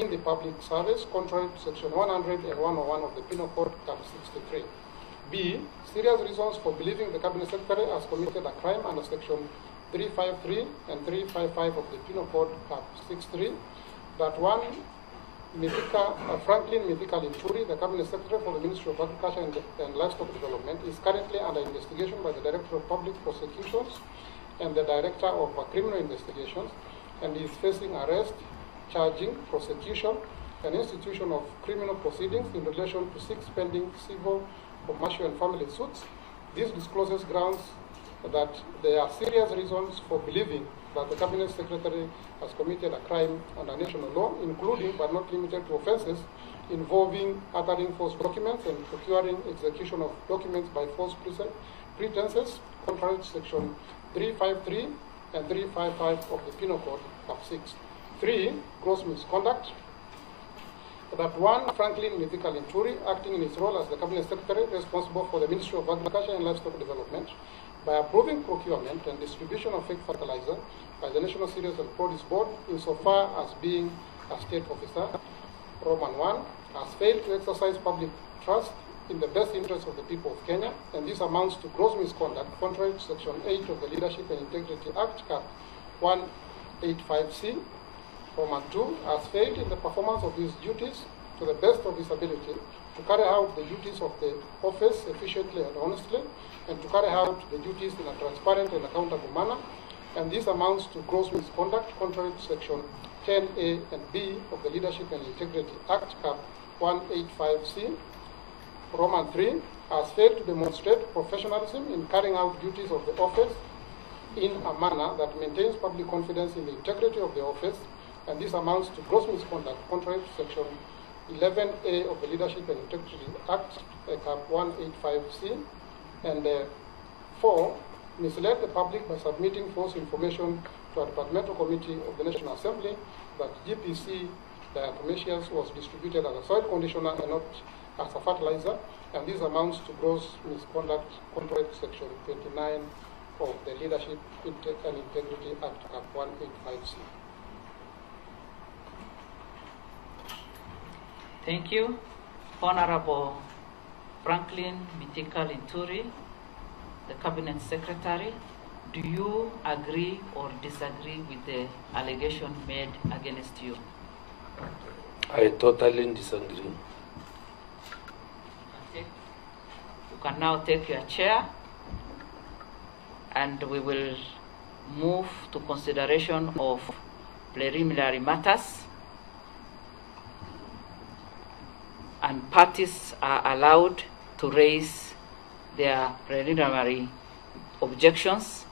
in the public service, contrary to Section 100 and 101 of the Penal Code, Cap 63. B. Serious reasons for believing the Cabinet Secretary has committed a crime under Section 353 and 355 of the Penal Code, Cap 63. That one, Franklin Mithika Linturi, the Cabinet Secretary for the Ministry of Agriculture and Livestock Development, is currently under investigation by the Director of Public Prosecutions and the Director of Criminal Investigations, and is facing arrest, charging, prosecution, and institution of criminal proceedings in relation to 6 pending civil, commercial, and family suits. This discloses grounds that there are serious reasons for believing that the Cabinet Secretary has committed a crime under national law, including but not limited to offenses involving uttering false documents and procuring execution of documents by false pretenses, contrary to Section 353 and 355 of the Penal Code, Cap 6. 3. Gross misconduct. That one, Franklin Mithika Linturi, acting in his role as the Cabinet Secretary responsible for the Ministry of Agriculture and Livestock Development, by approving procurement and distribution of fake fertilizer by the National Cereals and Produce Board, insofar as being a state officer, Roman 1, has failed to exercise public trust in the best interest of the people of Kenya, and this amounts to gross misconduct contrary to Section 8 of the Leadership and Integrity Act, Cap 185C. Roman 2, has failed in the performance of his duties to the best of his ability to carry out the duties of the office efficiently and honestly, and to carry out the duties in a transparent and accountable manner, and this amounts to gross misconduct contrary to Section 10A and B of the Leadership and Integrity Act, Cap 185C. Roman 3, has failed to demonstrate professionalism in carrying out duties of the office in a manner that maintains public confidence in the integrity of the office, and this amounts to gross misconduct contrary to Section 11A of the Leadership and Integrity Act, Cap 185C. And 4, misled the public by submitting false information to a departmental committee of the National Assembly that GPC diatomaceous was distributed as a soil conditioner and not as a fertilizer, and this amounts to gross misconduct contrary to Section 29 of the Leadership and Integrity Act, Cap 185C. Thank you. Honorable Franklin Mithika Linturi, the Cabinet Secretary, do you agree or disagree with the allegation made against you? I totally disagree. Okay. You can now take your chair, and we will move to consideration of preliminary matters. And parties are allowed to raise their preliminary objections,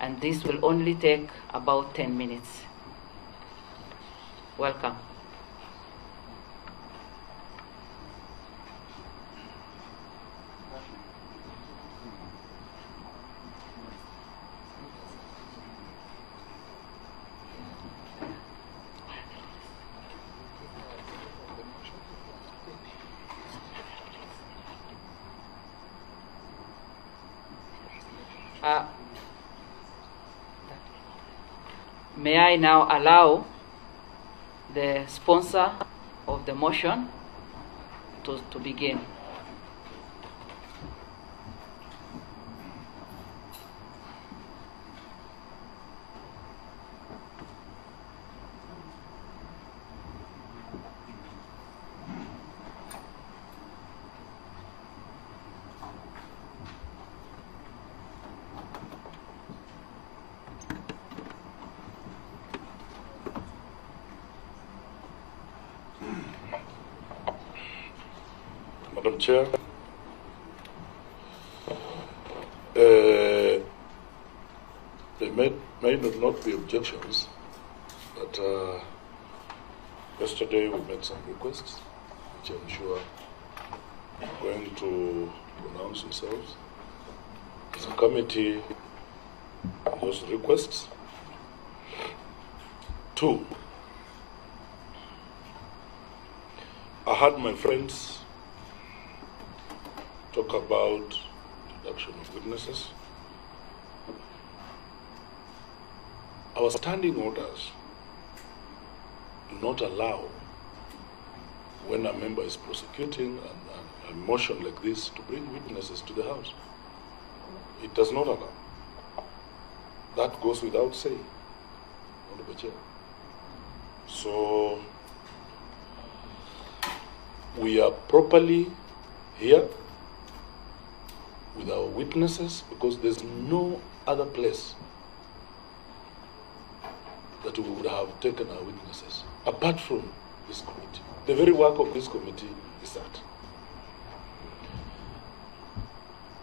and this will only take about 10 minutes. Welcome. May I now allow the sponsor of the motion to begin. Madam Chair, there may not be objections, but yesterday we made some requests, which I'm sure are going to pronounce themselves. As a committee, those requests. 2, I had my friends talk about deduction of witnesses. Our standing orders do not allow, when a member is prosecuting a motion like this, to bring witnesses to the House. It does not allow. That goes without saying, Honorable Chair. So we are properly here with our witnesses because there's no other place that we would have taken our witnesses apart from this committee. The very work of this committee is that.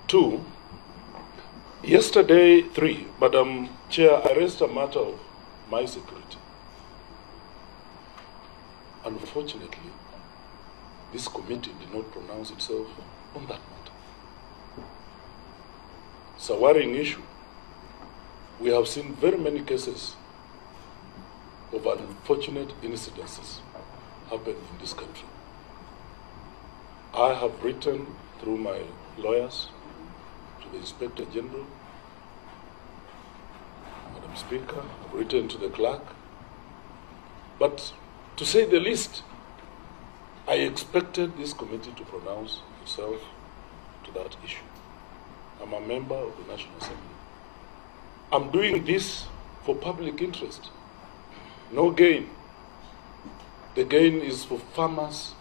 2, yesterday, 3, Madam Chair, I raised a matter of my security. Unfortunately, this committee did not pronounce itself on that matter. It's a worrying issue. We have seen very many cases of unfortunate incidences happen in this country. I have written through my lawyers to the Inspector General, Madam Speaker, I've written to the clerk, but to say the least, I expected this committee to pronounce itself to that issue. I'm a member of the National Assembly. I'm doing this for public interest. No gain. The gain is for farmers,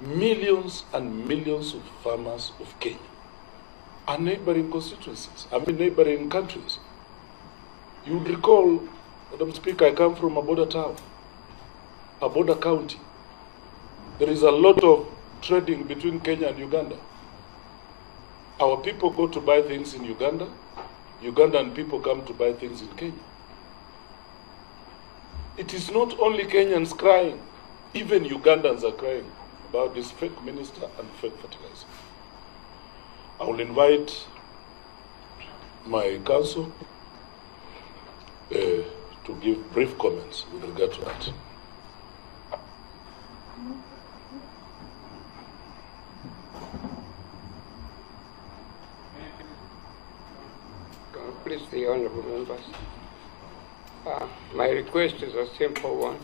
millions and millions of farmers of Kenya, and neighboring constituencies, neighboring countries. You would recall, Madam Speaker, I come from a border town, a border county. There is a lot of trading between Kenya and Uganda. Our people go to buy things in Uganda. Ugandan people come to buy things in Kenya. It is not only Kenyans crying, even Ugandans are crying about this fake minister and fake fertilizer. I will invite my counsel to give brief comments with regard to that. Please, the honorable members. My request is a simple one.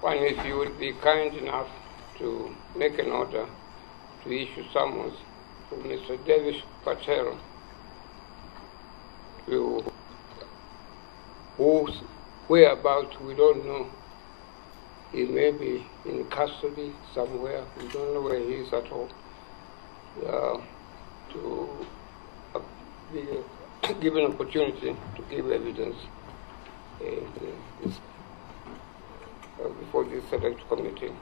One, if you would be kind enough to make an order to issue summons to Mr. Davis Patel, whose whereabouts we don't know. He may be in custody somewhere. We don't know where he is at all. To be given opportunity to give evidence before the select committee.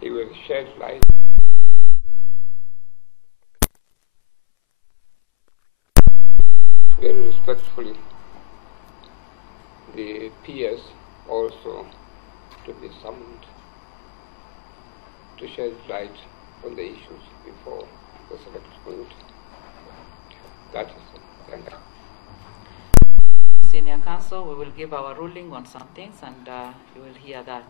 He will shed light. Very respectfully, the PS also to be summoned to shed light on the issues before the select committee. That is it. Thank you. Senior Counsel, we will give our ruling on some things and you will hear that.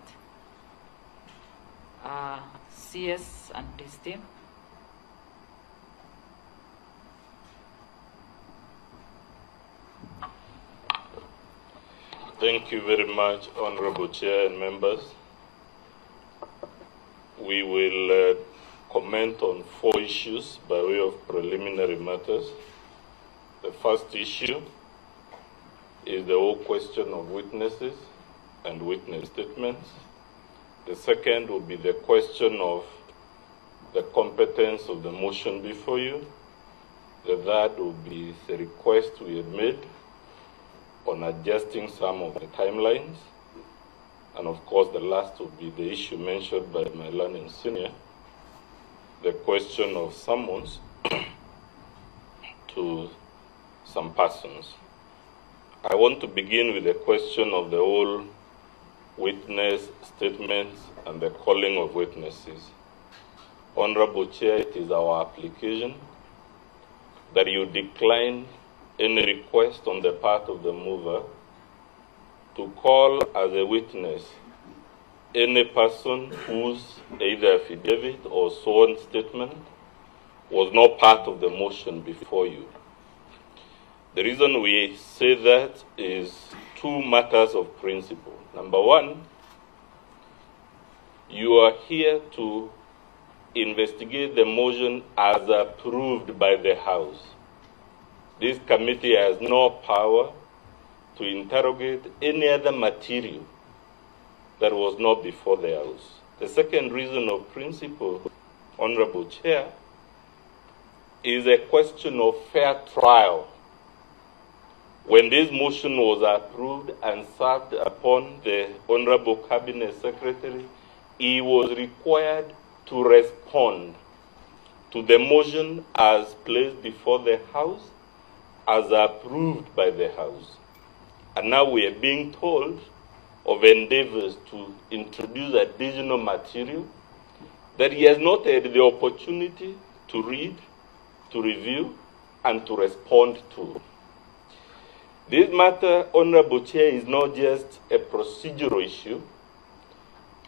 CS and his team. Thank you very much, Honorable Chair and members. We will comment on 4 issues by way of preliminary matters. The first issue is the whole question of witnesses and witness statements. The second will be the question of the competence of the motion before you. The third will be the request we have made on adjusting some of the timelines. And of course, the last will be the issue mentioned by my learning senior, the question of summons to some persons. I want to begin with the question of the whole witness statements and the calling of witnesses. Honorable Chair, it is our application that you decline any request on the part of the mover to call as a witness any person whose either affidavit or sworn statement was not part of the motion before you. The reason we say that is two matters of principle. Number one, you are here to investigate the motion as approved by the House. This committee has no power to interrogate any other material that was not before the House. The second reason of principle, Honorable Chair, is a question of fair trial. When this motion was approved and served upon the Honorable Cabinet Secretary, he was required to respond to the motion as placed before the House, as approved by the House. And now we are being told of endeavors to introduce additional material that he has not had the opportunity to read, to review, and to respond to. This matter, Honorable Chair, is not just a procedural issue.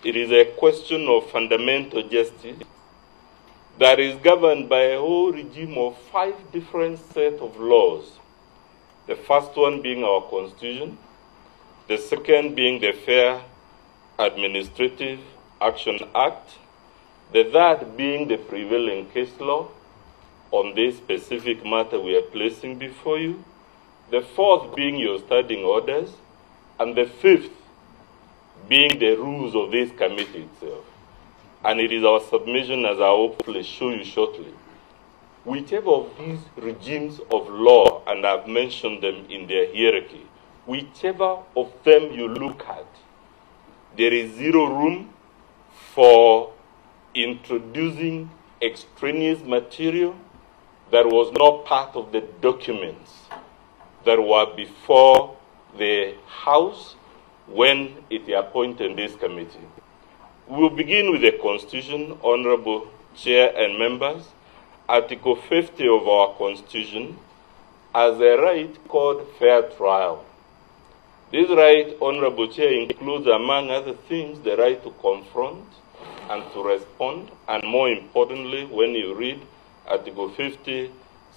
It is a question of fundamental justice that is governed by a whole regime of 5 different sets of laws. The first one being our Constitution, the second being the Fair Administrative Action Act, the third being the prevailing case law on this specific matter we are placing before you, the fourth being your standing orders, and the fifth being the rules of this committee itself. And it is our submission, as I hopefully show you shortly. Whichever of these regimes of law, and I've mentioned them in their hierarchy, whichever of them you look at, there is zero room for introducing extraneous material that was not part of the documents that were before the House when it appointed this committee. We'll begin with the Constitution, Honorable Chair and members. Article 50 of our Constitution has a right called fair trial. This right, Honorable Chair, includes, among other things, the right to confront and to respond, and more importantly, when you read Article 50,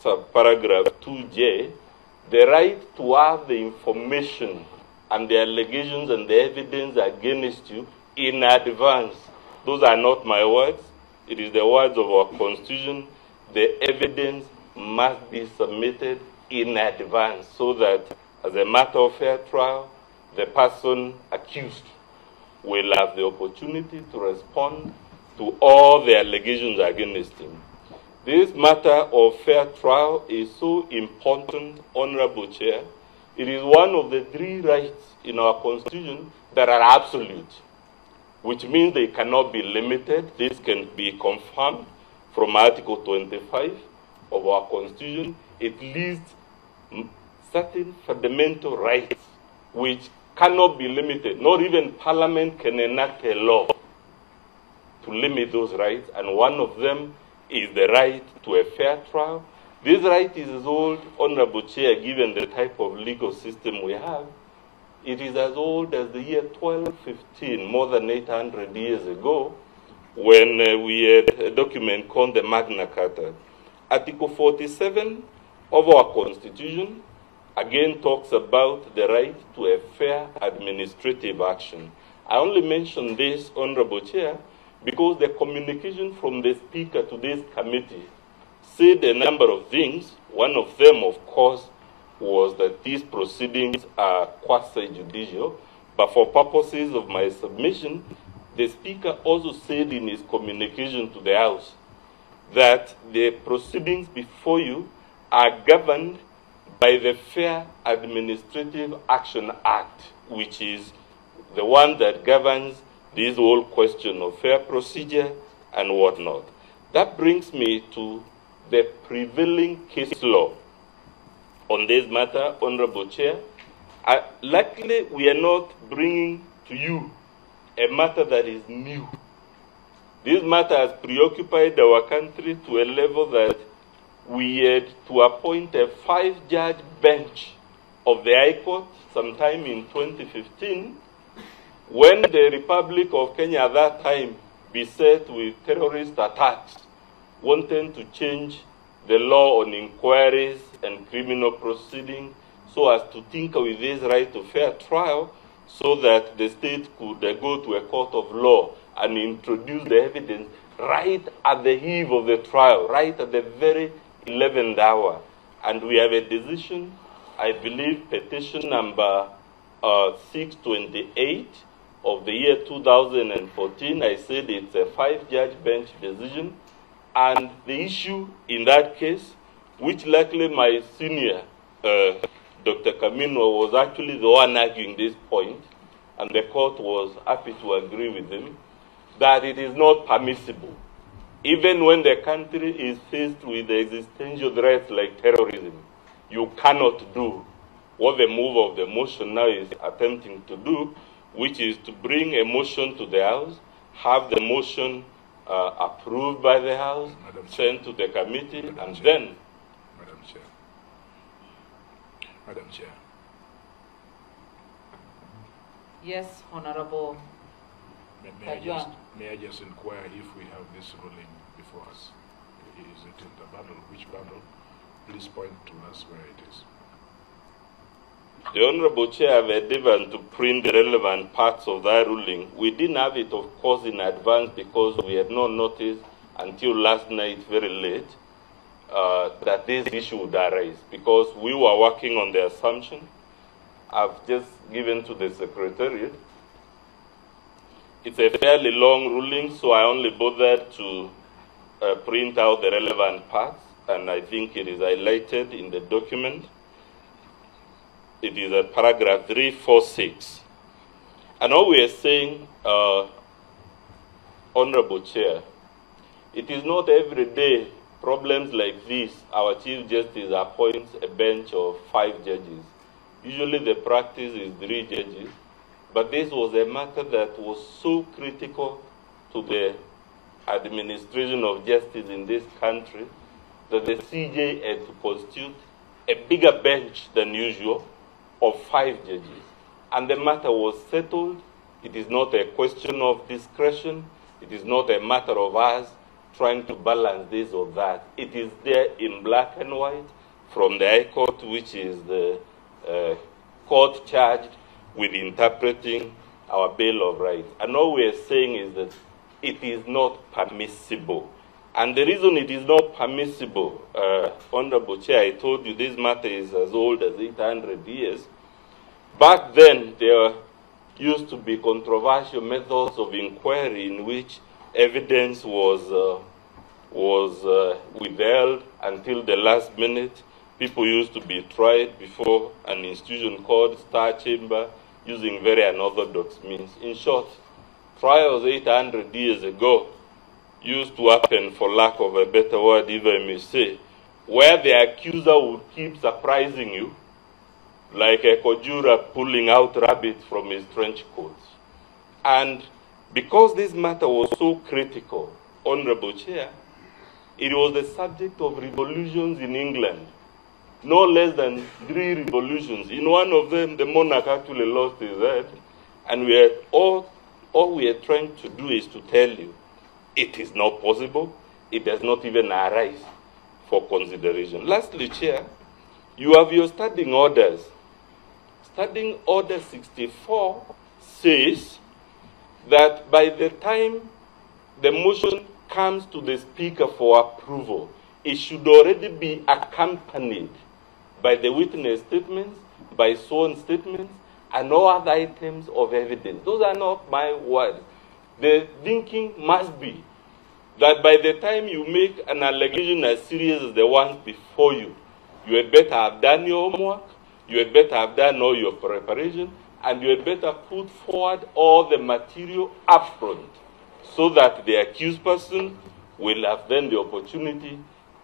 subparagraph 2J, the right to have the information and the allegations and the evidence against you in advance. Those are not my words. It is the words of our Constitution. The evidence must be submitted in advance so that, as a matter of fair trial, the person accused will have the opportunity to respond to all the allegations against him. This matter of fair trial is so important, Honorable Chair. It is one of the 3 rights in our Constitution that are absolute, which means they cannot be limited. This can be confirmed from Article 25 of our Constitution. It lists certain fundamental rights which cannot be limited. Not even Parliament can enact a law to limit those rights, and one of them is the right to a fair trial. This right is as old, Honorable Chair, given the type of legal system we have. It is as old as the year 1215, more than 800 years ago, when we had a document called the Magna Carta. Article 47 of our Constitution again talks about the right to a fair administrative action. I only mention this, Honorable Chair, because the communication from the Speaker to this committee said a number of things. One of them, of course, was that these proceedings are quasi-judicial, but for purposes of my submission, the Speaker also said in his communication to the House that the proceedings before you are governed by the Fair Administrative Action Act, which is the one that governs this whole question of fair procedure and whatnot. That brings me to the prevailing case law on this matter, Honorable Chair. Luckily, we are not bringing to you a matter that is new. This matter has preoccupied our country to a level that we had to appoint a 5-judge bench of the High Court sometime in 2015, when the Republic of Kenya at that time, beset with terrorist attacks, wanted to change the law on inquiries and criminal proceedings so as to tinker with this right to fair trial so that the state could go to a court of law and introduce the evidence right at the eve of the trial, right at the very 11th hour. And we have a decision, I believe, petition number 628 of the year 2014. I said it's a 5-judge bench decision. And the issue in that case, which likely my senior, Dr. Camino, was actually the one arguing this point, and the court was happy to agree with him, that it is not permissible, even when the country is faced with existential threats like terrorism. You cannot do what the mover of the motion now is attempting to do, which is to bring a motion to the House, have the motion approved by the House, sent to the committee, and then... Madam Chair. Yes, Honorable Kajwang. May I just inquire if we have this ruling before us? Is it in the bundle? Which bundle? Please point to us where it is. The Honorable Chair have endeavored to print the relevant parts of that ruling. We didn't have it, of course, in advance because we had not noticed until last night very late that this issue would arise, because we were working on the assumption. I've just given to the Secretariat. It's a fairly long ruling, so I only bothered to print out the relevant parts, and I think it is highlighted in the document. It is at paragraph 346. And all we are saying, Honorable Chair, it is not every day problems like this, our Chief Justice appoints a bench of 5 judges. Usually the practice is 3 judges, but this was a matter that was so critical to the administration of justice in this country that the CJ had to constitute a bigger bench than usual of 5 judges. And the matter was settled. It is not a question of discretion. It is not a matter of us trying to balance this or that. It is there in black and white from the High Court, which is the court charged with interpreting our Bill of Rights. And all we are saying is that it is not permissible. And the reason it is not permissible, Honorable Chair, I told you this matter is as old as 800 years. Back then, there used to be controversial methods of inquiry in which evidence was withheld until the last minute. People used to be tried before an institution called Star Chamber using very unorthodox means. In short, trials 800 years ago used to happen, for lack of a better word, if I may say, where the accuser would keep surprising you, like a conjurer pulling out rabbits from his trench coats. And because this matter was so critical, Honorable Chair, it was the subject of revolutions in England, no less than 3 revolutions. In one of them, the monarch actually lost his head, and all we are trying to do is to tell you, it is not possible. It does not even arise for consideration. Lastly, Chair, you have your standing orders. Standing Order 64 says that by the time the motion comes to the Speaker for approval, it should already be accompanied by the witness statements, by sworn statements, and all other items of evidence. Those are not my words. The thinking must be that by the time you make an allegation as serious as the ones before you, you had better have done your homework, you had better have done all your preparation, and you had better put forward all the material upfront so that the accused person will have then the opportunity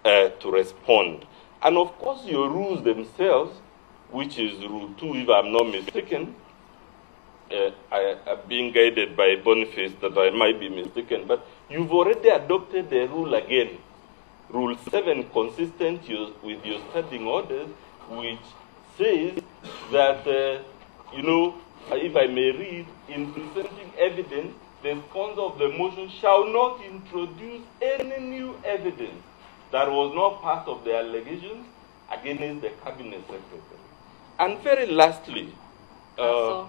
to respond. And of course, your rules themselves, which is Rule 2, if I'm not mistaken, I am being guided by Boniface that I might be mistaken, but you've already adopted the rule again. Rule 7, consistent with your standing orders, which says that, if I may read, in presenting evidence, the sponsor of the motion shall not introduce any new evidence that was not part of the allegations against the Cabinet Secretary. And very lastly, So,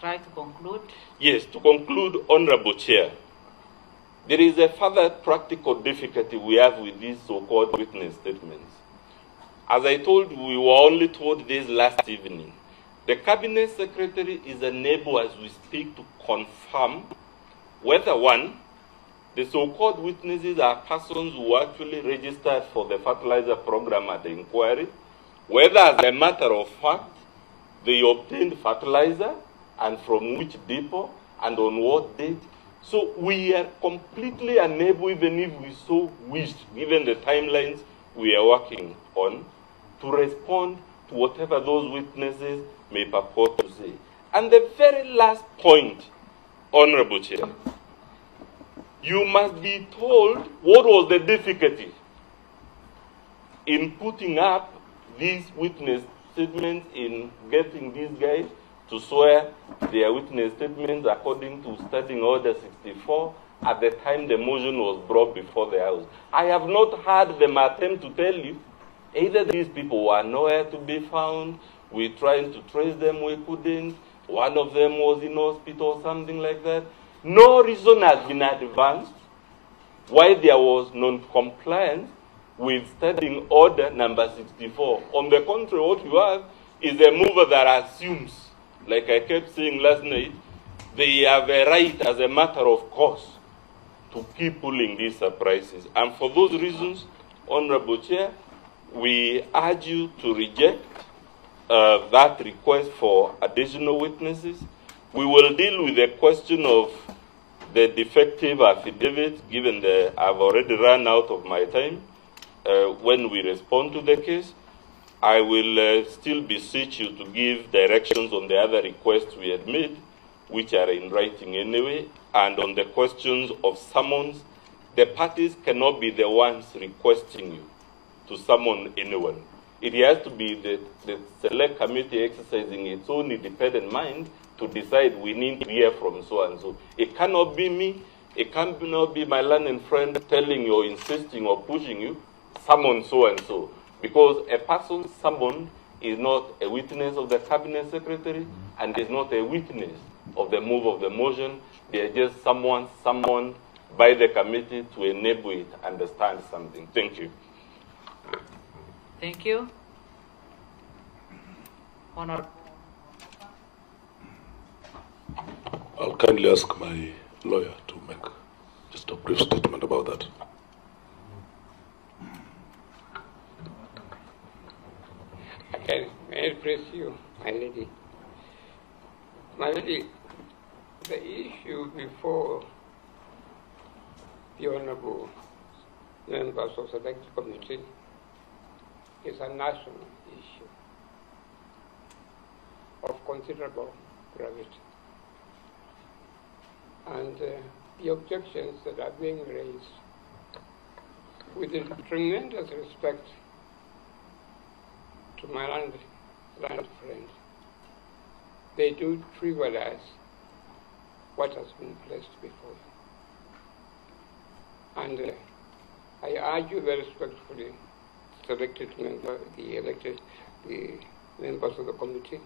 try to conclude. yes, to conclude, Honorable Chair, there is a further practical difficulty we have with these so-called witness statements. As I told you, we were only told this last evening. The Cabinet Secretary is unable as we speak to confirm whether, one, the so-called witnesses are persons who actually registered for the fertilizer program at the inquiry, whether as a matter of fact they obtained fertilizer and from which depot and on what date. So we are completely unable, even if we so wished, given the timelines we are working on, to respond to whatever those witnesses may purport to say. And the very last point, Honorable Chair, you must be told what was the difficulty in putting up these witness statements, in getting these guys to swear their witness statements according to Standing Order 64 at the time the motion was brought before the House. I have not heard them attempt to tell you either these people were nowhere to be found, we're trying to trace them, we couldn't, one of them was in hospital or something like that. No reason has been advanced why there was non-compliance with Standing Order number 64. On the contrary, what you have is a mover that assumes, like I kept saying last night, they have a right as a matter of course to keep pulling these surprises. And for those reasons, Honorable Chair, we urge you to reject that request for additional witnesses. We will deal with the question of the defective affidavit, given that I've already run out of my time. When we respond to the case, I will still beseech you to give directions on the other requests we had made, which are in writing anyway, and on the questions of summons, the parties cannot be the ones requesting you to summon anyone. It has to be the select committee exercising its own independent mind to decide we need to hear from so and so. It cannot be me, it cannot be my learned friend telling you or insisting or pushing you, summon so and so. Because a person summoned is not a witness of the Cabinet Secretary and is not a witness of the move of the motion. They are just someone summoned by the committee to enable it to understand something. Thank you. Thank you. Honor. I'll kindly ask my lawyer to make just a brief statement about that. Okay, may I press you, my lady? My lady, the issue before the honorable members of the Select Committee is a national issue of considerable gravity. And the objections that are being raised with tremendous respect to my land friend, they do trivialize what has been placed before you. And I urge you very respectfully, selected member, the members of the committee,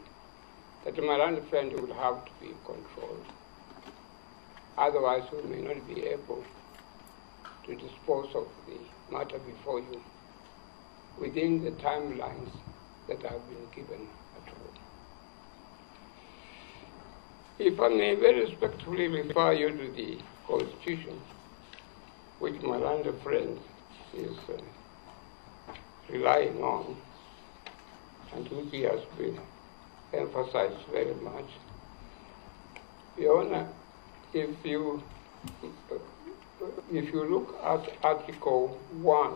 that my land friend will have to be controlled. Otherwise, we may not be able to dispose of the matter before you within the timelines that have been given at all. If I may very respectfully refer you to the Constitution, which my land friend is relying on, and which he has been emphasized very much. Your Honor, if you look at Article 1,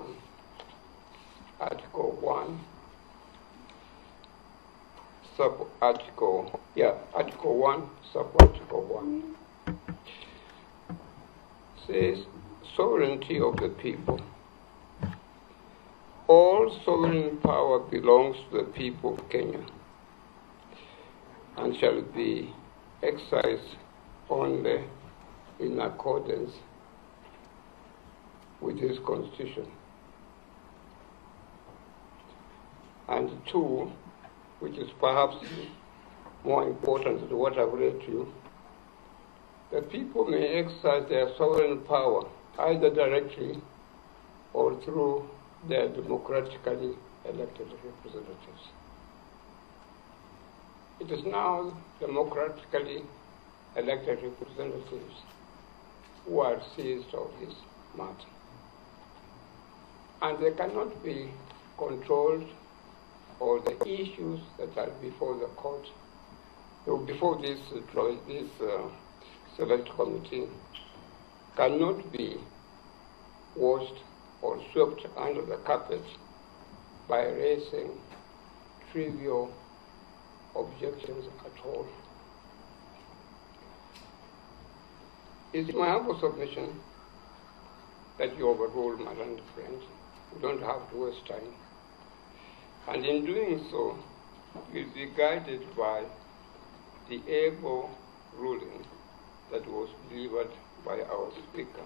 Article 1, Article 1, Sub-Article 1, says sovereignty of the people. All sovereign power belongs to the people of Kenya and shall be exercised only in accordance with this Constitution. And 2, which is perhaps more important than what I've read to you, the people may exercise their sovereign power either directly or through their democratically elected representatives. It is now democratically elected representatives who are seized of this matter. And they cannot be controlled, or the issues that are before the court, before this select committee, cannot be washed or swept under the carpet by raising trivial objections at all. It's my humble submission that you overrule my learned friend. You don't have to waste time. And in doing so, you'll be guided by the able ruling that was delivered by our Speaker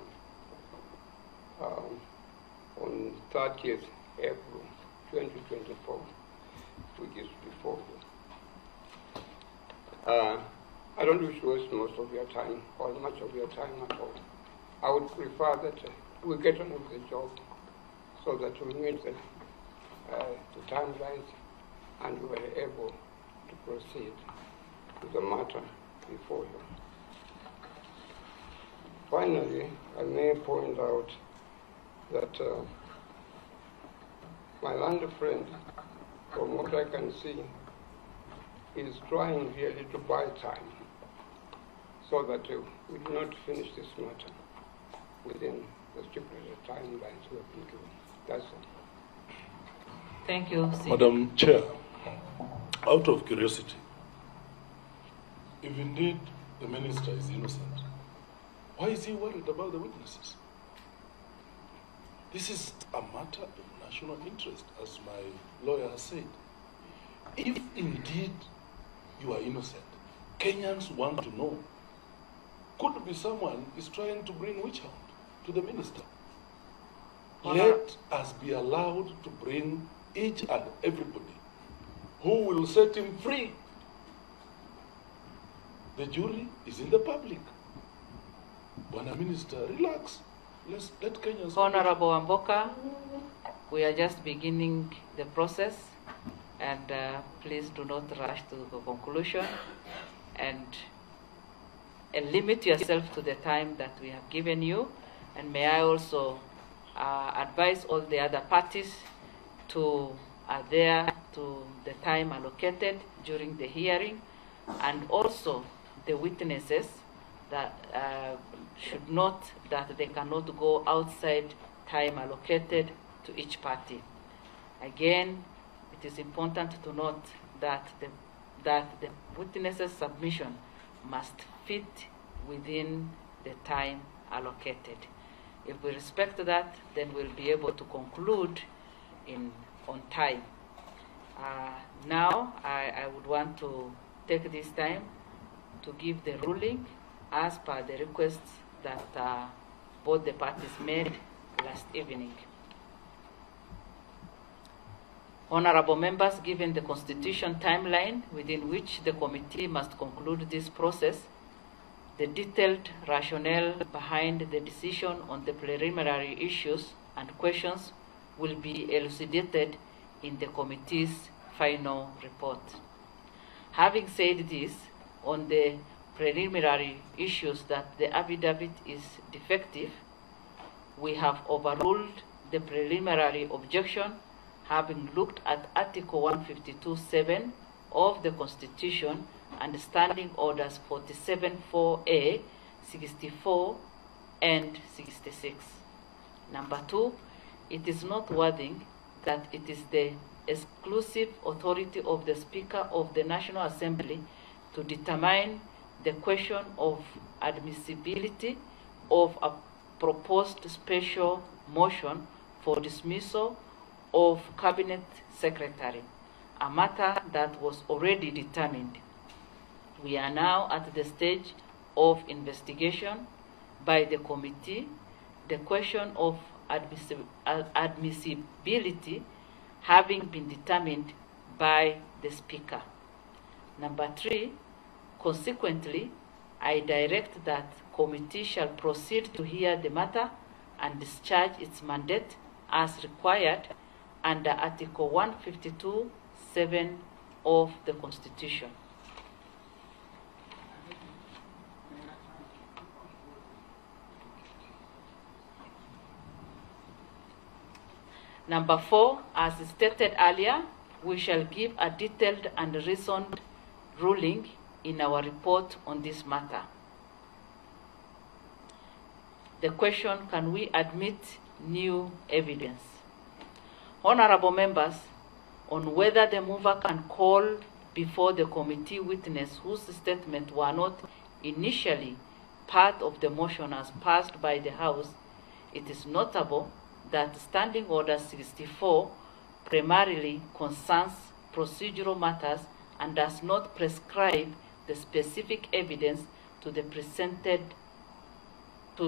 on 30th April 2024, which is before you. I don't wish to waste most of your time or much of your time at all. I would prefer that we get on with the job so that we meet the timelines and we are able to proceed with the matter before you. Finally, I may point out that my learned friend, from what I can see, is trying really to buy time so that we do not finish this matter within the stipulated timelines we have been given. That's all. Thank you, Madam Chair, out of curiosity, if indeed the minister is innocent, why is he worried about the witnesses? This is a matter of national interest, as my lawyer has said. If indeed you are innocent, Kenyans want to know. Could be someone is trying to bring witch hunt to the minister. Let us be allowed to bring each and everybody who will set him free. The jury is in the public. When a minister, relax. Let Kenyans. Honorable Amboka, we are just beginning the process, and please do not rush to the conclusion, and limit yourself to the time that we have given you. And may I also advise all the other parties to adhere to the time allocated during the hearing, and also the witnesses that should note that they cannot go outside time allocated to each party. Again, it is important to note that the witnesses' submission must fit within the time allocated. If we respect that, then we'll be able to conclude on time. Now, I would want to take this time to give the ruling as per the requests that both the parties made last evening. Honorable members, given the Constitution timeline within which the committee must conclude this process, the detailed rationale behind the decision on the preliminary issues and questions will be elucidated in the committee's final report. Having said this, on the preliminary issues that the affidavit is defective, we have overruled the preliminary objection, having looked at Article 152(7) of the Constitution and Standing Orders 47(4)A, 64, and 66. Number two, it is noteworthy that it is the exclusive authority of the Speaker of the National Assembly to determine the question of admissibility of a proposed special motion for dismissal of Cabinet Secretary, a matter that was already determined. We are now at the stage of investigation by the committee. The question of admissibility having been determined by the Speaker. Number 3, consequently, I direct that committee shall proceed to hear the matter and discharge its mandate as required under Article 152(7) of the Constitution. Number 4, as stated earlier, we shall give a detailed and reasoned ruling in our report on this matter. The question, can we admit new evidence? Honorable members, on whether the mover can call before the committee witness whose statements were not initially part of the motion as passed by the House, it is notable that Standing Order 64 primarily concerns procedural matters and does not prescribe the specific evidence to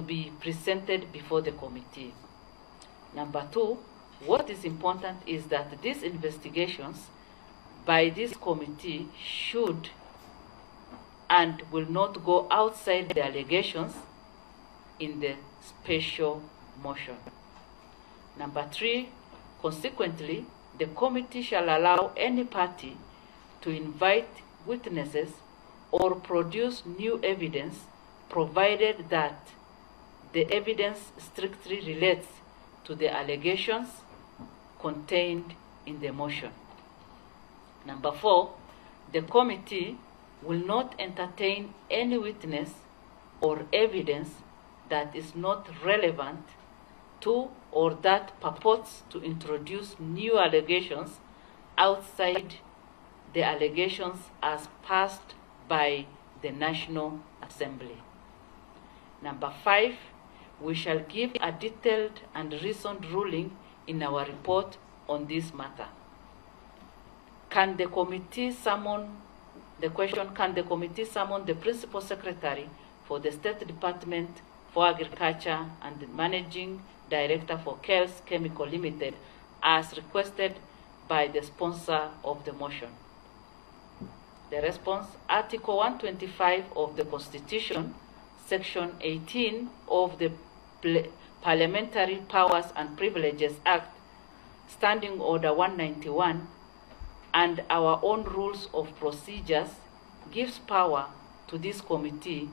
be presented before the committee. Number 2, what is important is that these investigations by this committee should and will not go outside the allegations in the special motion. Number 3, consequently, the committee shall allow any party to invite witnesses or produce new evidence, provided that the evidence strictly relates to the allegations contained in the motion. Number 4, the committee will not entertain any witness or evidence that is not relevant to or that purports to introduce new allegations outside the allegations as passed by the National Assembly. Number 5, we shall give a detailed and reasoned ruling in our report on this matter. Can the committee summon the Principal Secretary for the State Department for Agriculture and the Managing Director for KELS Chemical Limited as requested by the sponsor of the motion? The response, Article 125 of the Constitution, Section 18 of the Parliamentary Powers and Privileges Act, Standing Order 191, and our own rules of procedures gives power to this committee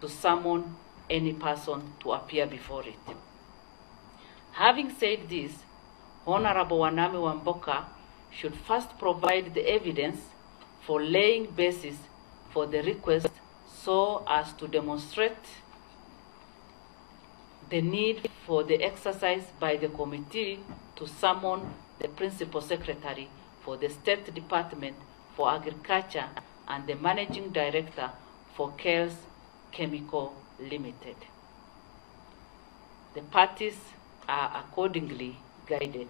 to summon any person to appear before it. Having said this, Honorable Wanami Wamboka should first provide the evidence for laying basis for the request so as to demonstrate the need for the exercise by the committee to summon the Principal Secretary for the State Department for Agriculture and the Managing Director for KELS Chemical Limited. The parties are accordingly guided.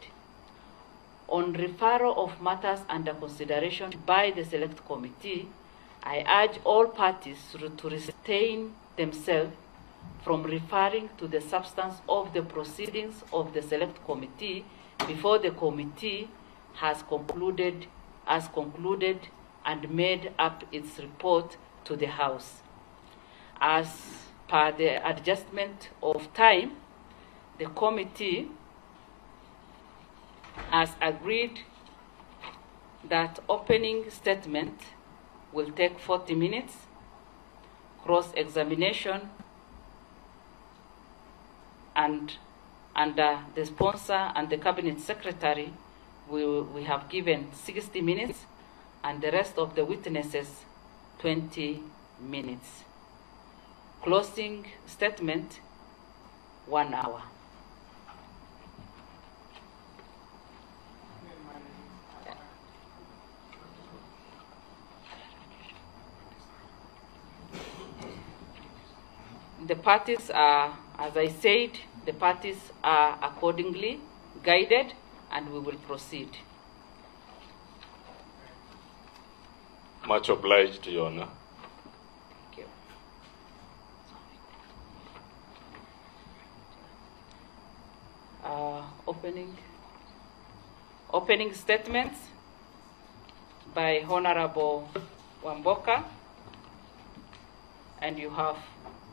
On referral of matters under consideration by the Select Committee, I urge all parties to restrain themselves from referring to the substance of the proceedings of the Select Committee before the committee has concluded and made up its report to the House. As per the adjustment of time, the committee has agreed that opening statement will take 40 minutes, cross-examination, and under the sponsor and the cabinet secretary, we have given 60 minutes, and the rest of the witnesses 20 minutes. Closing statement, 1 hour. The parties are, as I said, the parties are accordingly guided, and we will proceed. Much obliged, Your Honor. Thank you. Opening statements. by Honorable Wamboka, and you have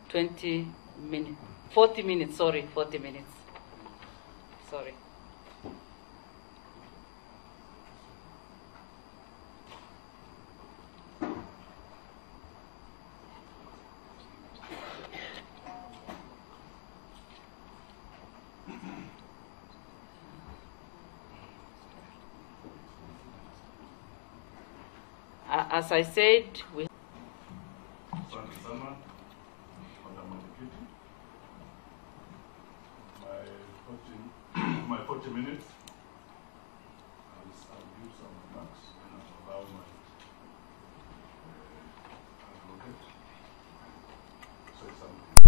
40 minutes, sorry, 40 minutes. Sorry. As I said, we my 40 minutes, I'll give some remarks and I'll allow my advocate to say something.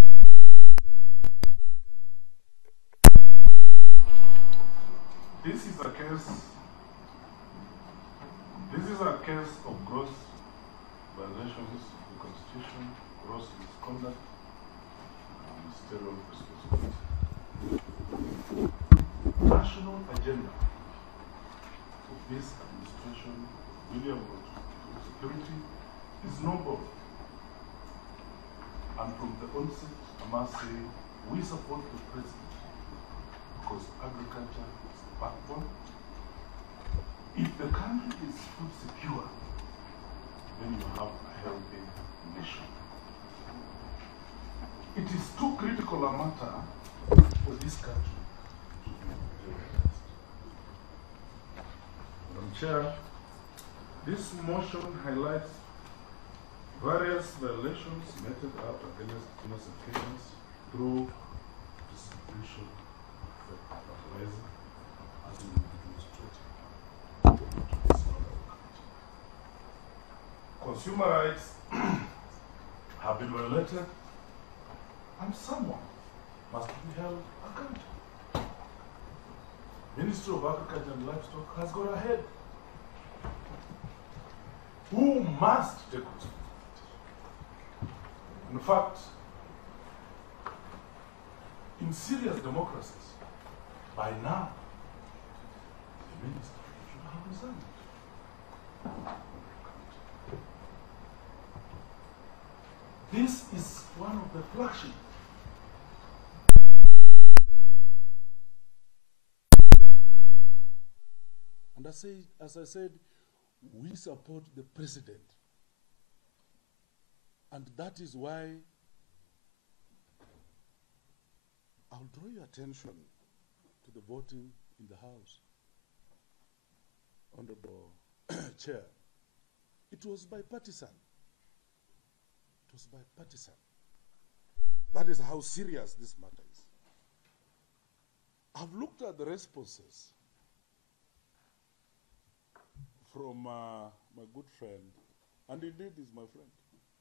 This is a case of gross violations of the Constitution, gross misconduct, and ministerial responsibility. National agenda of this administration, William Ruto, security is noble. And from the onset, I must say, we support the president because agriculture is the backbone. If the country is food secure, then you have a healthy nation. It is too critical a matter for this country to be jeopardized. Madam Chair, this motion highlights various violations meted out against innocent Kenyans through distribution of fertilizer as in demonstrated. Consumer rights have been violated, and someone must be held accountable. Ministry of Agriculture and Livestock has gone ahead. Who must take responsibility? In fact, in serious democracies, by now, the minister should have resigned. This is one of the flagship. And as I said, we support the president. And that is why I'll draw your attention to the voting in the House. Honorable Chair, it was bipartisan. It was bipartisan. That is how serious this matter is. I've looked at the responses from my good friend, and indeed is my friend,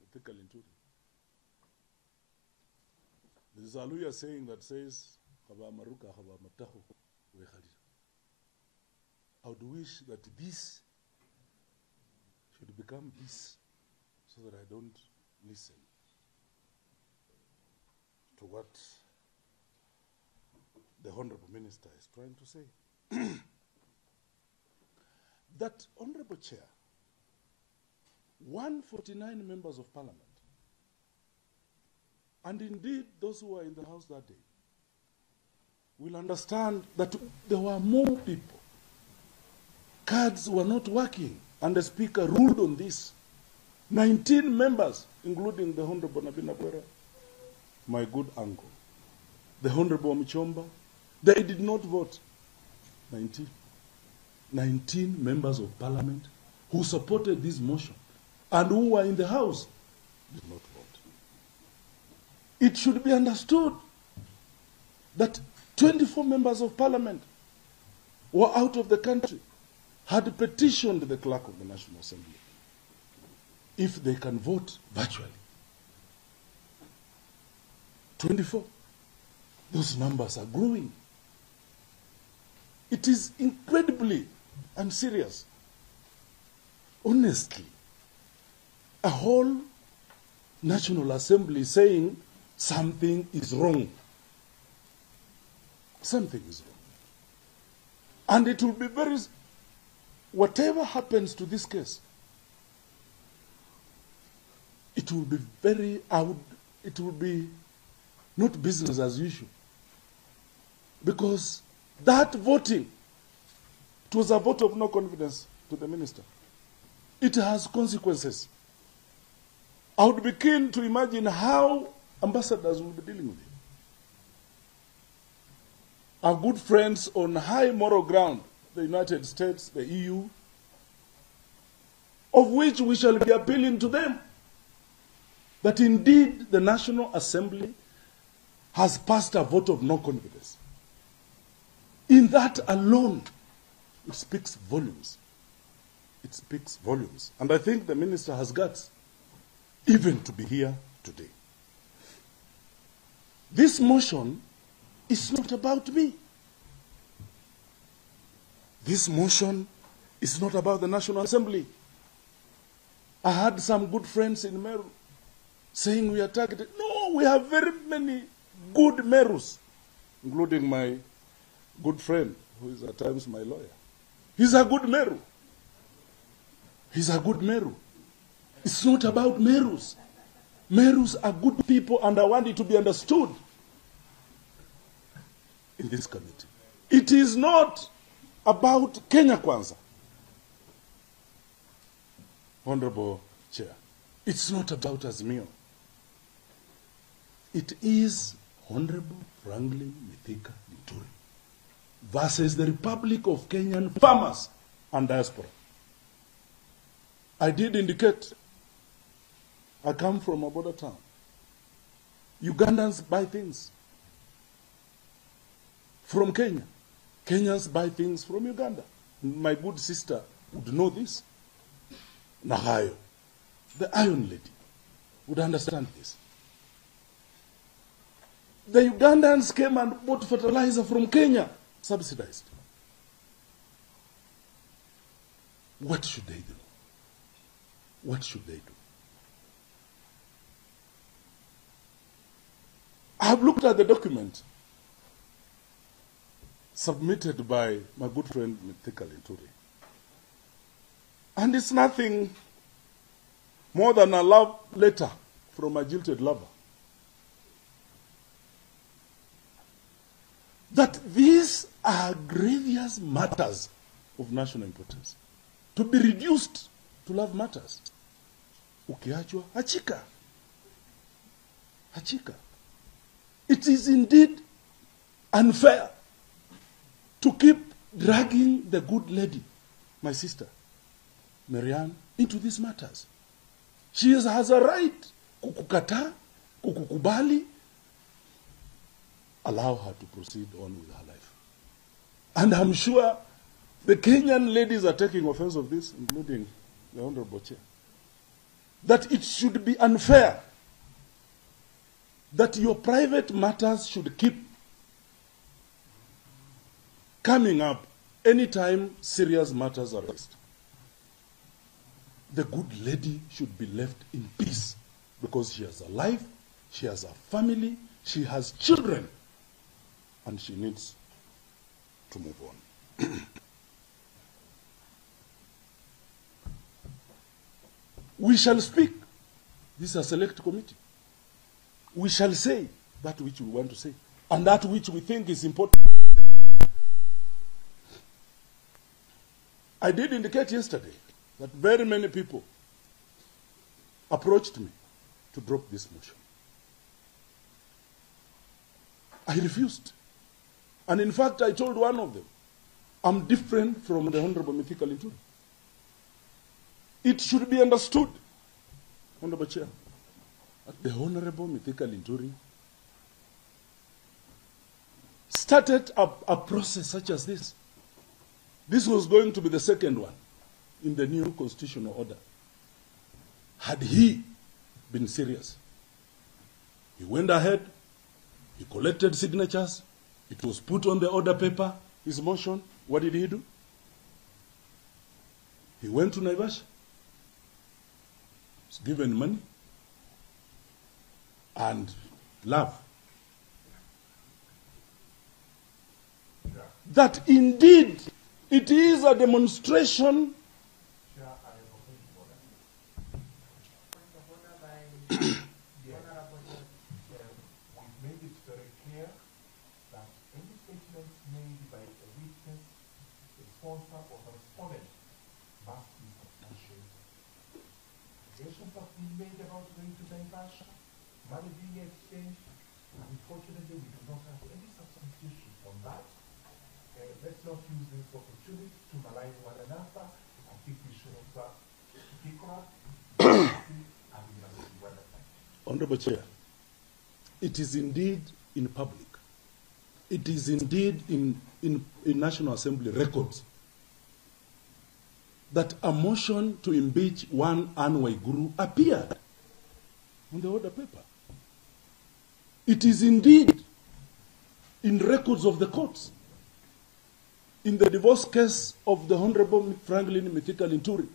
Mithika Linturi. There is a Aluya saying that says, I would wish that this should become this, so that I don't listen to what the Honorable Minister is trying to say. That, Honorable Chair, 149 members of Parliament, and indeed those who were in the House that day, will understand that there were more people. Cards were not working, and the Speaker ruled on this. 19 members, including the Honorable Nabina Bwera, my good uncle, the Honorable Michomba, they did not vote. 19 members of Parliament who supported this motion and who were in the House did not vote. It should be understood that 24 members of Parliament were out of the country, had petitioned the Clerk of the National Assembly if they can vote virtually. 24. Those numbers are growing. It is incredibly and serious. Honestly, a whole National Assembly saying something is wrong. Something is wrong. And it will be very whatever happens to this case, it will be it will be not business as usual. Because that voting, it was a vote of no confidence to the minister. It has consequences. I would be keen to imagine how ambassadors will be dealing with it. Our good friends on high moral ground, the United States, the EU, of which we shall be appealing to them, that indeed the National Assembly has passed a vote of no confidence. In that alone, it speaks volumes. It speaks volumes. And I think the minister has guts even to be here today. This motion is not about me. This motion is not about the National Assembly. I had some good friends in Meru saying we are targeted. No, we have very many good Merus, including my good friend, who is at times my lawyer. He's a good Meru. He's a good Meru. It's not about Merus. Merus are good people, and I want it to be understood in this committee. It is not about Kenya Kwanza. Honorable Chair, it's not about Azimio. It is Honorable Franklin Mithika Linturi versus the Republic of Kenyan farmers and diaspora. I did indicate I come from a border town. Ugandans buy things from Kenya. Kenyans buy things from Uganda. My good sister would know this. Nahayo, the Iron Lady, would understand this. The Ugandans came and bought fertilizer from Kenya, subsidized. What should they do? What should they do? I have looked at the document submitted by my good friend Mithika Linturi. And it's nothing more than a love letter from a jilted lover. That these are grievous matters of national importance, to be reduced to love matters. Ukiachwa, achika. Achika. It is indeed unfair to keep dragging the good lady, my sister, Marianne, into these matters. She has a right kukukata, kukukubali. Allow her to proceed on with her life. And I'm sure the Kenyan ladies are taking offense of this, including the Honorable Chair, that it should be unfair that your private matters should keep coming up anytime serious matters are raised. The good lady should be left in peace because she has a life, she has a family, she has children, and she needs to move on. We shall speak. This is a select committee. We shall say that which we want to say and that which we think is important. I did indicate yesterday that very many people approached me to drop this motion. I refused. And in fact, I told one of them, I'm different from the Honorable Mithika Linturi. It should be understood, Honorable Chair, that the Honorable Mithika Linturi started a process such as this. This was going to be the second one in the new constitutional order. Had he been serious, he went ahead, he collected signatures, it was put on the order paper, his motion. What did he do? He went to Naivasha, was given money and love. That indeed It is a demonstration. Money being exchanged. Unfortunately, we do not have any substitution on that. Let's not use this opportunity to malign one another. I think we should observe Honorable Chair, it is indeed in public. It is indeed in National Assembly records that a motion to impeach one Anne Waiguru appeared on the order paper. It is indeed in records of the courts. In the divorce case of the Honorable Franklin Mithika Linturi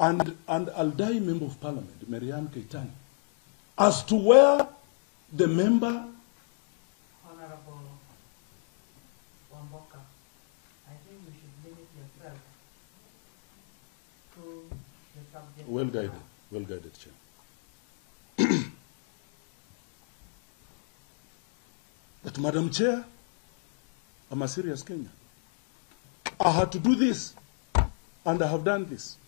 and Aldai Member of Parliament, Marianne Keitani, as to where the member... Honorable Wamboka, I think you should limit yourself to the subject. Well guided, Chair. But Madam Chair, I'm a serious Kenyan. I had to do this, and I have done this.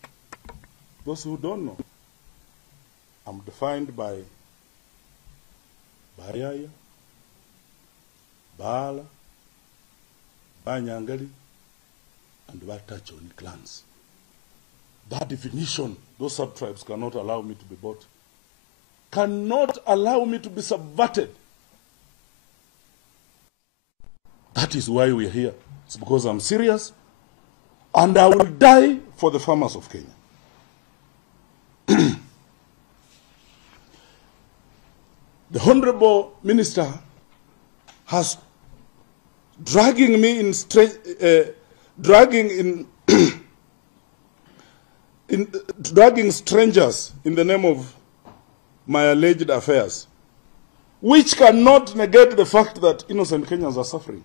Those who don't know, I'm defined by Bayaya, Bala, Banyangali, and Watachoni clans. That definition, those sub-tribes cannot allow me to be bought, cannot allow me to be subverted. That is why we're here. It's because I'm serious, and I will die for the farmers of Kenya. The Honorable Minister has dragging me in dragging strangers in the name of my alleged affairs, which cannot negate the fact that innocent Kenyans are suffering.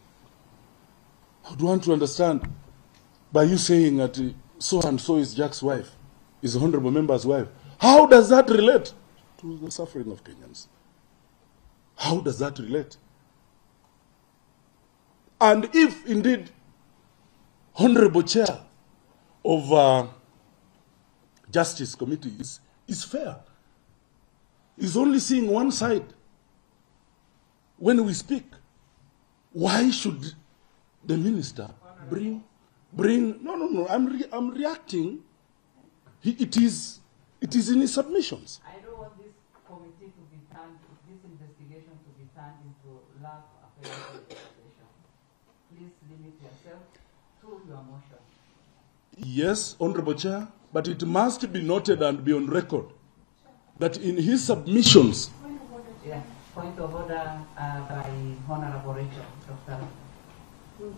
I would want to understand, by you saying that so and so is Jack's wife, is the Honorable Member's wife, how does that relate to the suffering of Kenyans? How does that relate? And if indeed Honorable Chair of Justice Committee is fair, is only seeing one side when we speak, why should the minister bring no, I'm reacting. It is in his submissions. I don't want this committee to be turned, this investigation to be turned into love affair investigation. Please limit yourself to your motion. Yes, Honorable Chair, but it must be noted and be on record that in his submissions... Point of order by Honorable Rachel, Dr.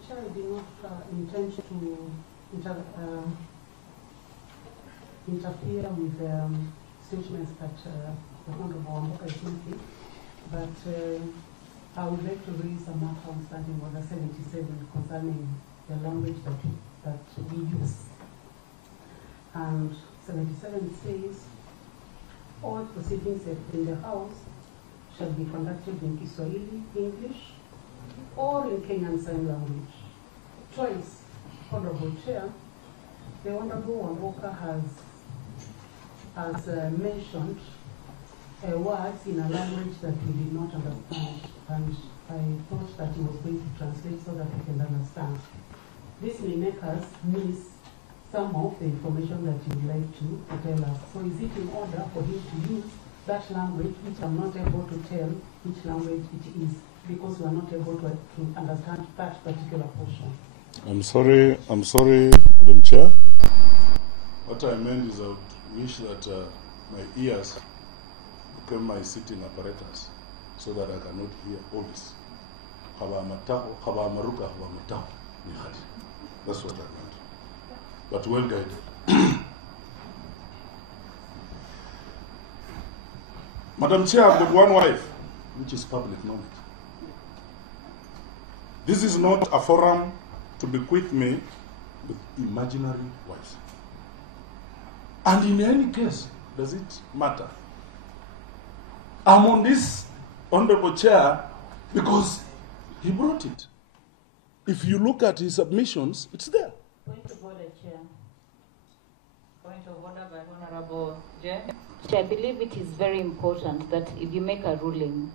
Chair, I did not intend to interfere with statements that the Honorable Wamboka is making, but I would like to raise a matter on Standing Order 77 concerning the language that we use. And 77 says, all proceedings in the House shall be conducted in Kiswahili, English, or in Kenyan Sign Language. Twice, Honorable Chair, the Honorable Wamboka has mentioned words in a language that we did not understand, and I thought that he was going to translate so that we can understand. This may make us miss some of the information that you would like to tell us. So is it in order for him to use that language, which I'm not able to tell which language it is, because we are not able to understand that particular portion? I'm sorry, Madam Chair. What I meant is I would wish that my ears became my sitting apparatus so that I cannot hear all this. That's what I meant. But well guided. Madam Chair, I've got one wife, which is public knowledge. This is not a forum to bequeath me with imaginary wives. And in any case, does it matter? I'm on this honorable chair because he brought it. If you look at his submissions, it's there. Point of order, Chair. Point of order by Honorable Chair. I believe it is very important that if you make a ruling,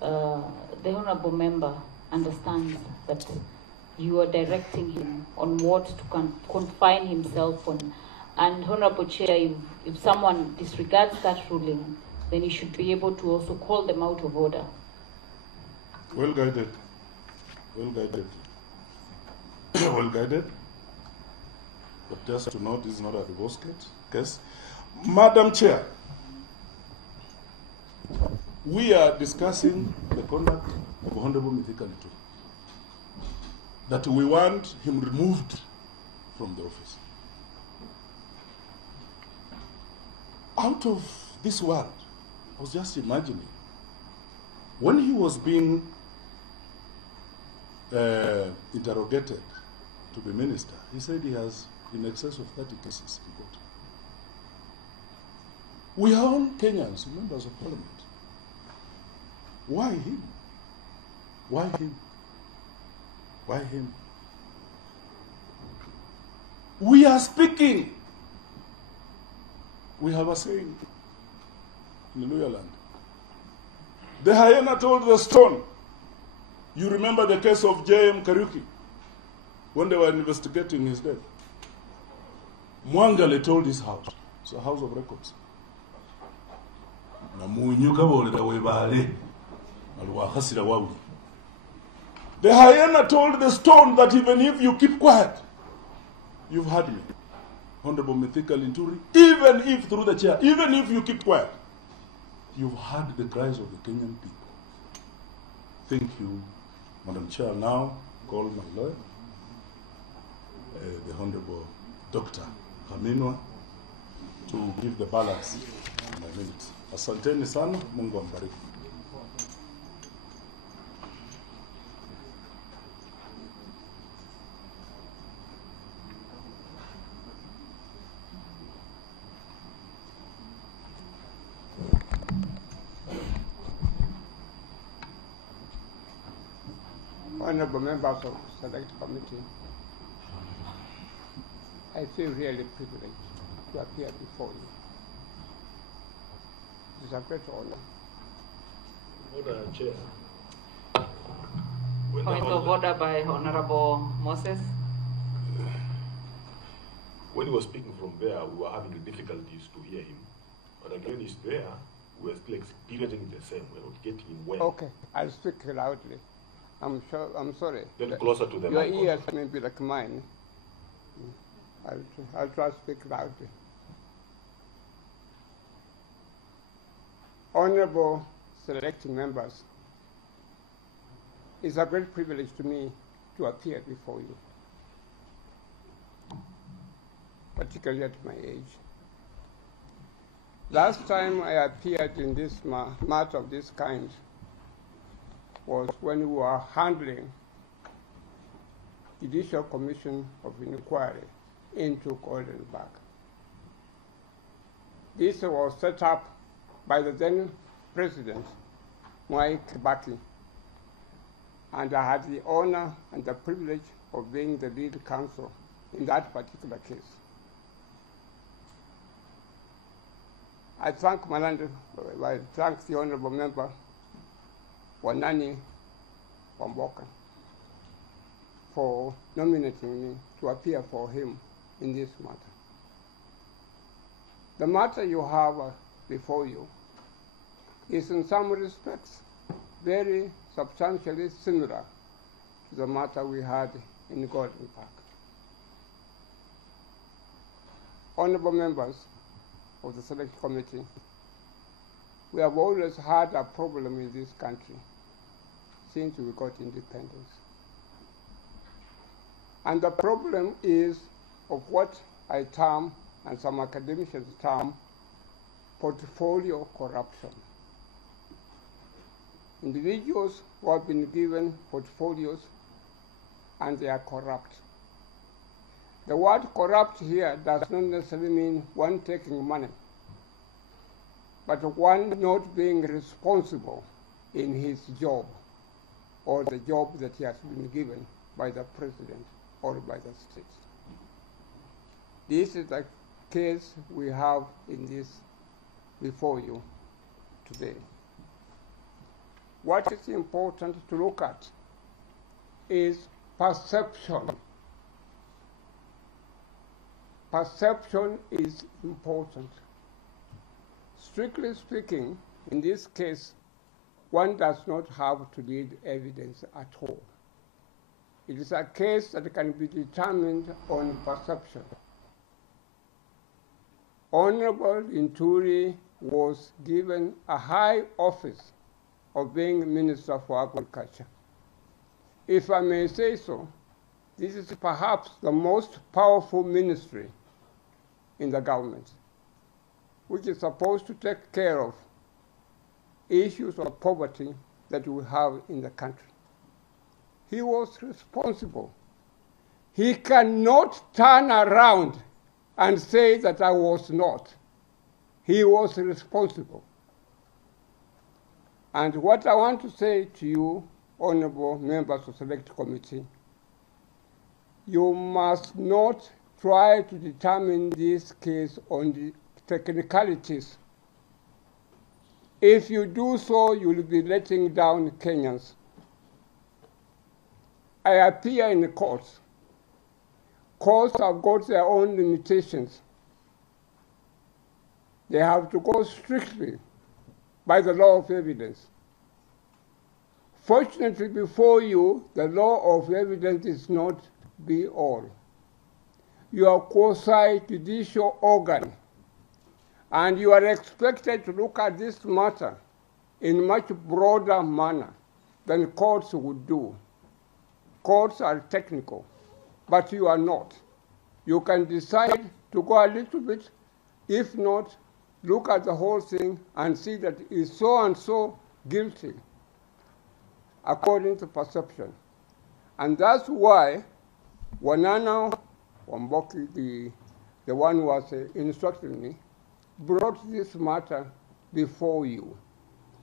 the Honorable Member understands that you are directing him on what to confine himself on. And Honorable Chair, if someone disregards that ruling, then you should be able to also call them out of order. Well guided. Well guided. Well guided. But just to note, this is not a divorce case. Madam Chair, we are discussing the conduct of Honorable Mithika Linturi, that we want him removed from the office. Out of this world, I was just imagining, when he was being interrogated to be minister, he said he has in excess of 30 cases in court. We are all Kenyans, members of parliament. Why him? Why him? Why him? We are speaking. We have a saying in Luya land. The hyena told the stone. You remember the case of J.M. Kariuki when they were investigating his death. Mwangale told his house. It's a house of records. The hyena told the stone that even if you keep quiet, you've heard me. Honorable Mithika Linturi, even if through the chair, even if you keep quiet, you've heard the cries of the Kenyan people. Thank you, Madam Chair. Now, call my lawyer, the Honorable Dr. Haminwa, to give the balance in a minute. Asanteni sana, Mungu ambariki. Honorable members of the Select Committee, I feel really privileged to appear before you. It is a great honor. Order, Chair. Point of order by Honorable Moses. When he was speaking from there, we were having difficulties to hear him. But again, he's there, we're still experiencing the same. We're not getting him well. Okay, I'll speak loudly. I'm sorry. Get closer to the Your mic. ears may be like mine. I'll try to speak loudly. Honorable selecting members, it's a great privilege to me to appear before you, particularly at my age. Last time I appeared in this matter of this kind was when we were handling Judicial Commission of Inquiry into Goldenberg. This was set up by the then President, Mwai Kibaki, and I had the honor and the privilege of being the lead counsel in that particular case. I thank the Honorable Member Wanani Wamboka for nominating me to appear for him in this matter. The matter you have before you is in some respects very substantially similar to the matter we had in Golden Park. Honorable members of the Select Committee, we have always had a problem in this country since we got independence. And the problem is of what I term, and some academicians term, portfolio corruption. Individuals who have been given portfolios and they are corrupt. The word corrupt here does not necessarily mean one taking money, but one not being responsible in his job or the job that he has been given by the president or by the state. This is the case we have in this before you today. What is important to look at is perception. Perception is important. Strictly speaking, in this case, one does not have to need evidence at all. It is a case that can be determined on perception. Honorable Linturi was given a high office of being Minister for Agriculture. If I may say so, this is perhaps the most powerful ministry in the government, which is supposed to take care of issues of poverty that we have in the country. He was responsible. He cannot turn around and say that I was not. He was responsible. And what I want to say to you, honorable members of the Select Committee, you must not try to determine this case on the technicalities. If you do so, you will be letting down Kenyans. I appear in the courts. Courts have got their own limitations. They have to go strictly by the law of evidence. Fortunately, before you, the law of evidence is not be all. You are quasi-judicial organ, and you are expected to look at this matter in a much broader manner than courts would do. Courts are technical, but you are not. You can decide to go a little bit. If not, look at the whole thing and see that is so and so guilty according to perception. And that's why Wanana Wamboki, the one who was instructing me, brought this matter before you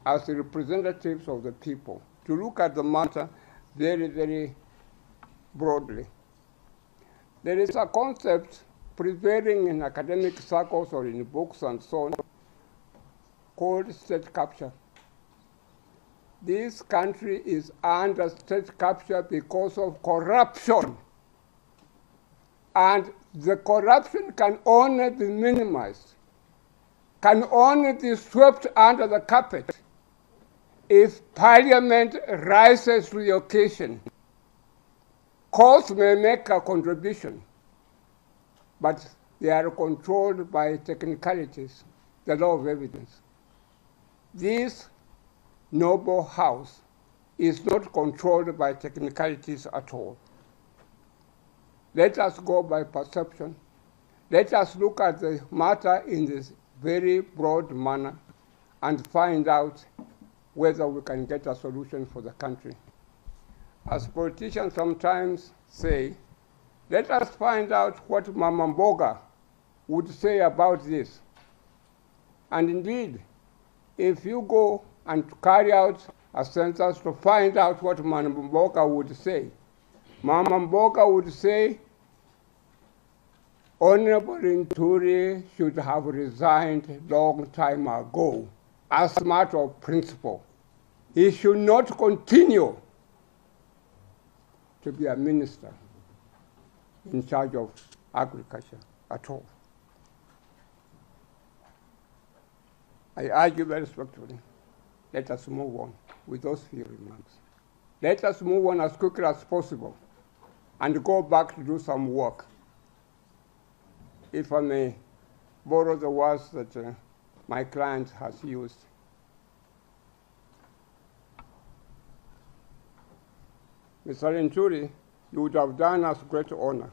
as the representatives of the people to look at the matter very, very broadly. There is a concept prevailing in academic circles or in books and so on called state capture. This country is under state capture because of corruption. And the corruption can only be minimized, can only be swept under the carpet if Parliament rises to the occasion. Courts may make a contribution, but they are controlled by technicalities, the law of evidence. This noble house is not controlled by technicalities at all. Let us go by perception. Let us look at the matter in this very broad manner and find out whether we can get a solution for the country. As politicians sometimes say, let us find out what Mama Mboga would say about this. And indeed, if you go and carry out a census to find out what Mama Mboga would say, Mama Mboga would say, Honorable Linturi should have resigned long time ago as a matter of principle. He should not continue to be a minister in charge of agriculture at all. I urge you very respectfully, let us move on with those few remarks. Let us move on as quickly as possible and go back to do some work. If I may borrow the words that my client has used. Mr. Linturi, you would have done us great honor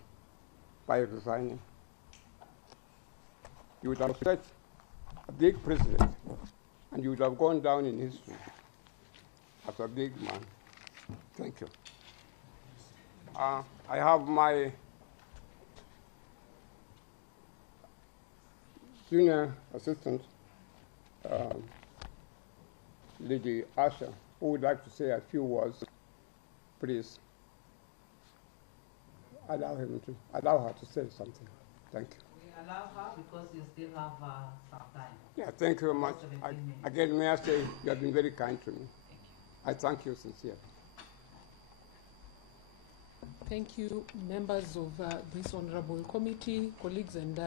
by resigning. You would have set a big precedent, and you would have gone down in history as a big man. Thank you. I have my Junior Assistant Lady Asha, who would like to say a few words, please allow her to say something. Thank you. We allow her because you still have some time. Yeah, thank you very much. Again, may I say you have been very kind to me. Thank you. I thank you sincerely. Thank you, members of this honorable committee, colleagues, and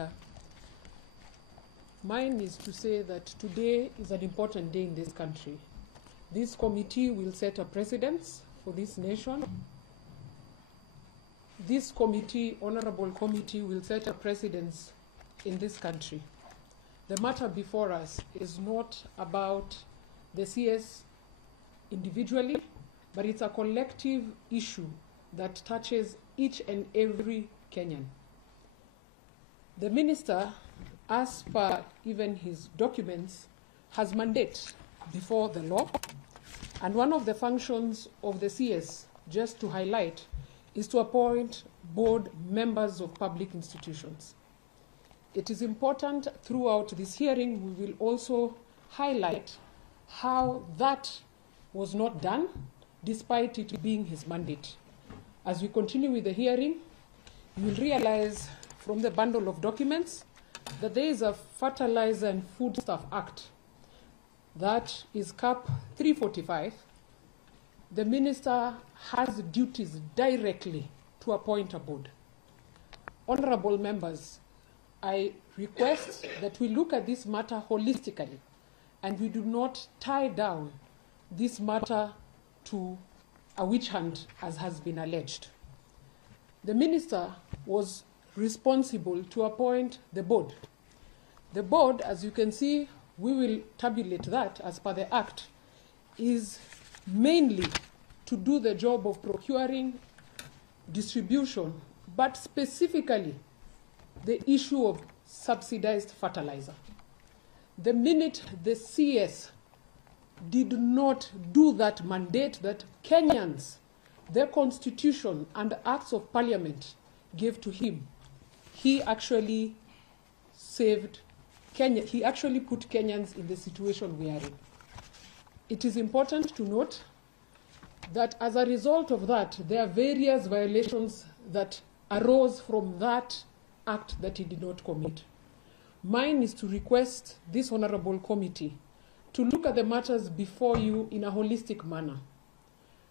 mine is to say that today is an important day in this country. This committee will set a precedence for this nation. This committee, honorable committee, will set a precedence in this country. The matter before us is not about the CS individually, but it's a collective issue that touches each and every Kenyan. The minister, as per even his documents, has mandate before the law, and one of the functions of the CS, just to highlight, is to appoint board members of public institutions. It is important throughout this hearing we will also highlight how that was not done despite it being his mandate. As we continue with the hearing, you will realize from the bundle of documents that there is a Fertilizer and Foodstuff Act that is Cap 345. The minister has duties directly to appoint a board. Honorable members, I request that we look at this matter holistically and we do not tie down this matter to a witch hunt as has been alleged. The minister was responsible to appoint the board. The board, as you can see, we will tabulate that as per the Act, is mainly to do the job of procuring, distribution, but specifically the issue of subsidized fertilizer. The minute the CS did not do that mandate that Kenyans, their constitution and acts of parliament gave to him, he actually saved Kenya. He actually put Kenyans in the situation we are in. It is important to note that as a result of that, there are various violations that arose from that act that he did not commit. Mine is to request this honorable committee to look at the matters before you in a holistic manner.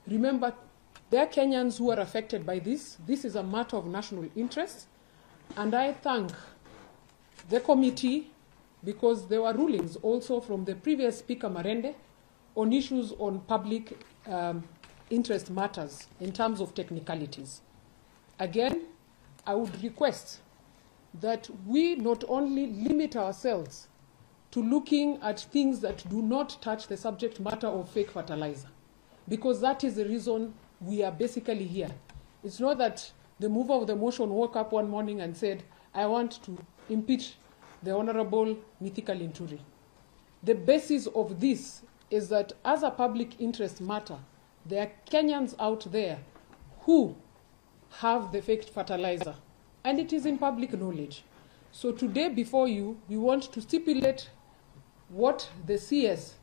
Remember, there are Kenyans who are affected by this. This is a matter of national interest, and I thank the committee because there were rulings also from the previous Speaker Marende on issues on public interest matters in terms of technicalities. Again, I would request that we not only limit ourselves to looking at things that do not touch the subject matter of fake fertilizer, because that is the reason we are basically here. It's not that the mover of the motion woke up one morning and said, I want to impeach the Honorable Mithika Linturi. The basis of this is that as a public interest matter, there are Kenyans out there who have the fake fertilizer, and it is in public knowledge. So today before you, we want to stipulate what the CS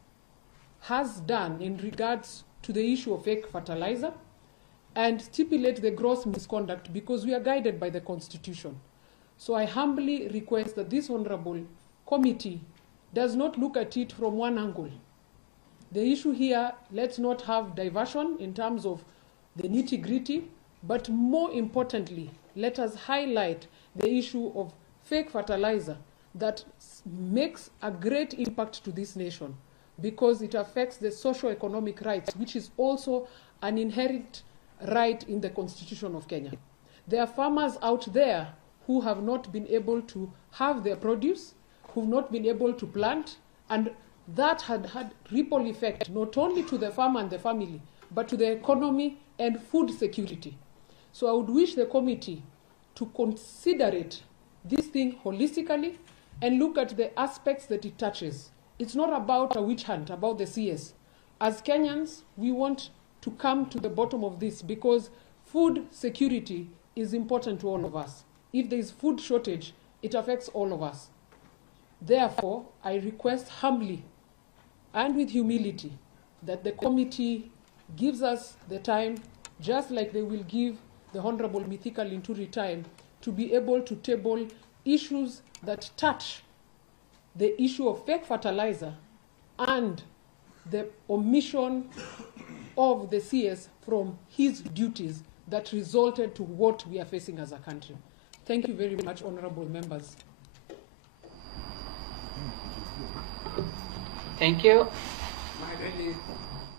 has done in regards to the issue of fake fertilizer and stipulate the gross misconduct because we are guided by the Constitution. So I humbly request that this honorable committee does not look at it from one angle. The issue here, let's not have diversion in terms of the nitty-gritty, but more importantly, let us highlight the issue of fake fertilizer that makes a great impact to this nation because it affects the socio-economic rights, which is also an inherent right in the Constitution of Kenya. There are farmers out there who have not been able to have their produce, who have not been able to plant, and that had ripple effect not only to the farmer and the family, but to the economy and food security. So I would wish the committee to consider this thing holistically and look at the aspects that it touches. It's not about a witch hunt, about the CS. As Kenyans, we want to come to the bottom of this because food security is important to all of us. If there is food shortage, it affects all of us. Therefore, I request humbly and with humility that the committee gives us the time, just like they will give the Honorable Mithika Linturi time, to be able to table issues that touch the issue of fake fertilizer and the omission of the CS from his duties that resulted to what we are facing as a country. Thank you very much, honorable members. Thank you.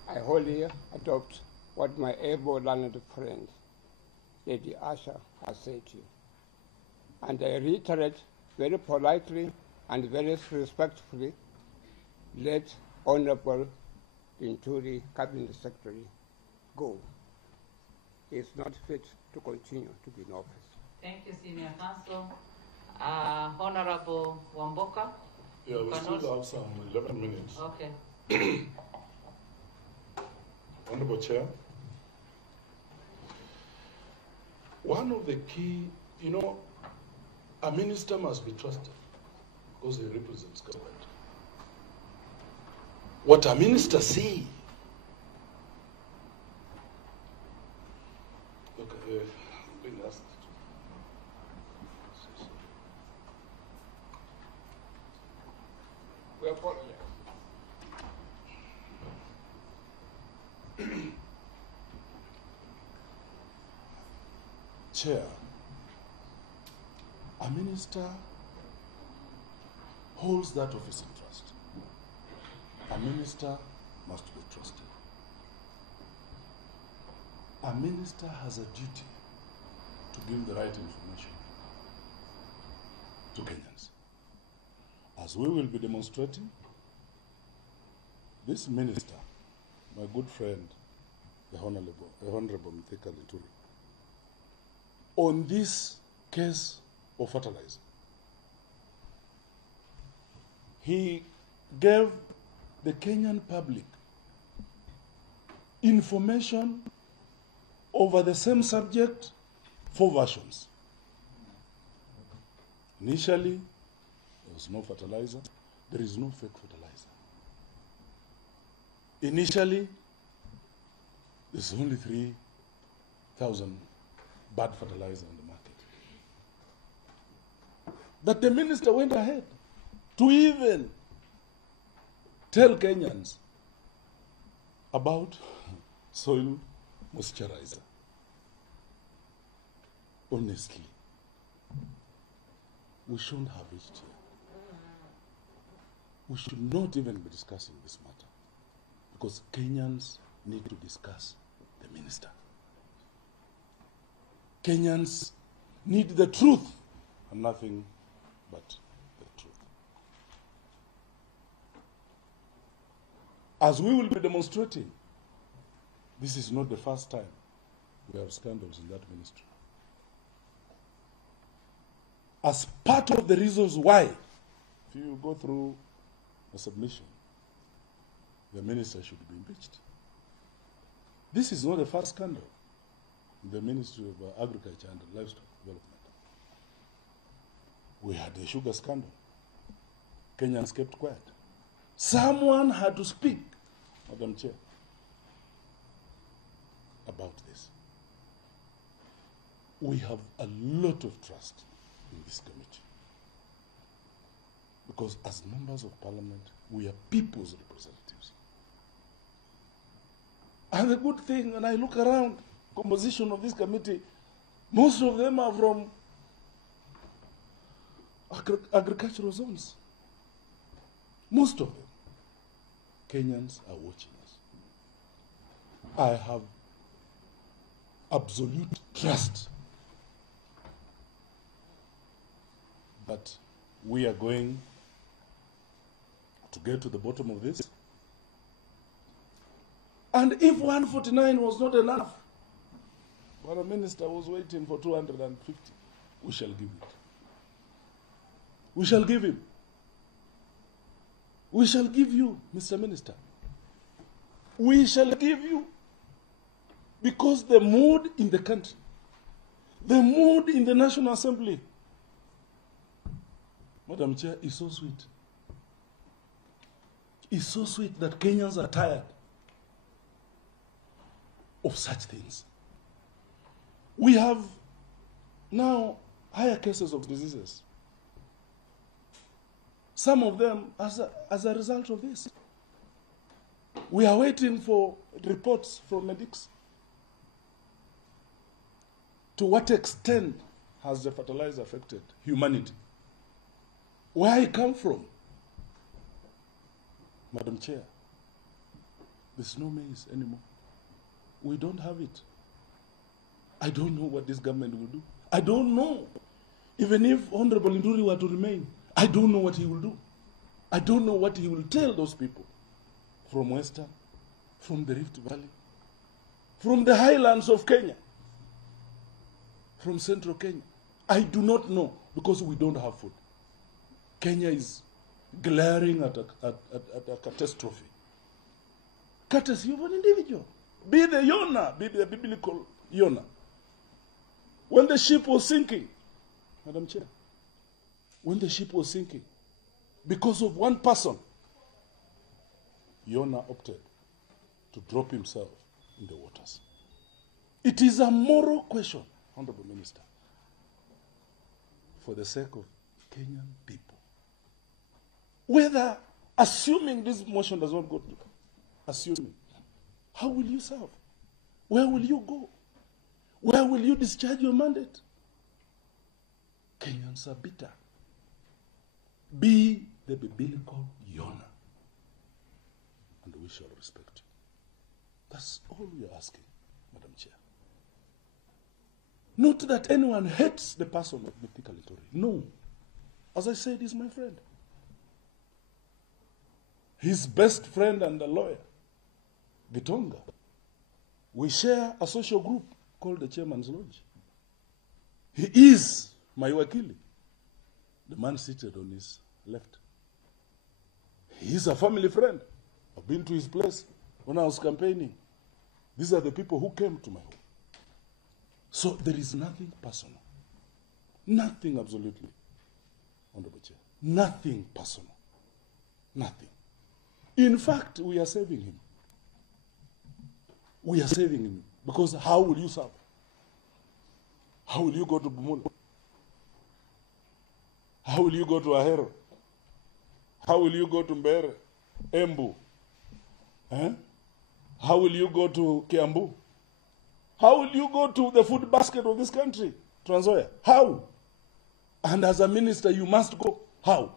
I wholly adopt what my able-learned friend, Lady Asha, has said to you. And I reiterate very politely and very respectfully, let Honorable Linturi, Cabinet Secretary, go. He is not fit to continue to be in office. Thank you, Senior Counsel. Honorable Wamboka? Yeah, we still have some 11 minutes. Okay. Honorable Chair, one of the key, a minister must be trusted because he represents government. What a minister says, look, being asked. We apologize. Chair, a minister holds that office in trust. A minister must be trusted. A minister has a duty to give the right information to Kenyans. As we will be demonstrating, this minister, my good friend, the Honorable Mithika Linturi, on this case of fertilizer, he gave the Kenyan public information over the same subject, 4 versions. Initially, there was no fertilizer. There is no fake fertilizer. Initially, there's only 3,000 bad fertilizer on the market. But the minister went ahead to even tell Kenyans about soil moisturizer. Honestly, we shouldn't have reached here. We should not even be discussing this matter because Kenyans need to discuss the minister. Kenyans need the truth and nothing but the truth. As we will be demonstrating, this is not the first time we have scandals in that ministry. As part of the reasons why, if you go through a submission, the minister should be impeached. This is not the first scandal in the Ministry of Agriculture and Livestock Development. We had the sugar scandal. Kenyans kept quiet. Someone had to speak, Madam Chair, about this. We have a lot of trust in this committee because as members of parliament, we are people's representatives. And the good thing, when I look around, composition of this committee, most of them are from agricultural zones. Most of them. Kenyans are watching us. I have absolute trust that we are going to get to the bottom of this. And if 149 was not enough, but the minister was waiting for 250, we shall give it. We shall give him. We shall give you, Mr. Minister. We shall give you. Because the mood in the country, the mood in the National Assembly, Madam Chair, is so sweet. is so sweet that Kenyans are tired of such things. We have now higher cases of diseases. Some of them as a result of this. We are waiting for reports from medics. To what extent has the fertilizer affected humanity? Where it come from? Madam Chair, there's no maize anymore. We don't have it. I don't know what this government will do. I don't know. Even if Honorable Linturi were to remain, I don't know what he will do. I don't know what he will tell those people from Western, from the Rift Valley, from the highlands of Kenya, from central Kenya. I do not know, because we don't have food. Kenya is glaring at a catastrophe. Courtesy of an individual. Be the Jonah, be the biblical Jonah. When the ship was sinking, Madam Chair, when the ship was sinking, because of one person, Jonah opted to drop himself in the waters. It is a moral question, Honorable Minister, for the sake of Kenyan people. Whether, assuming this motion does not go through, assuming, how will you serve? Where will you go? Where will you discharge your mandate? Kenyans are bitter. Be the biblical Jonah, and we shall respect you. That's all we are asking, Madam Chair. Not that anyone hates the person of Mithika Linturi. No. As I said, he's my friend. His best friend and a lawyer, Gitonga. We share a social group called the Chairman's Lodge. He is my wakili, the man seated on his left. He is a family friend. I've been to his place when I was campaigning. These are the people who came to my home. So there is nothing personal. Nothing absolutely, Honorable Chair. Nothing personal. Nothing. In fact, we are saving him. We are saving him. Because how will you serve? How will you go to Bumula? How will you go to Ahero? How will you go to Mbere? Embu? How will you go to Kiambu? How will you go to the food basket of this country, Trans Nzoia? How? And as a minister, you must go. How?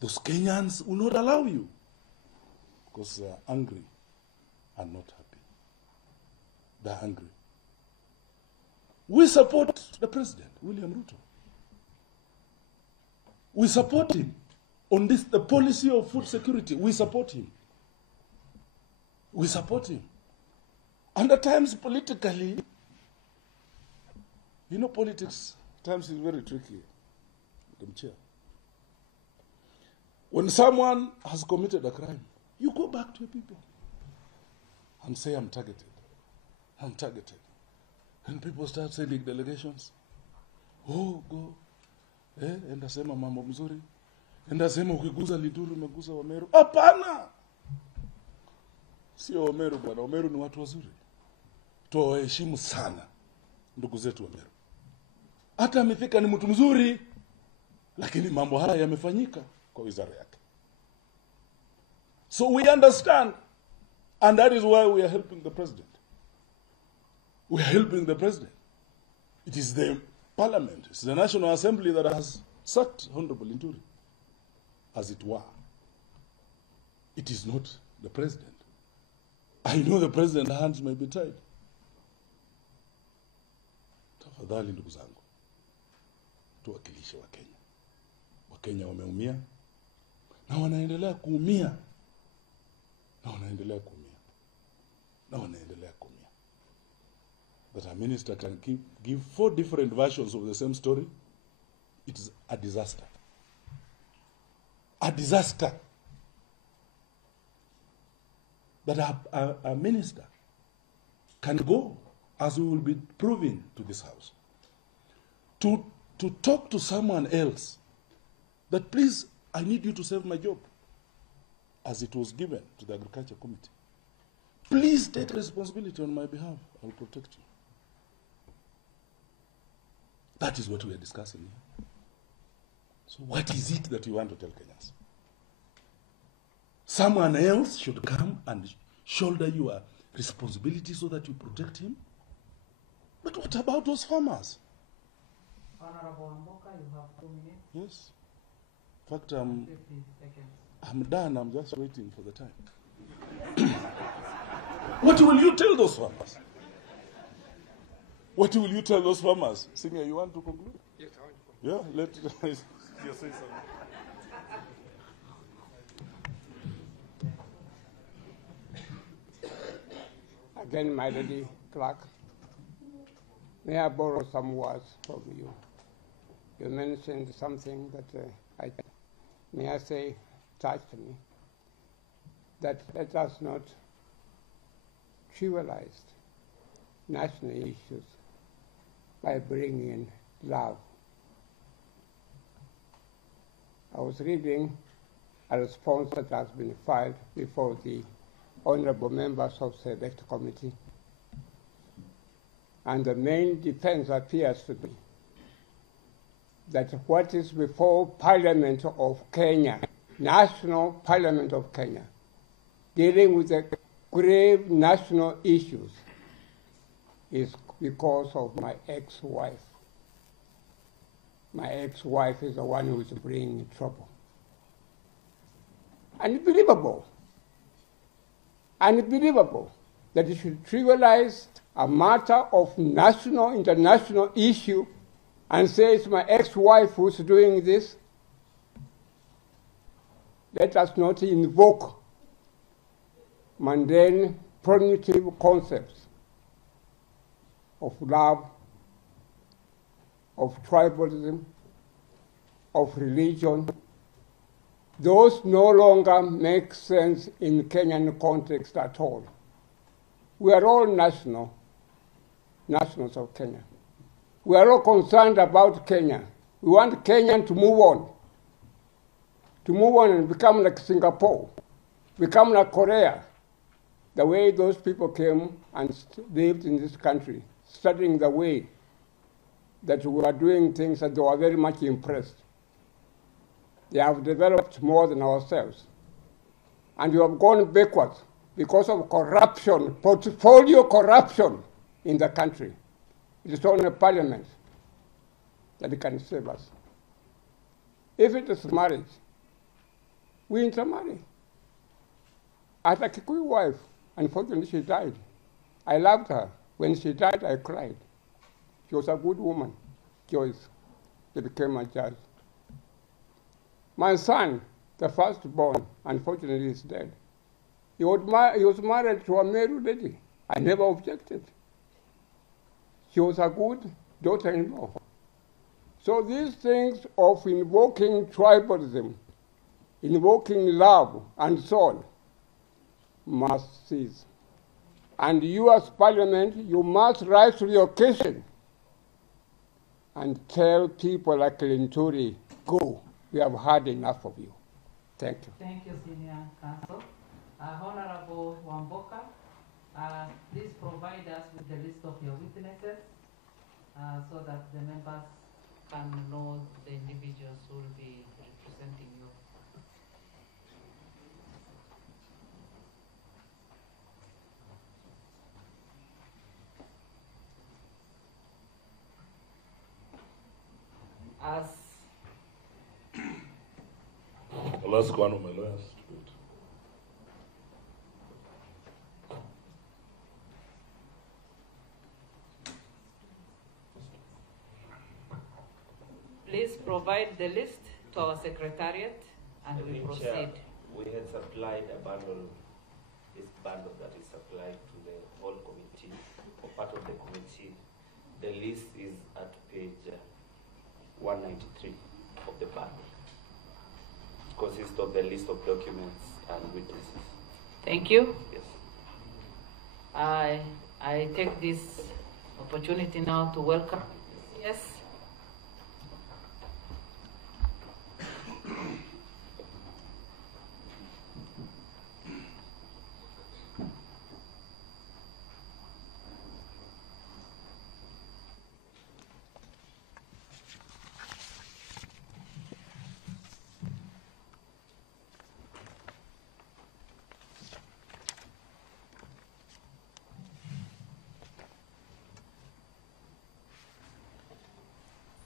Those Kenyans will not allow you because they are angry and not happy. They are angry. We support the president, William Ruto. We support him on this, the policy of food security. We support him. We support him. And at times politically, you know, politics at times is very tricky, Madam Chair. When someone has committed a crime, you go back to your people and say, I'm targeted. I'm targeted. And people start sending delegations. Oh, go. Enda sema mambo mzuri. Enda sema ukiguza Linturi umeguza Wameru. Hapana! Sio Wameru bwana. Wameru ni watu wazuri. Tuwaheshimu sana ndugu zetu Wameru. Hata Mithika ni mtu mzuri, lakini mambo haya yamefanyika kwa wizara yake. So we understand, and that is why we are helping the president. We are helping the president. It is the parliament, it's the National Assembly that has sacked Honorable Linturi, as it were. It is not the president. I know the president's hands may be tied. Tafadhali ndugu zangu, tuwakilishe Wakenya. Wakenya wameumia na wanaendelea kuumia na wanaendelea kuumia na wanaendelea kuumia. That a minister can give 4 different versions of the same story, it is a disaster. A disaster. That a minister can go, as we will be proving to this house, to talk to someone else that please I need you to save my job, as it was given to the Agriculture Committee. Please take responsibility on my behalf. I'll protect you. That is what we are discussing here. So what is it that you want to tell Kenyans? Someone else should come and shoulder your responsibility so that you protect him? But what about those farmers? Honorable Amboka, you have 2 minutes. Yes. In fact, 50 seconds. I'm done. I'm just waiting for the time. What will you tell those farmers? What will you tell those farmers? Senior, you want to conclude? Yes, I want to conclude. Yeah, you say something. Again, my lady clerk, may I borrow some words from you? You mentioned something that may I say, touched me, that let us not trivialize national issues by bringing in love. I was reading a response that has been filed before the honorable members of the Select Committee, and the main defense appears to be that what is before Parliament of Kenya, National Parliament of Kenya, dealing with the grave national issues, is because of my ex-wife. My ex-wife is the one who is bringing trouble. Unbelievable. Unbelievable that you should trivialize a matter of national, international issue and say it's my ex-wife who's doing this. Let us not invoke mundane, primitive concepts of love, of tribalism, of religion. Those no longer make sense in Kenyan context at all. We are all nationals of Kenya. We are all concerned about Kenya. We want Kenya to move on and become like Singapore, become like Korea, the way those people came and lived in this country, studying the way that we are doing things, and they were very much impressed. They have developed more than ourselves. And we have gone backwards because of corruption, portfolio corruption in the country. It is only Parliament that can save us. If it is marriage, we intermarry. I had a Kikuyu wife. Unfortunately, she died. I loved her. When she died, I cried. She was a good woman, Joyce. She became a judge. My son, the firstborn, unfortunately is dead. He was married to a Meru lady. I never objected. She was a good daughter-in-law. So these things of invoking tribalism, invoking love, and so on, must cease. And you as Parliament, you must rise to the occasion and tell people like Linturi, go. We have had enough of you. Thank you. Thank you, Senior Counsel. Honorable Wamboka, please provide us with the list of your witnesses so that the members can know the individuals who will be representing you. I'll ask one of my lawyers to do it. Please provide the list to our secretariat and we proceed. Chair, we had supplied a bundle, this bundle that is supplied to the whole committee, or part of the committee. The list is at page 193 of the bundle. It consists of the list of documents and witnesses. Thank you. Yes. I take this opportunity now to welcome. Yes.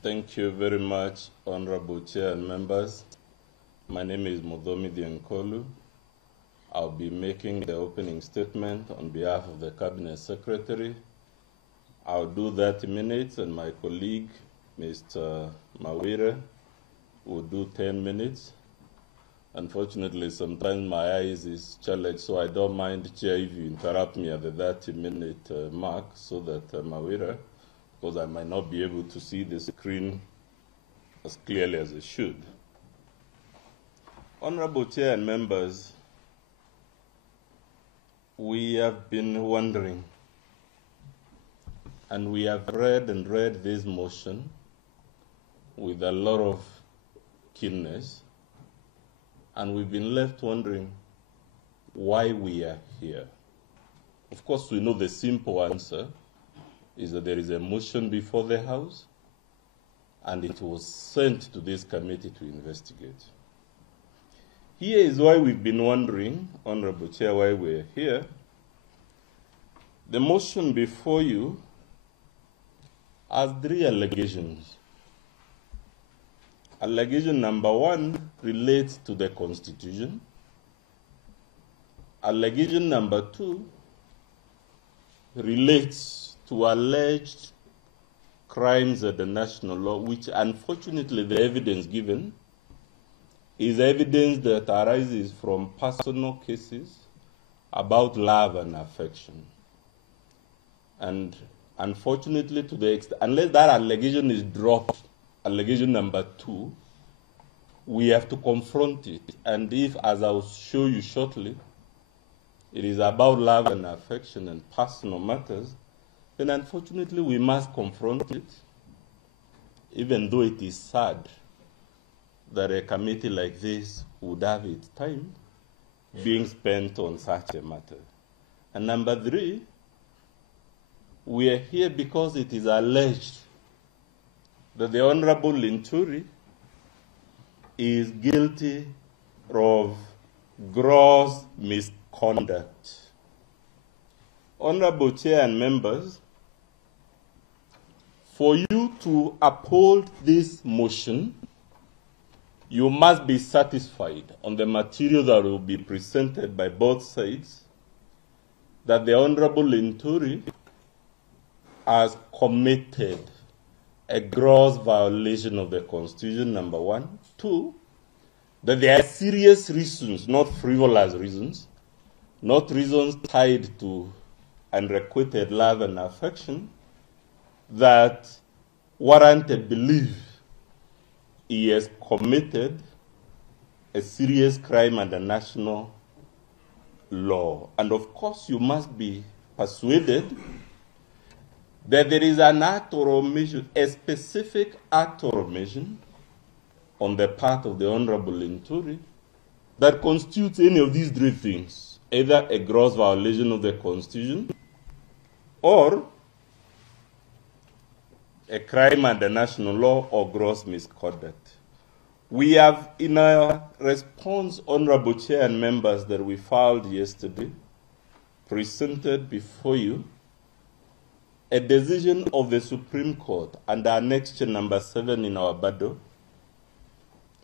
Thank you very much, Honorable Chair and members. My name is Mudomi Dienkolu. I'll be making the opening statement on behalf of the Cabinet Secretary. I'll do 30 minutes, and my colleague, Mr. Mawire, will do 10 minutes. Unfortunately, sometimes my eyes is challenged, so I don't mind, Chair, if you interrupt me at the 30-minute mark, so that Mawire, because I might not be able to see the screen as clearly as I should. Honorable Chair and members, we have been wondering, and we have read this motion with a lot of keenness, and we've been left wondering why we are here. Of course, we know the simple answer is that there is a motion before the House, and it was sent to this committee to investigate. Here is why we've been wondering, Honorable Chair, why we're here. The motion before you has 3 allegations. Allegation number 1 relates to the Constitution. Allegation number 2 relates to alleged crimes at the national law, which unfortunately the evidence given is evidence that arises from personal cases about love and affection. And unfortunately, to the extent, unless that allegation is dropped, allegation number 2, we have to confront it. And if, as I will show you shortly, it is about love and affection and personal matters, then unfortunately we must confront it, even though it is sad that a committee like this would have its time being spent on such a matter. And number 3, we are here because it is alleged that the Honorable Linturi is guilty of gross misconduct. Honorable Chair and members, for you to uphold this motion, you must be satisfied on the material that will be presented by both sides that the Honorable Linturi has committed a gross violation of the Constitution, number 1. 2, that there are serious reasons, not frivolous reasons, not reasons tied to unrequited love and affection, that warrant a belief he has committed a serious crime under national law. And of course, you must be persuaded that there is an act or omission, a specific act or omission on the part of the Honorable Linturi that constitutes any of these 3 things, either a gross violation of the Constitution or a crime under national law or gross misconduct. We have, in our response, Honorable Chair and members, that we filed yesterday, presented before you a decision of the Supreme Court under Annexure number 7 in our BADO,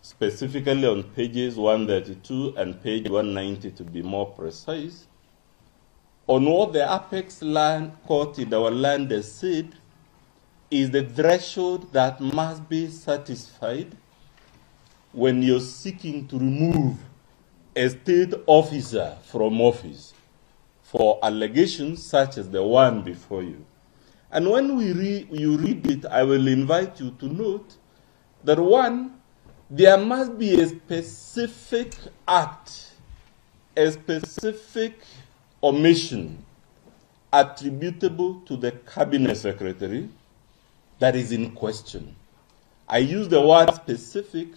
specifically on pages 132 and page 190 to be more precise, on what the apex land court in our land has said is the threshold that must be satisfied when you're seeking to remove a state officer from office for allegations such as the one before you. And when you read it, I will invite you to note that 1, there must be a specific act, a specific omission attributable to the Cabinet Secretary that is in question. I use the word specific,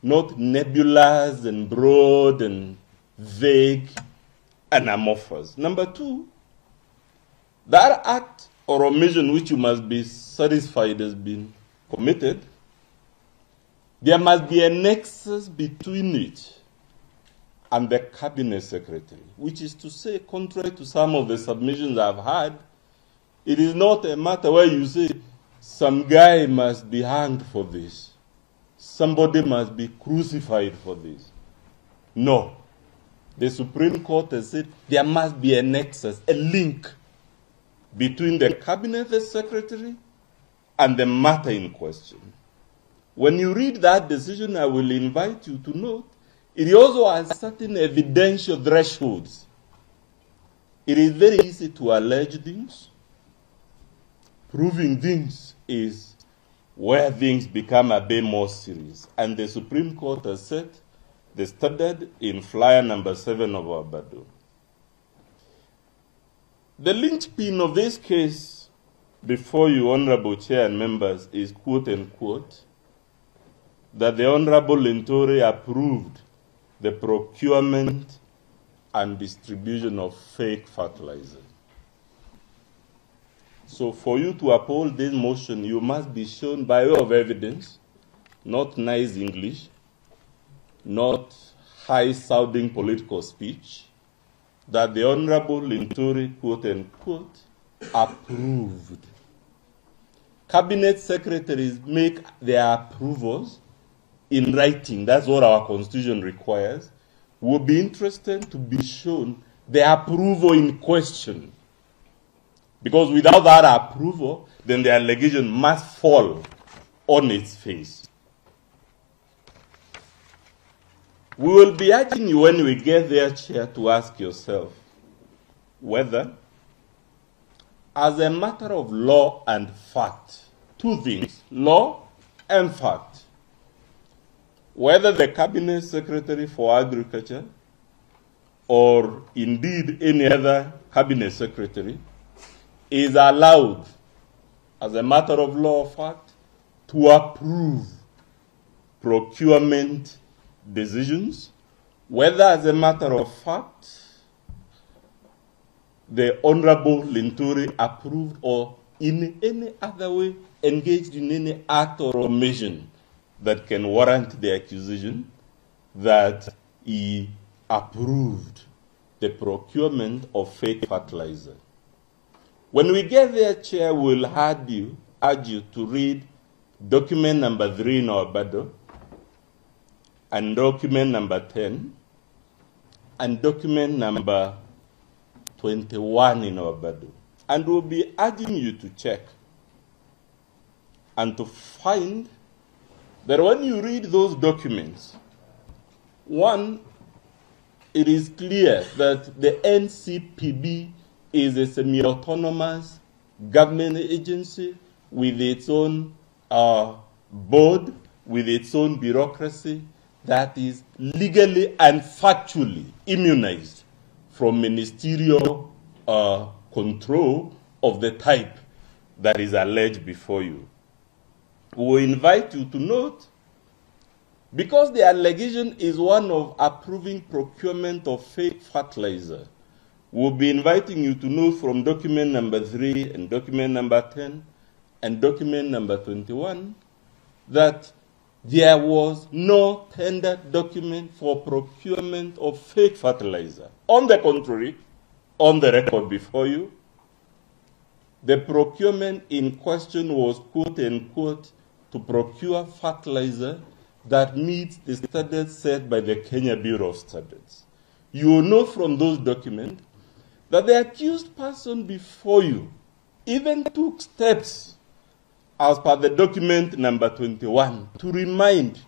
not nebulous and broad and vague and amorphous. Number 2, that act or omission which you must be satisfied has been committed, there must be a nexus between it and the Cabinet Secretary, which is to say, contrary to some of the submissions I've had, it is not a matter where you say some guy must be hanged for this. Somebody must be crucified for this. No. The Supreme Court has said there must be a nexus, a link between the Cabinet Secretary and the matter in question. When you read that decision, I will invite you to note it also has certain evidential thresholds. It is very easy to allege things. Proving things is where things become a bit more serious. And the Supreme Court has set the standard in flyer number 7 of our Bado. The linchpin of this case before you, Honorable Chair and members, is quote unquote that the Honorable Linturi approved the procurement and distribution of fake fertilizer. So for you to uphold this motion, you must be shown by way of evidence, not nice English, not high-sounding political speech, that the Honorable Linturi, quote unquote, approved. Cabinet secretaries make their approvals in writing. That's what our Constitution requires. We'll be interested to be shown the approval in question. Because without that approval, then the allegation must fall on its face. We will be urging you when we get there, Chair, to ask yourself whether, as a matter of law and fact, two things, law and fact, whether the Cabinet Secretary for Agriculture or indeed any other Cabinet Secretary is allowed, as a matter of law or fact, to approve procurement decisions, whether as a matter of fact the Honorable Linturi approved or in any other way engaged in any act or omission that can warrant the accusation that he approved the procurement of fake fertilizer. When we get there, Chair, we'll urge you to read document number 3 in our Bado, and document number 10, and document number 21 in our Bado. And we'll be urging you to check and to find that when you read those documents, one, it is clear that the NCPB is a semi-autonomous government agency with its own board, with its own bureaucracy that is legally and factually immunized from ministerial control of the type that is alleged before you. We invite you to note, because the allegation is one of approving procurement of fake fertilizer, we'll be inviting you to note from document number 3 and document number 10 and document number 21 that there was no tender document for procurement of fake fertilizer. On the contrary, on the record before you, the procurement in question was, quote unquote, to procure fertilizer that meets the standards set by the Kenya Bureau of Standards. You will know from those documents that the accused person before you even took steps, as per the document number 21, to remind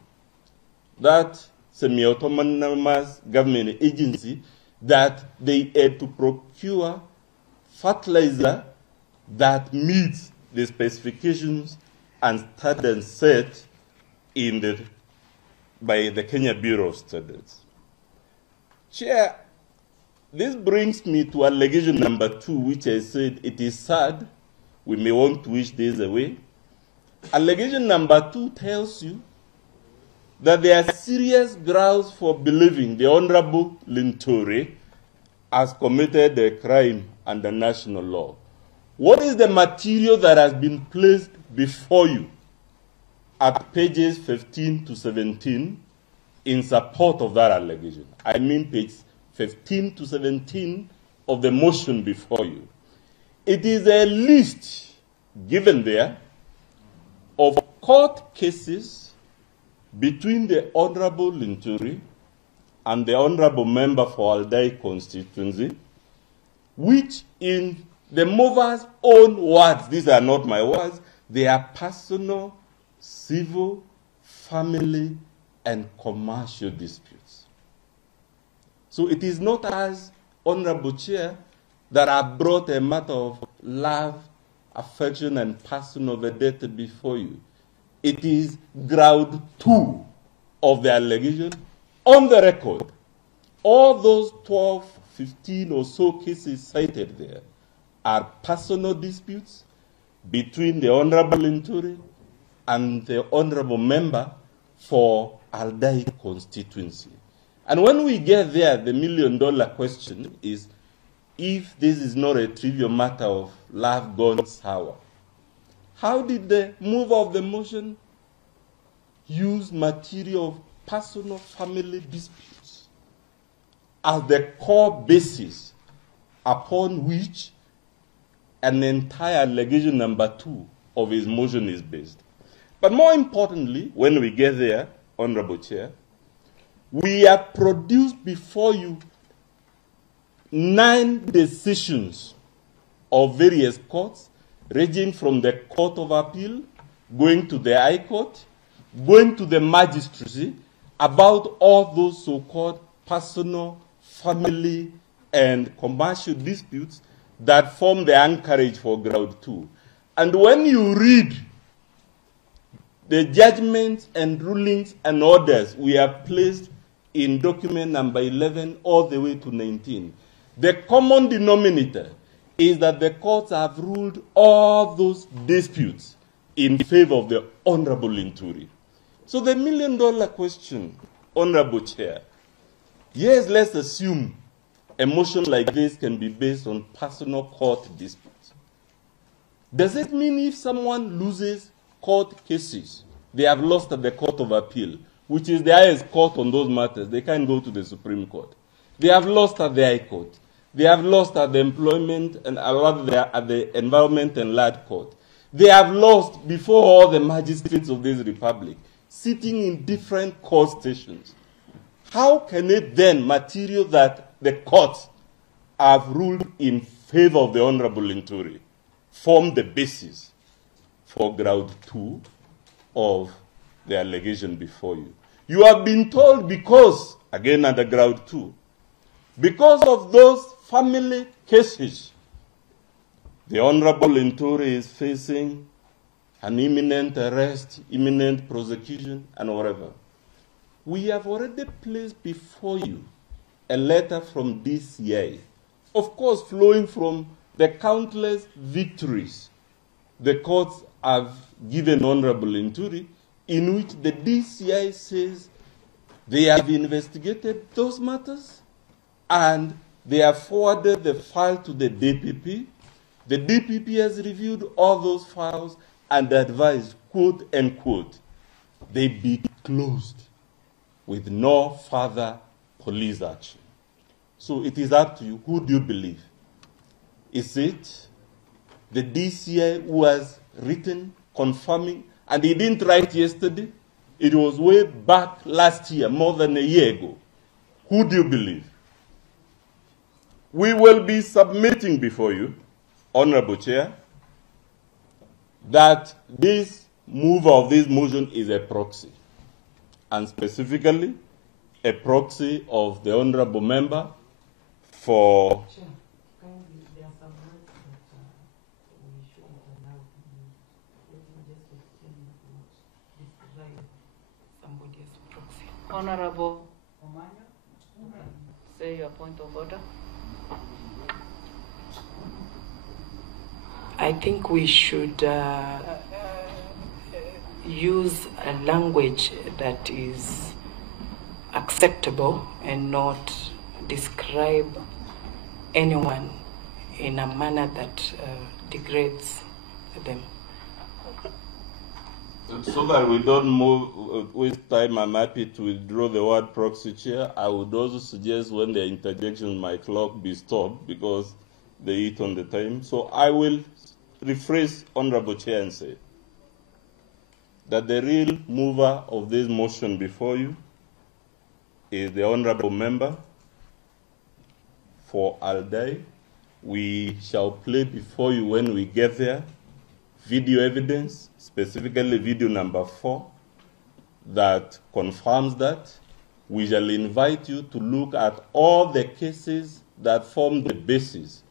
that semi-autonomous government agency that they had to procure fertilizer that meets the specifications and standards set by the Kenya Bureau of Standards. Chair, this brings me to allegation number 2, which I said it is sad. We may want to wish this away. Allegation number 2 tells you that there are serious grounds for believing the Honorable Linturi has committed a crime under national law. What is the material that has been placed before you at pages 15 to 17 in support of that allegation? I mean page 15 to 17 of the motion before you. It is a list given there court cases between the Honorable Linturi and the Honorable Member for Aldai constituency, which in the mover's own words, these are not my words, they are personal, civil, family, and commercial disputes. So it is not as Honorable Chair that I brought a matter of love, affection, and personal vendetta before you. It is ground 2 of the allegation on the record. All those 12, 15 or so cases cited there are personal disputes between the Honorable Linturi and the Honorable Member for Aldai constituency. And when we get there, the million-dollar question is, if this is not a trivial matter of love gone sour, how did the mover of the motion use material of personal family disputes as the core basis upon which an entire allegation number 2 of his motion is based? But more importantly, when we get there, Honorable Chair, we have produced before you 9 decisions of various courts, ranging from the Court of Appeal, going to the High Court, going to the magistracy, about all those so-called personal, family, and commercial disputes that form the anchorage for ground 2. And when you read the judgments and rulings and orders we have placed in document number 11 all the way to 19, the common denominator is that the courts have ruled all those disputes in favor of the Honorable Linturi. So the million-dollar question, Honorable Chair, yes, let's assume a motion like this can be based on personal court disputes. Does it mean if someone loses court cases, they have lost at the Court of Appeal, which is the highest court on those matters, they can't go to the Supreme Court? They have lost at the High Court. They have lost at the Employment and at the Environment and Land Court. They have lost before all the magistrates of this republic, sitting in different court stations. How can it then material that the courts have ruled in favor of the Honorable Linturi form the basis for ground 2 of the allegation before you? You have been told because, again under ground 2, because of those family cases, the Honorable Linturi is facing an imminent arrest, imminent prosecution, and whatever. We have already placed before you a letter from DCI, of course flowing from the countless victories the courts have given Honorable Linturi, in which the DCI says they have investigated those matters and they have forwarded the file to the DPP. The DPP has reviewed all those files and advised, quote, unquote, they be closed with no further police action. So it is up to you. Who do you believe? Is it the DCI who has written, confirming, and he didn't write yesterday? It was way back last year, more than a year ago. Who do you believe? We will be submitting before you, Honorable Chair, that this mover of this motion is a proxy, and specifically a proxy of the Honorable Member for... Chair, kindly, there are some words that we shouldn't allow to use. Let me just explain what describe somebody as proxy. Honorable Omanya, say your point of order. I think we should use a language that is acceptable and not describe anyone in a manner that degrades them. So that we don't waste time, I'm happy to withdraw the word proxy, Chair. I would also suggest when the interjection, my clock be stopped because they eat on the time. So I will rephrase, Honorable Chair, and say that the real mover of this motion before you is the honorable member for Aldai. We shall play before you, when we get there, video evidence, specifically video number 4, that confirms that. We shall invite you to look at all the cases that form the basis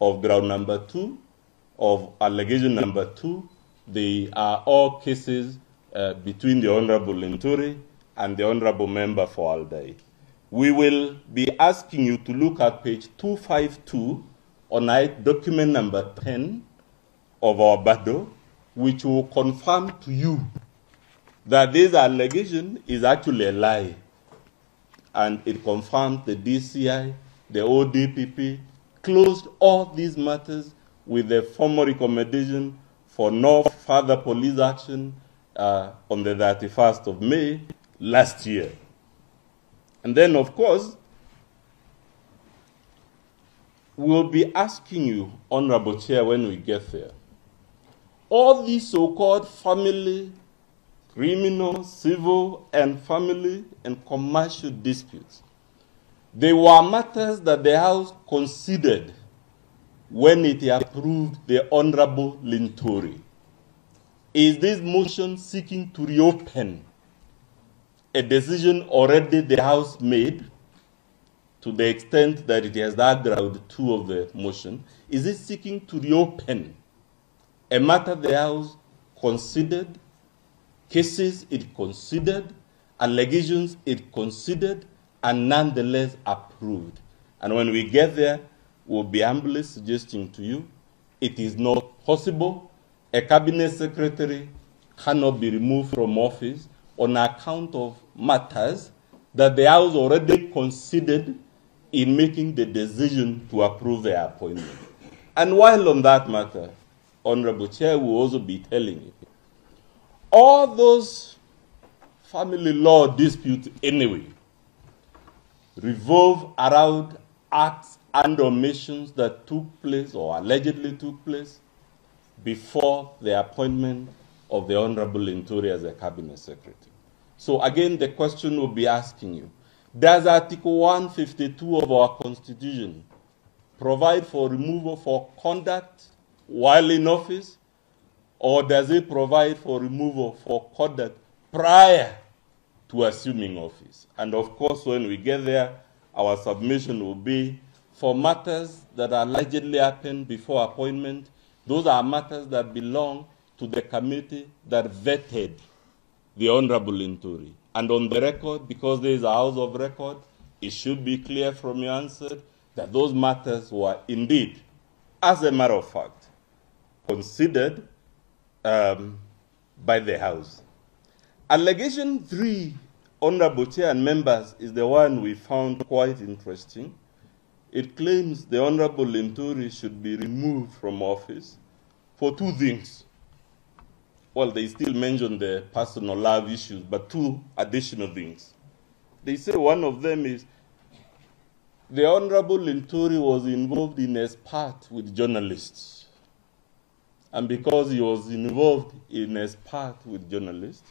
of ground number 2, of allegation number 2. They are all cases between the Honorable Linturi and the Honorable Member for Aldai. We will be asking you to look at page 252 on document number 10 of our BADO, which will confirm to you that this allegation is actually a lie. And it confirms the DCI, the ODPP, closed all these matters with a formal recommendation for no further police action on the 31st of May last year. And then, of course, we'll be asking you, Honorable Chair, when we get there, all these so-called family, criminal, civil, and family and commercial disputes, they were matters that the House considered when it approved the Honorable Linturi. Is this motion seeking to reopen a decision already the House made, to the extent that it has that ground 2 of the motion? Is it seeking to reopen a matter the House considered, cases it considered, allegations it considered, and nonetheless approved? And when we get there, we'll be humbly suggesting to you, it is not possible. A cabinet secretary cannot be removed from office on account of matters that the House already considered in making the decision to approve their appointment. And while on that matter, Honorable Chair will also be telling you, all those family law disputes anyway revolve around acts and omissions that took place or allegedly took place before the appointment of the Honorable Linturi as a cabinet secretary. So again, the question will be asking you, does Article 152 of our Constitution provide for removal for conduct while in office, or does it provide for removal for conduct prior to assuming office? And of course, when we get there, our submission will be for matters that allegedly happened before appointment. Those are matters that belong to the committee that vetted the Honorable Linturi. And on the record, because there is a house of record, it should be clear from your answer that those matters were indeed, as a matter of fact, considered by the House. Allegation 3, Honorable Chair and members, is the one we found quite interesting. It claims the Honorable Linturi should be removed from office for 2 things. Well, they still mention the personal love issues, but 2 additional things. They say one of them is the Honorable Linturi was involved in a spat with journalists. And because he was involved in a spat with journalists,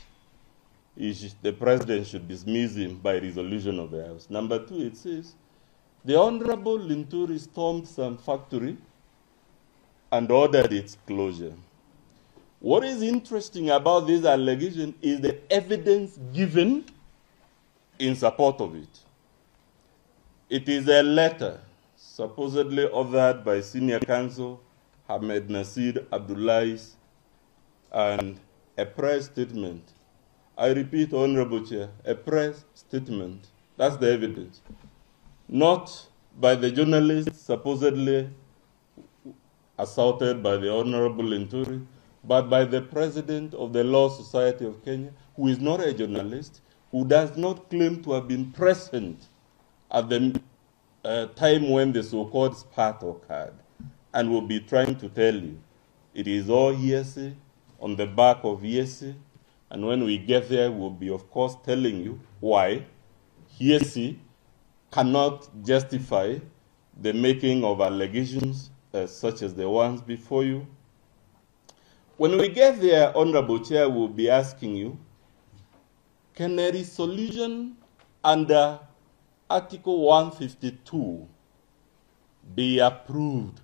the president should dismiss him by resolution of the House. Number 2, it says, the Honorable Linturi stormed some factory and ordered its closure. What is interesting about this allegation is the evidence given in support of it. It is a letter supposedly authored by Senior Counsel Ahmed Nasir Abdullahis and a press statement. I repeat, Honorable Chair, a press statement. That's the evidence. Not by the journalist supposedly assaulted by the Honorable Linturi, but by the President of the Law Society of Kenya, who is not a journalist, who does not claim to have been present at the time when the so-called spat occurred, and will be trying to tell you it is all hearsay on the back of hearsay, and when we get there, we'll be, of course, telling you why hearsay cannot justify the making of allegations such as the ones before you. When we get there, Honorable Chair, we'll be asking you, can a resolution under Article 152 be approved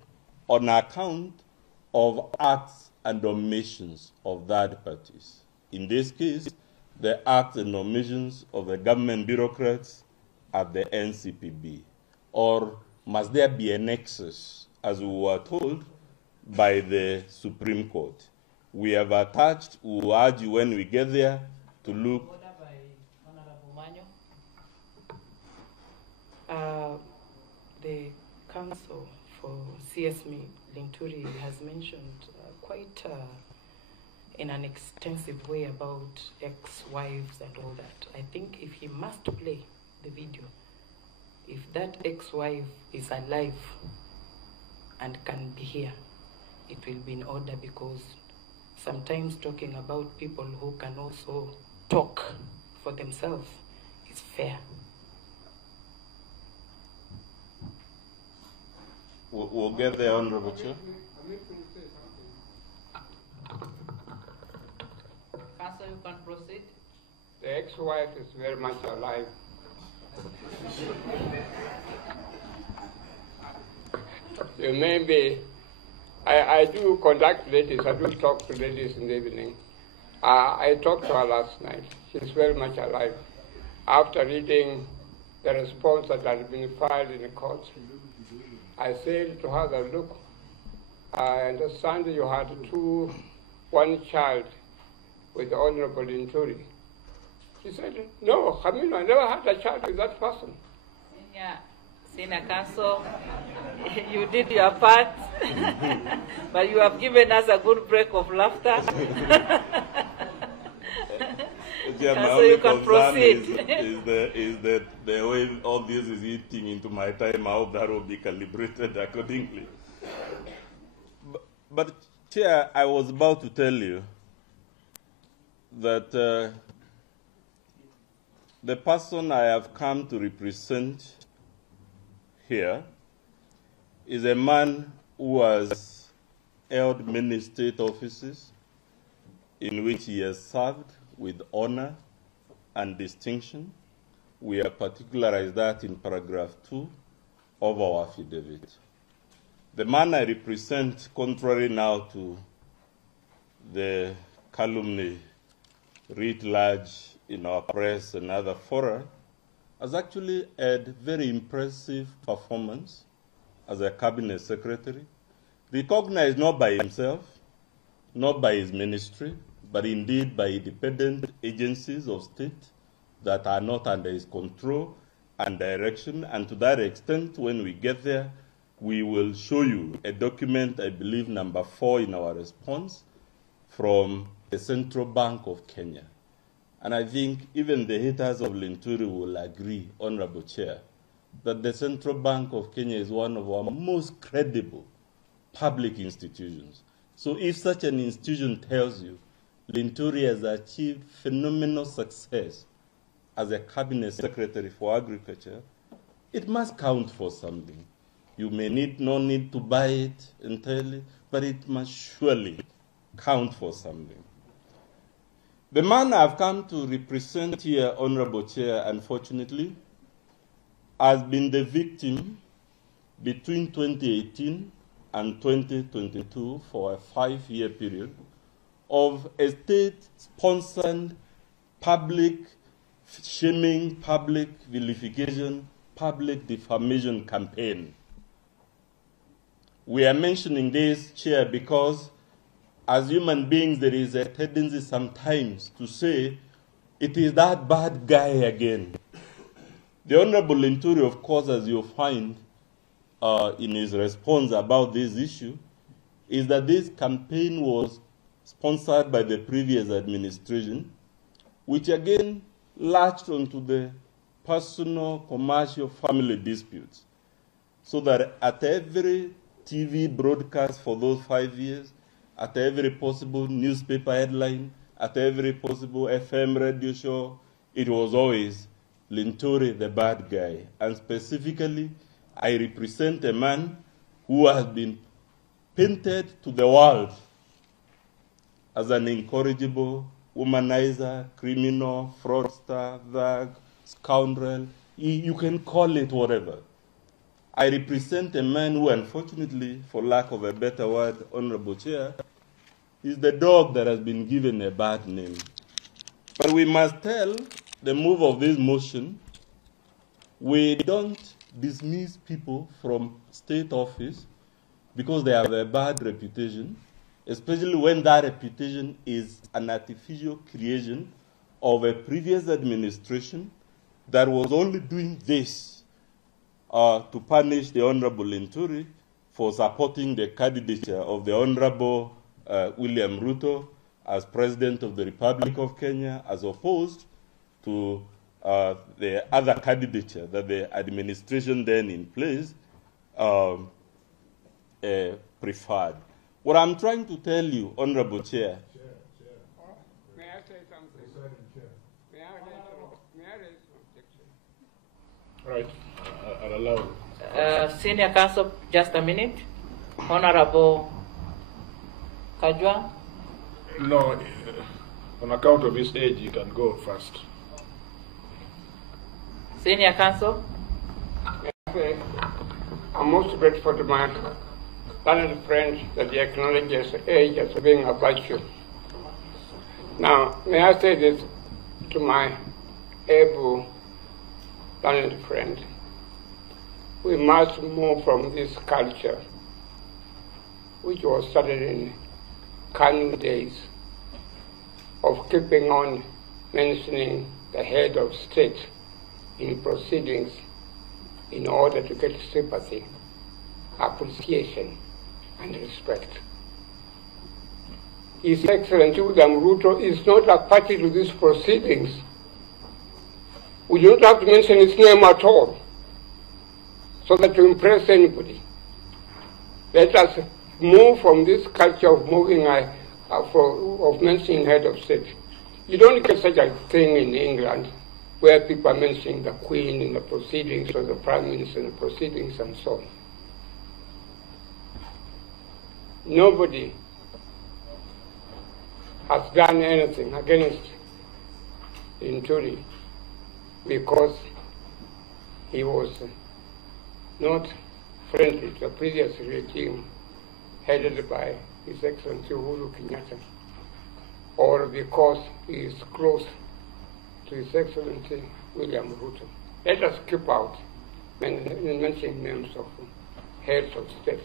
on account of acts and omissions of third parties? In this case, the acts and omissions of the government bureaucrats at the NCPB. Or must there be an excess, as we were told by the Supreme Court? We have attached, we will urge you when we get there to look. Order by Honorable Manyo. The Council for CS Linturi has mentioned quite in an extensive way about ex-wives and all that. I think if he must play the video, if that ex-wife is alive and can be here, it will be in order, because sometimes talking about people who can also talk for themselves is fair. We'll get there, Honorable Chair. Council, you can proceed. The ex-wife is very much alive. You may be, I do contact ladies, I do talk to ladies in the evening. I talked to her last night. She's very much alive. After reading the response that had been filed in the court, I said to her that, look, I understand that you had one child with the Honorable Linturi. She said, no, I mean, I never had a child with that person. Senior Counsel, you did your part, but you have given us a good break of laughter. So you can proceed. Is that the way all this is eating into my time, I hope that will be calibrated accordingly. But Chair, I was about to tell you that the person I have come to represent here is a man who has held many state offices in which he has served with honor and distinction. We have particularized that in paragraph 2 of our affidavit. The man I represent, contrary now to the calumny writ large in our press and other fora, has actually had very impressive performance as a cabinet secretary, recognized not by himself, not by his ministry, but indeed by independent agencies of state that are not under his control and direction. And to that extent, when we get there, we will show you a document, I believe number 4 in our response, from the Central Bank of Kenya. And I think even the haters of Linturi will agree, Honorable Chair, that the Central Bank of Kenya is one of our most credible public institutions. So if such an institution tells you Linturi has achieved phenomenal success as a cabinet secretary for agriculture, it must count for something. You may not need to buy it entirely, but it must surely count for something. The man I've come to represent here, Honorable Chair, unfortunately, has been the victim between 2018 and 2022 for a 5-year period of a state-sponsored public shaming, public vilification, public defamation campaign. We are mentioning this, Chair, because as human beings, there is a tendency sometimes to say, it is that bad guy again. The Honorable Linturi, of course, as you'll find in his response about this issue, is that this campaign was sponsored by the previous administration, which again latched onto the personal, commercial, family disputes. So that at every TV broadcast for those 5 years, at every possible newspaper headline, at every possible FM radio show, it was always Linturi the bad guy. And specifically, I represent a man who has been painted to the world as an incorrigible, womanizer, criminal, fraudster, thug, scoundrel. You can call it whatever. I represent a man who, unfortunately, for lack of a better word, Honorable Chair, is the dog that has been given a bad name. But we must tell the move of this motion, we don't dismiss people from state office because they have a bad reputation, especially when that reputation is an artificial creation of a previous administration that was only doing this to punish the Honorable Linturi for supporting the candidature of the Honorable William Ruto as President of the Republic of Kenya, as opposed to the other candidature that the administration then in place preferred. What I'm trying to tell you, Honorable Chair. May I say something? May I raise an objection? Right. I'll allow. Senior Counsel, just a minute. Honorable Kajwa. No, on account of his age, he can go first. Senior Counsel. I'm most grateful to my learned friend that he acknowledges age as being a virtue. Now, may I say this to my able learned friend? We must move from this culture, which was started in Kanu days, of keeping on mentioning the head of state in proceedings in order to get sympathy, appreciation, and respect. His Excellency William Ruto is not a party to these proceedings. We don't have to mention his name at all so that to impress anybody. Let us move from this culture of moving of mentioning head of state. You don't get such a thing in England where people are mentioning the Queen in the proceedings or the Prime Minister in the proceedings and so on. Nobody has done anything against Linturi because he was not friendly to the previous regime headed by His Excellency Uhuru Kenyatta, or because he is close to His Excellency William Ruto. Let us keep out mentioning names of heads of state.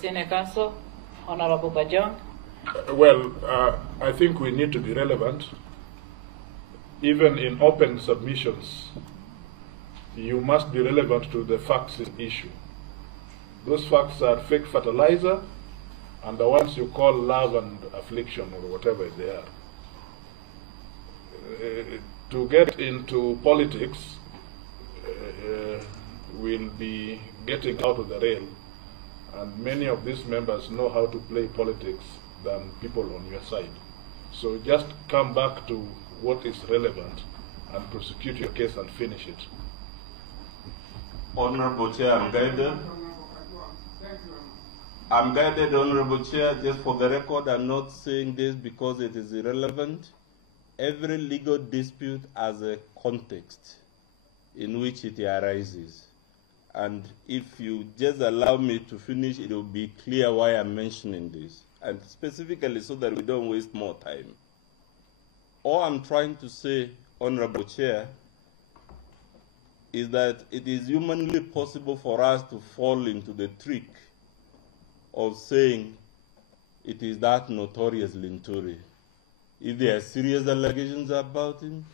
Senior Counsel, Honorable Bajong. Well, I think we need to be relevant. Even in open submissions, you must be relevant to the facts in issue. Those facts are fake fertilizer and the ones you call love and affliction or whatever they are. To get into politics will be getting out of the rail, and many of these members know how to play politics than people on your side. So just come back to what is relevant and prosecute your case and finish it. Honorable Chair, I'm guided, Honorable Chair. Just for the record, I'm not saying this because it is irrelevant. Every legal dispute has a context in which it arises. And if you just allow me to finish, it will be clear why I'm mentioning this, and specifically so that we don't waste more time. All I'm trying to say, Honorable Chair, is that it is humanly possible for us to fall into the trick of saying it is that notorious Linturi. If there are serious allegations about him,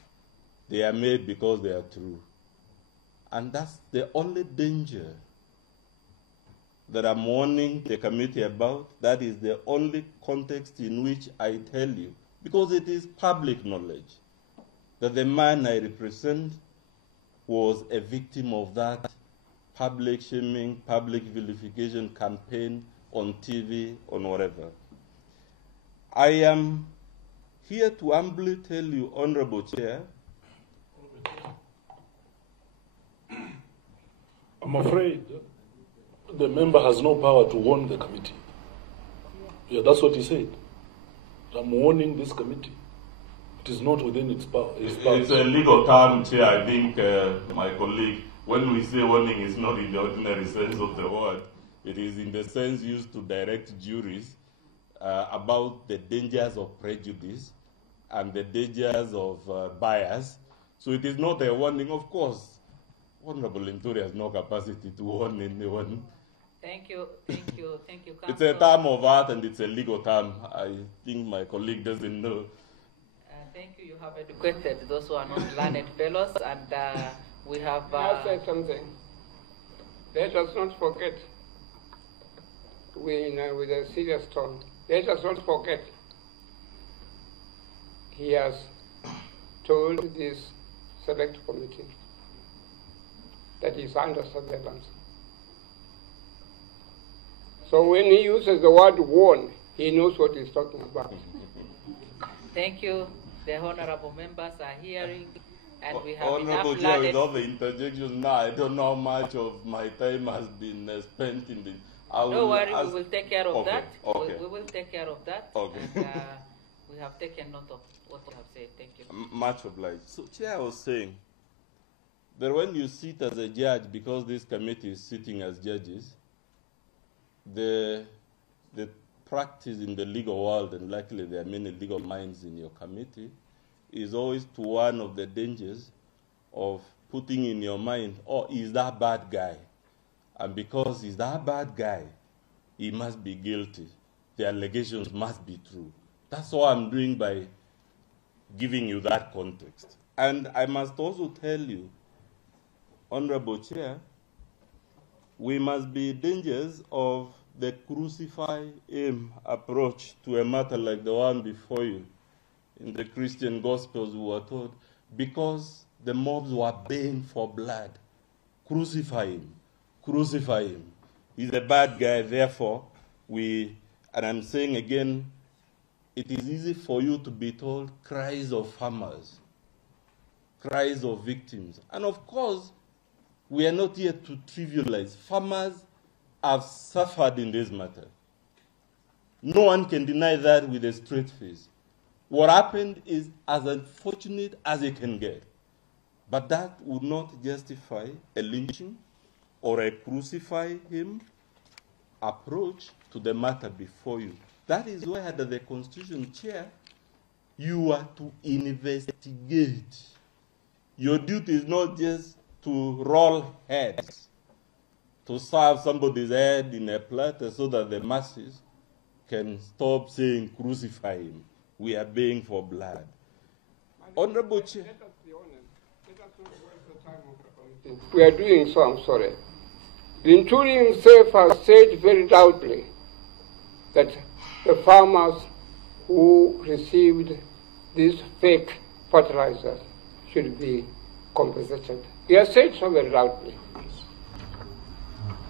they are made because they are true. And that's the only danger that I'm warning the committee about. That is the only context in which I tell you, because it is public knowledge, that the man I represent was a victim of that public shaming, public vilification campaign on TV, on whatever. I am here to humbly tell you, Honorable Chair, I'm afraid the member has no power to warn the committee. Yeah, that's what he said. I'm warning this committee. It is not within its power. It's a legal term, Chair. I think my colleague, when we say warning, it's not in the ordinary sense of the word. It is in the sense used to direct juries about the dangers of prejudice and the dangers of bias. So it is not a warning, of course. Honorable Linturi has no capacity to warn anyone. Thank you, Council. It's a term of art and it's a legal term. I think my colleague doesn't know. Thank you. You have educated those who are not learned fellows, and we have. I'll say something. Let us not forget. With a serious tone. Let us not forget. He has told this select committee that he is under surveillance. So when he uses the word warn, he knows what he's talking about. Thank you. The honorable members are hearing, and we have Honorable enough Chair, learned. with all the interjections now, I don't know how much of my time has been spent in the... Don't worry, we will take care of that. Okay. We will take care of that. Okay. And, we have taken note of what you have said. Thank you. Much obliged. So, Chair, I was saying that when you sit as a judge, because this committee is sitting as judges, the practice in the legal world, and luckily there are many legal minds in your committee, is always to one of the dangers of putting in your mind, oh, he's that bad guy. And because he's that bad guy, he must be guilty. The allegations must be true. That's all I'm doing by giving you that context. And I must also tell you, Honorable Chair, we must be dangers of the crucify him approach to a matter like the one before you. In the Christian Gospels we were told, because the mobs were baying for blood, crucify him, crucify him. He's a bad guy, therefore and I'm saying again, it is easy for you to be told cries of farmers, cries of victims. And of course, we are not here to trivialize. Farmers have suffered in this matter. No one can deny that with a straight face. What happened is as unfortunate as it can get. But that would not justify a lynching or a crucify him approach to the matter before you. That is why, under the Constitution, Chair, you are to investigate. Your duty is not just to roll heads, to serve somebody's head in a platter so that the masses can stop saying, crucify him. We are baying for blood. Honorable Chair. Let us be honest. Let us not waste the time of the committee. We are doing so, I'm sorry. Linturi himself has said very loudly that the farmers who received these fake fertilizers should be compensated. He has said so very loudly.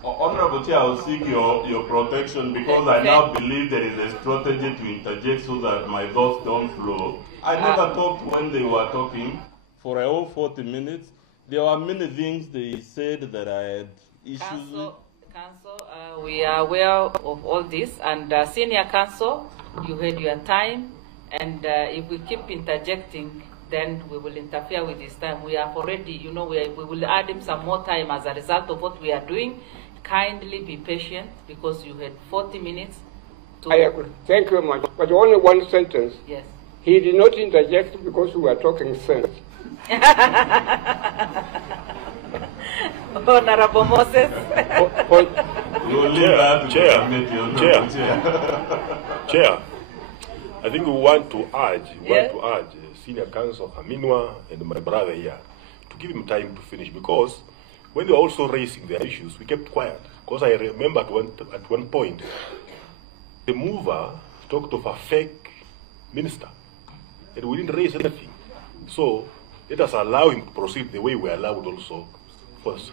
Honorable Chair, I will seek your protection because I now believe there is a strategy to interject so that my thoughts don't flow. I never talked when they were talking for a whole 40 minutes. There were many things they said that I had issues with. Council, we are aware of all this, and Senior Council, you had your time, and if we keep interjecting, then we will interfere with his time. We have already, we will add him some more time as a result of what we are doing. Kindly be patient, because you had 40 minutes. I agree. Thank you very much. But only one sentence. Yes. He did not interject because we were talking sense. Honorable Moses. Chair, I think we want to urge Senior Counsel Haminwa and my brother here to give him time to finish, because when they were also raising their issues, we kept quiet. Because I remember at one point, the mover talked of a fake minister, and we didn't raise anything. So let us allow him to proceed the way we allowed also first.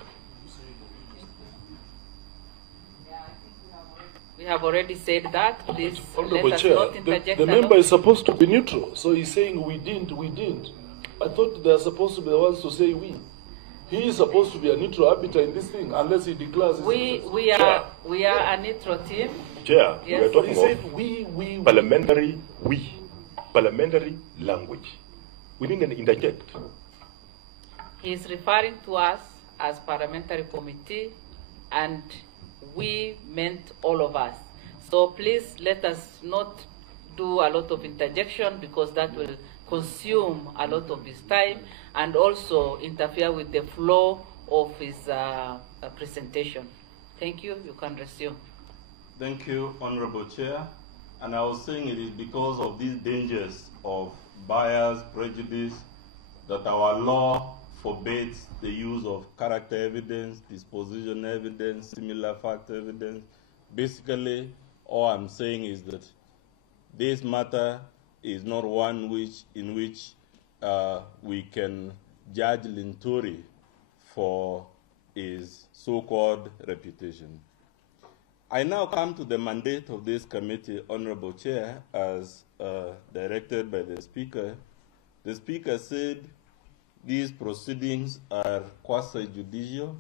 We have already said that. Please Honorable let us Chair, not interject. the member is supposed to be neutral, so he's saying we didn't. I thought they're supposed to be the ones to say we. He is supposed to be a neutral arbiter in this thing, unless he declares. We are a neutral team. Chair, yes. we are talking of we parliamentary we. parliamentary language. We didn't interject. He is referring to us as parliamentary committee, and we meant all of us. So please let us not do a lot of interjection, because that will consume a lot of his time and also interfere with the flow of his presentation. Thank you. You can resume. Thank you, Honorable Chair. And I was saying it is because of these dangers of bias, prejudice, that our law forbids the use of character evidence, disposition evidence, similar fact evidence. Basically, all I'm saying is that this matter is not one in which we can judge Linturi for his so-called reputation. I now come to the mandate of this committee, Honorable Chair, as directed by the Speaker. The Speaker said these proceedings are quasi-judicial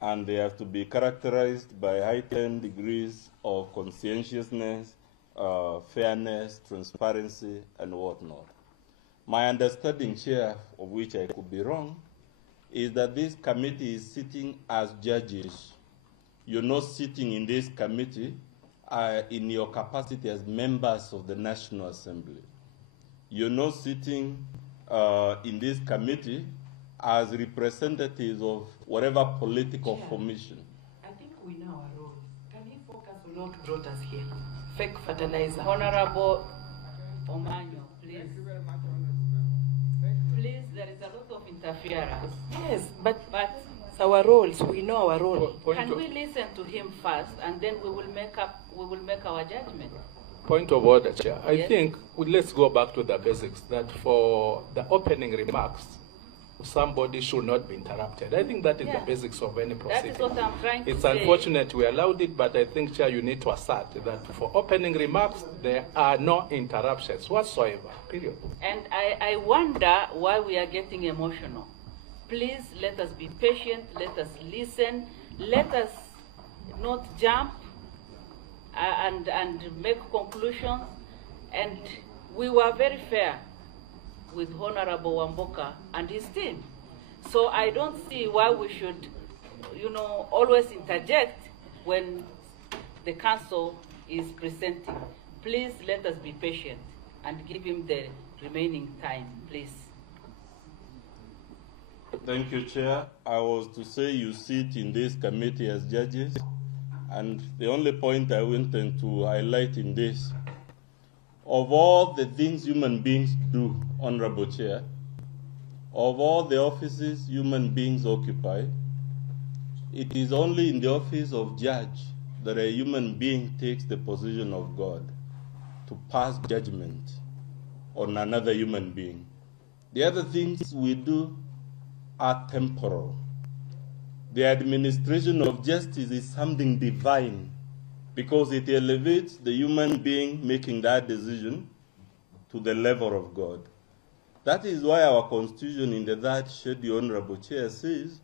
and they have to be characterized by heightened degrees of conscientiousness, fairness, transparency, and whatnot. My understanding, Chair, of which I could be wrong, is that this committee is sitting as judges. You're not sitting in this committee in your capacity as members of the National Assembly. You're not sitting in this committee as representatives of whatever political formation. I think we know our role. Can he focus on what brought us here? Fake fertilizer. Honorable Omanyo, please. Thank you very much, please, there is a lot of interference. Yes, but it's our roles. We know our role. Can we listen to him first, and then we will make our judgment? Point of order, Chair. I Yes. think let's go back to the basics, that for the opening remarks, somebody should not be interrupted. I think that is the basics of any proceeding. That is what I'm trying to It's say. unfortunate we allowed it, but I think, Chair, you need to assert that for opening remarks, there are no interruptions whatsoever, period. And I wonder why we are getting emotional. Please let us be patient, let us listen, let us not jump and make conclusions. And we were very fair with Honorable Wamboka and his team. So I don't see why we should, always interject when the council is presenting. Please let us be patient and give him the remaining time, please. Thank you, Chair. I was to say you sit in this committee as judges, and the only point I wanted to highlight in this, of all the things human beings do, Honorable Chair, of all the offices human beings occupy, it is only in the office of judge that a human being takes the position of God to pass judgment on another human being. The other things we do are temporal. The administration of justice is something divine because it elevates the human being making that decision to the level of God. That is why our Constitution in the third schedule, Honorable Chair, says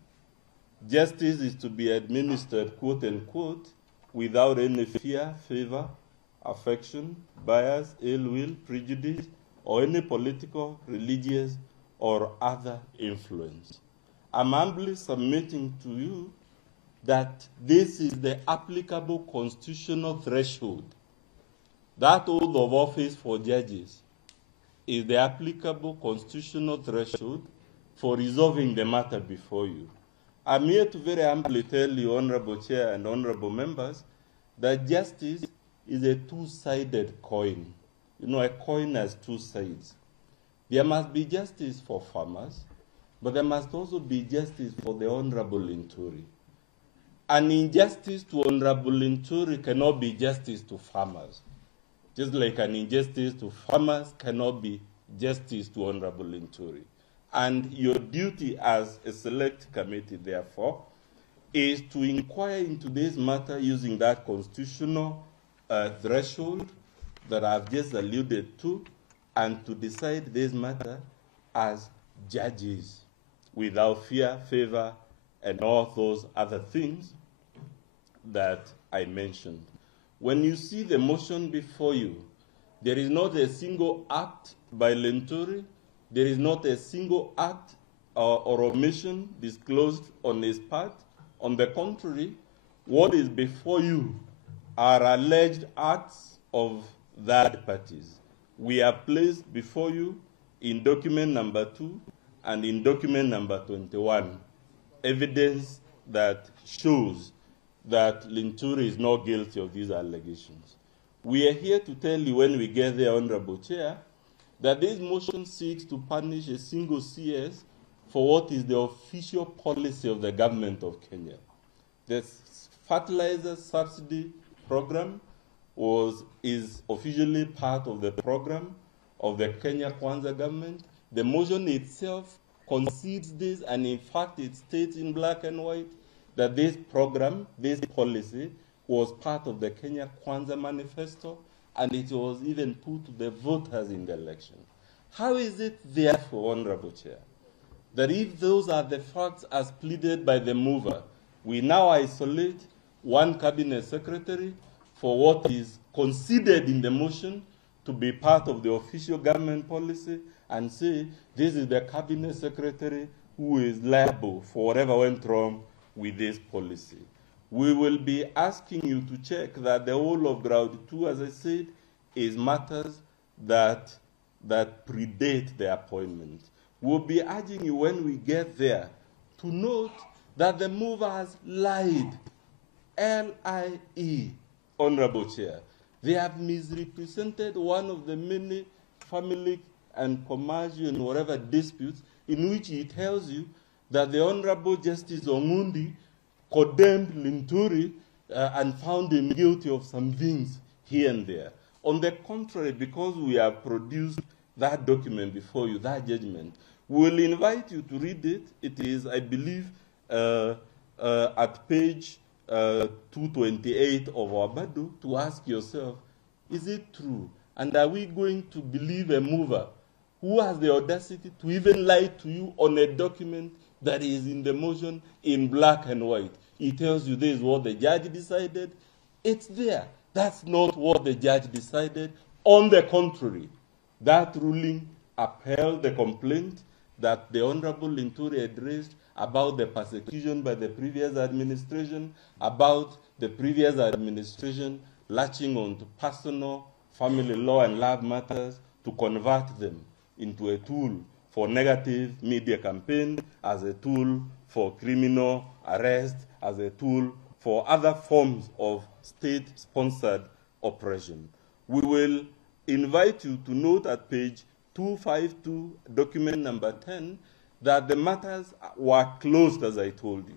justice is to be administered, quote unquote, without any fear, favor, affection, bias, ill will, prejudice, or any political, religious, or other influence. I'm humbly submitting to you that this is the applicable constitutional threshold. That oath of office for judges is the applicable constitutional threshold for resolving the matter before you. I'm here to very humbly tell you, Honorable Chair and Honorable Members, that justice is a two-sided coin. A coin has two sides. There must be justice for farmers, but there must also be justice for the Honorable Linturi. An injustice to Honorable Linturi cannot be justice to farmers, just like an injustice to farmers cannot be justice to Honorable Linturi. And your duty as a select committee, therefore, is to inquire into this matter using that constitutional threshold that I've just alluded to, and to decide this matter as judges without fear, favor, and all those other things that I mentioned. When you see the motion before you, there is not a single act by Linturi, there is not a single act or omission disclosed on his part. On the contrary, what is before you are alleged acts of third parties. We are placed before you in document number 2 and in document number 21, evidence that shows that Linturi is not guilty of these allegations. We are here to tell you, when we get there, Honorable Chair, that this motion seeks to punish a single CS for what is the official policy of the government of Kenya. The fertilizer subsidy program is officially part of the program of the Kenya Kwanza government. The motion itself concedes this, and in fact it states in black and white that this program, this policy, was part of the Kenya Kwanza manifesto, and it was even put to the voters in the election. How is it, therefore, Honorable Chair, that if those are the facts as pleaded by the mover, we now isolate one cabinet secretary for what is considered in the motion to be part of the official government policy, and say this is the cabinet secretary who is liable for whatever went wrong with this policy? We will be asking you to check that the whole of Ground 2, as I said, is matters that predate the appointment. We'll be urging you, when we get there, to note that the mover has lied. L-I-E, Honorable Chair. They have misrepresented one of the many family and commercial and whatever disputes in which he tells you that the Honorable Justice Ongundi condemned Linturi and found him guilty of some things here and there. On the contrary, because we have produced that document before you, that judgment, we will invite you to read it. It is, I believe, at page 228 of our Badu, to ask yourself, is it true? And are we going to believe a mover who has the audacity to even lie to you on a document that is in the motion in black and white? He tells you this is what the judge decided. It's there. That's not what the judge decided. On the contrary, that ruling upheld the complaint that the Honorable Linturi addressed about the persecution by the previous administration, about the previous administration latching on to personal, family law and love matters to convert them into a tool for negative media campaign, as a tool for criminal arrest, as a tool for other forms of state-sponsored oppression. We will invite you to note at page 252, document number 10, that the matters were closed, as I told you.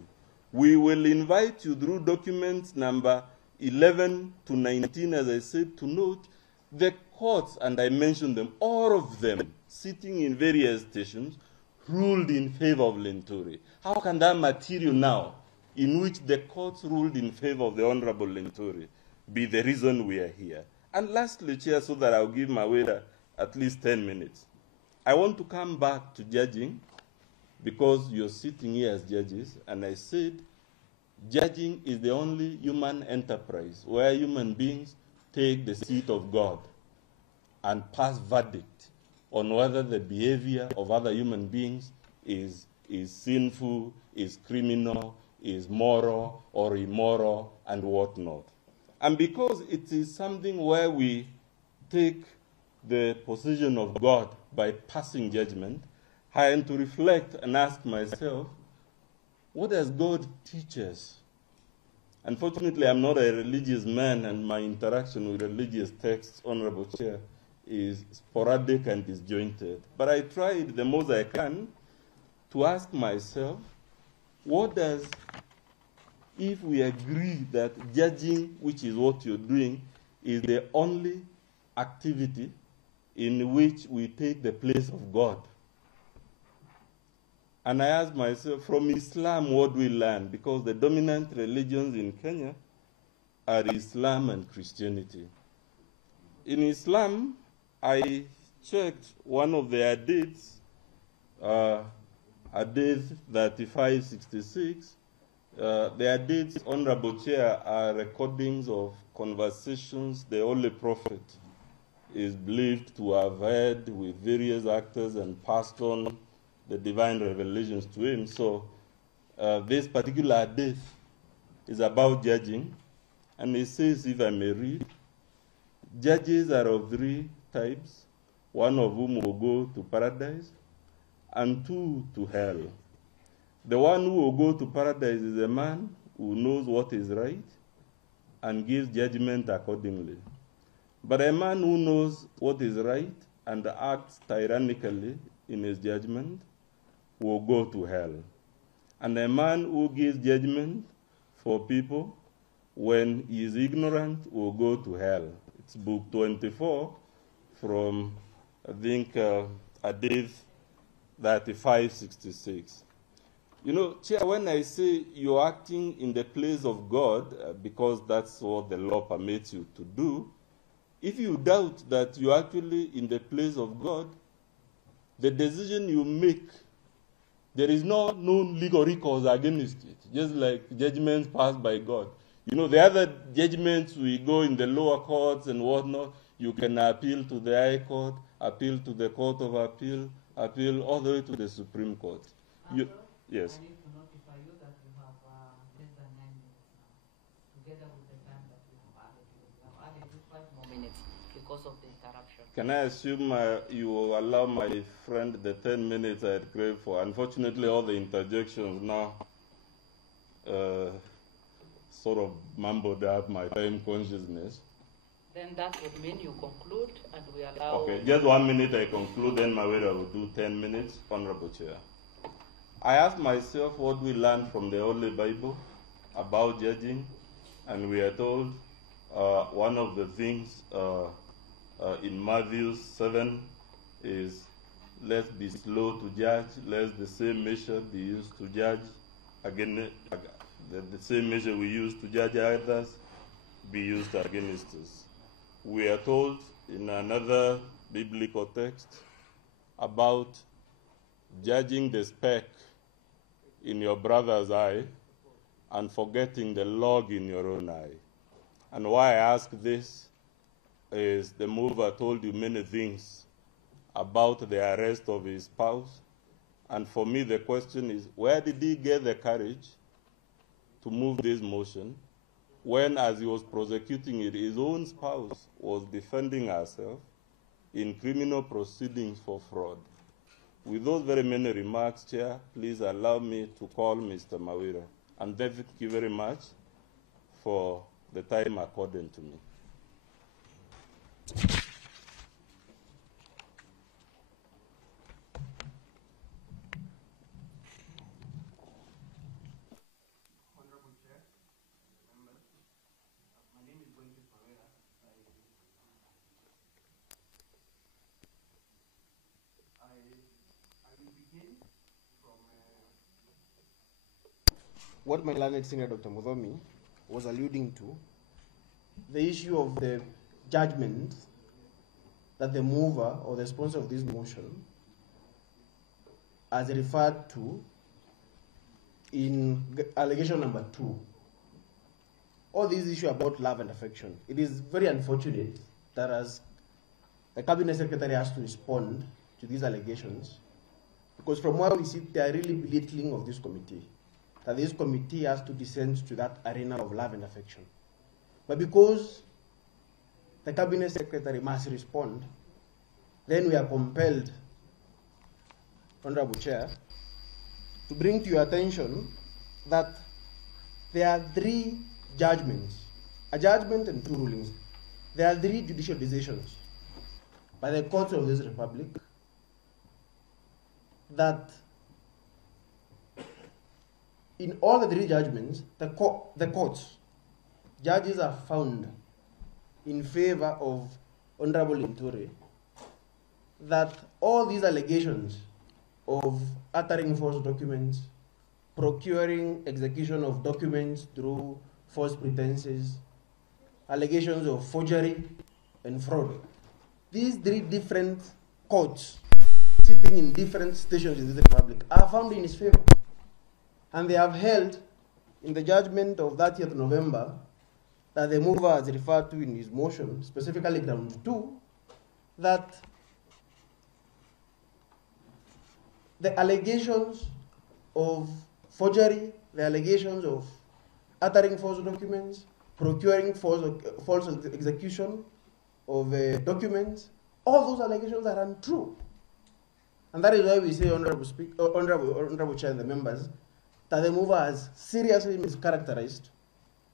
We will invite you through documents number 11 to 19, as I said, to note the courts, and I mentioned them, all of them, sitting in various stations, ruled in favor of Linturi. How can that material now, in which the courts ruled in favor of the Honorable Linturi, be the reason we are here? And lastly, Chair, so that I'll give my way at least 10 minutes, I want to come back to judging, because you're sitting here as judges, and I said judging is the only human enterprise where human beings take the seat of God and pass verdict on whether the behavior of other human beings is sinful, is criminal, is moral or immoral, and whatnot. And because it is something where we take the position of God by passing judgment, I am to reflect and ask myself, what does God teach us? Unfortunately, I'm not a religious man, and my interaction with religious texts, Honorable Chair, is sporadic and disjointed. But I tried the most I can to ask myself, what does, if we agree that judging, which is what you're doing, is the only activity in which we take the place of God? And I asked myself, from Islam, what do we learn? Because the dominant religions in Kenya are Islam and Christianity. In Islam, I checked one of the hadiths, Hadith 3566. The hadiths, Honorable Chair, are recordings of conversations the Holy Prophet is believed to have heard with various actors and passed on the divine revelations to him. So this particular hadith is about judging, and it says, if I may read, judges are of three types, one of whom will go to paradise, and two to hell. The one who will go to paradise is a man who knows what is right and gives judgment accordingly. But a man who knows what is right and acts tyrannically in his judgment will go to hell. And a man who gives judgment for people when he is ignorant will go to hell. It's book 24 from, I think, Hadith 3566. You know, Chair, when I say you're acting in the place of God, because that's what the law permits you to do, if you doubt that you're actually in the place of God, the decision you make, there is no legal recourse against it, just like judgments passed by God. You know, the other judgments, we go in the lower courts and whatnot, you can appeal to the High Court, appeal to the Court of Appeal, appeal all the way to the Supreme Court. Yes. I need to notify you that we have less than 9 minutes now, together with the time that we have added. We have added 5 more minutes because of the interruption. Can I assume you will allow my friend the 10 minutes I had craved for? Unfortunately, all the interjections now sort of mumbled up my time consciousness. Then that would mean you conclude and we allow... Okay, just 1 minute I conclude, then Mawera will do 10 minutes. Honorable Chair. I asked myself what we learned from the Holy Bible about judging, and we are told one of the things in Matthew 7 is, let's be slow to judge, lest the same measure be used to judge. Again, the same measure we use to judge others be used against us. We are told in another biblical text about judging the speck in your brother's eye and forgetting the log in your own eye. And why I ask this is the mover told you many things about the arrest of his spouse. And for me, the question is, where did he get the courage to move this motion when, as he was prosecuting it, his own spouse was defending herself in criminal proceedings for fraud? With those very many remarks, Chair, please allow me to call Mr. Mawira. And thank you very much for the time accorded to me. Honorable Chair, members, my name is Mithika Linturi. I will begin from what my learned senior Dr. Muthomi was alluding to, the issue of the judgment that the mover or the sponsor of this motion has referred to in allegation number 2. All these issues about love and affection. It is very unfortunate that as the Cabinet Secretary has to respond to these allegations, because from what we see, they are really belittling of this committee, that this committee has to descend to that arena of love and affection. But because the Cabinet Secretary must respond, then we are compelled, Honorable Chair, to bring to your attention that there are 3 judgments, a judgment and 2 rulings. There are 3 judicial decisions by the courts of this republic that in all the 3 judgments, the courts, judges are found in favor of Honorable Linturi that all these allegations of uttering false documents, procuring execution of documents through false pretenses, allegations of forgery and fraud. These 3 different courts sitting in different stations in this republic are found in his favor. And they have held in the judgment of 30th November that the mover has referred to in his motion, specifically ground 2, that the allegations of forgery, the allegations of uttering false documents, procuring false execution of documents, all those allegations are untrue. And that is why we say, Honorable Chair and the members, that the mover has seriously mischaracterized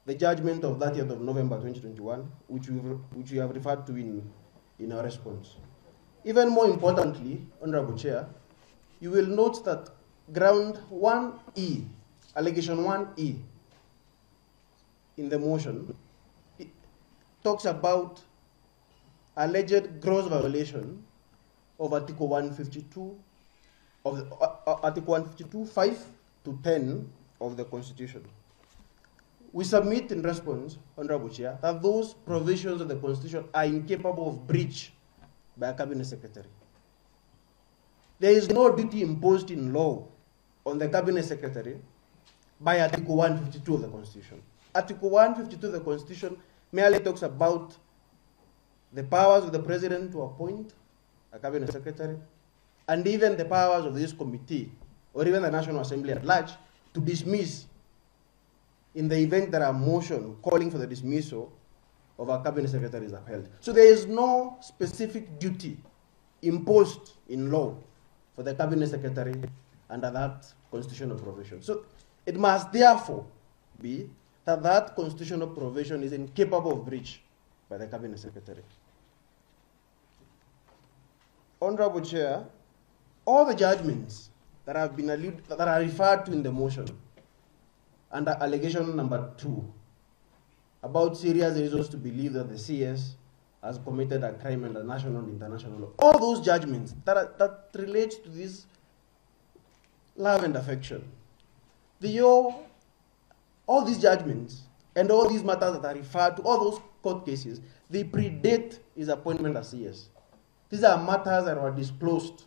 the judgment of 30th of November 2021, which we have referred to in our response. Even more importantly, Honorable Chair, you will note that ground 1E, allegation 1E, in the motion, it talks about alleged gross violation of Article 152 of Article 152, 5 to 10 of the Constitution. We submit in response, Honorable Chair, that those provisions of the Constitution are incapable of breach by a Cabinet Secretary. There is no duty imposed in law on the Cabinet Secretary by Article 152 of the Constitution. Article 152 of the Constitution merely talks about the powers of the President to appoint a Cabinet Secretary, and even the powers of this committee, or even the National Assembly at large, to dismiss in the event that a motion calling for the dismissal of a Cabinet Secretary is upheld. So there is no specific duty imposed in law for the Cabinet Secretary under that constitutional provision. So it must therefore be that that constitutional provision is incapable of breach by the Cabinet Secretary. Honorable Chair, all the judgments that have been that are referred to in the motion under allegation number 2 about serious reasons to believe that the CS has committed a crime under national and international law, all those judgments that relate to this love and affection, all these judgments and all these matters that are referred to, all those court cases, they predate his appointment as CS. These are matters that were disclosed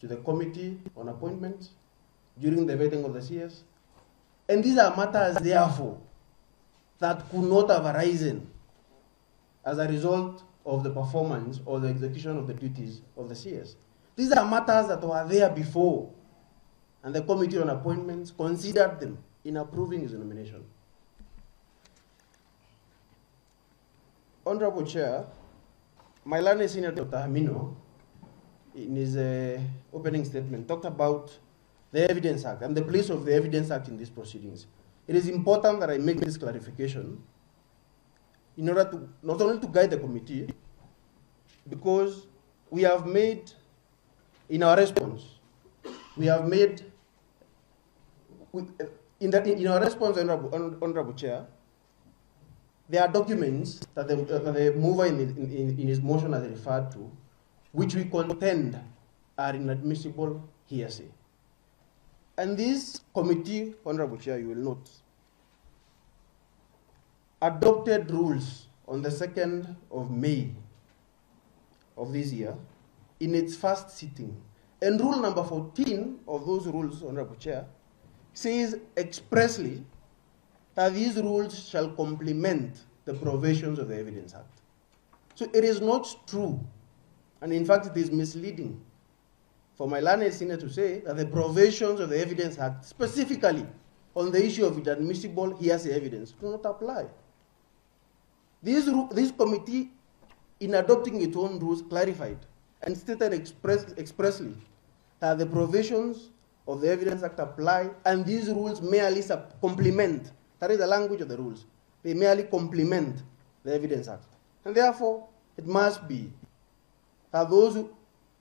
to the Committee on Appointments during the vetting of the CS. And these are matters, therefore, that could not have arisen as a result of the performance or the execution of the duties of the CS. These are matters that were there before, and the Committee on Appointments considered them in approving his nomination. Honorable Chair, my learned senior Dr. Amino, in his opening statement, talked about the Evidence Act and the place of the Evidence Act in these proceedings. It is important that I make this clarification in order to not only to guide the committee, because we have made, in our response, we have made, in our response, Honorable Chair, there are documents that the mover in his motion has referred to, which we contend are inadmissible hearsay. And this committee, Honorable Chair, you will note, adopted rules on the 2nd of May of this year in its first sitting. And rule number 14 of those rules, Honorable Chair, says expressly that these rules shall complement the provisions of the Evidence Act. So it is not true, and in fact it is misleading for my learned senior to say that the provisions of the Evidence Act, specifically on the issue of inadmissible hearsay evidence, do not apply. This committee, in adopting its own rules, clarified and stated expressly that the provisions of the Evidence Act apply, and these rules merely complement, that is the language of the rules, they merely complement the Evidence Act. And therefore, it must be that those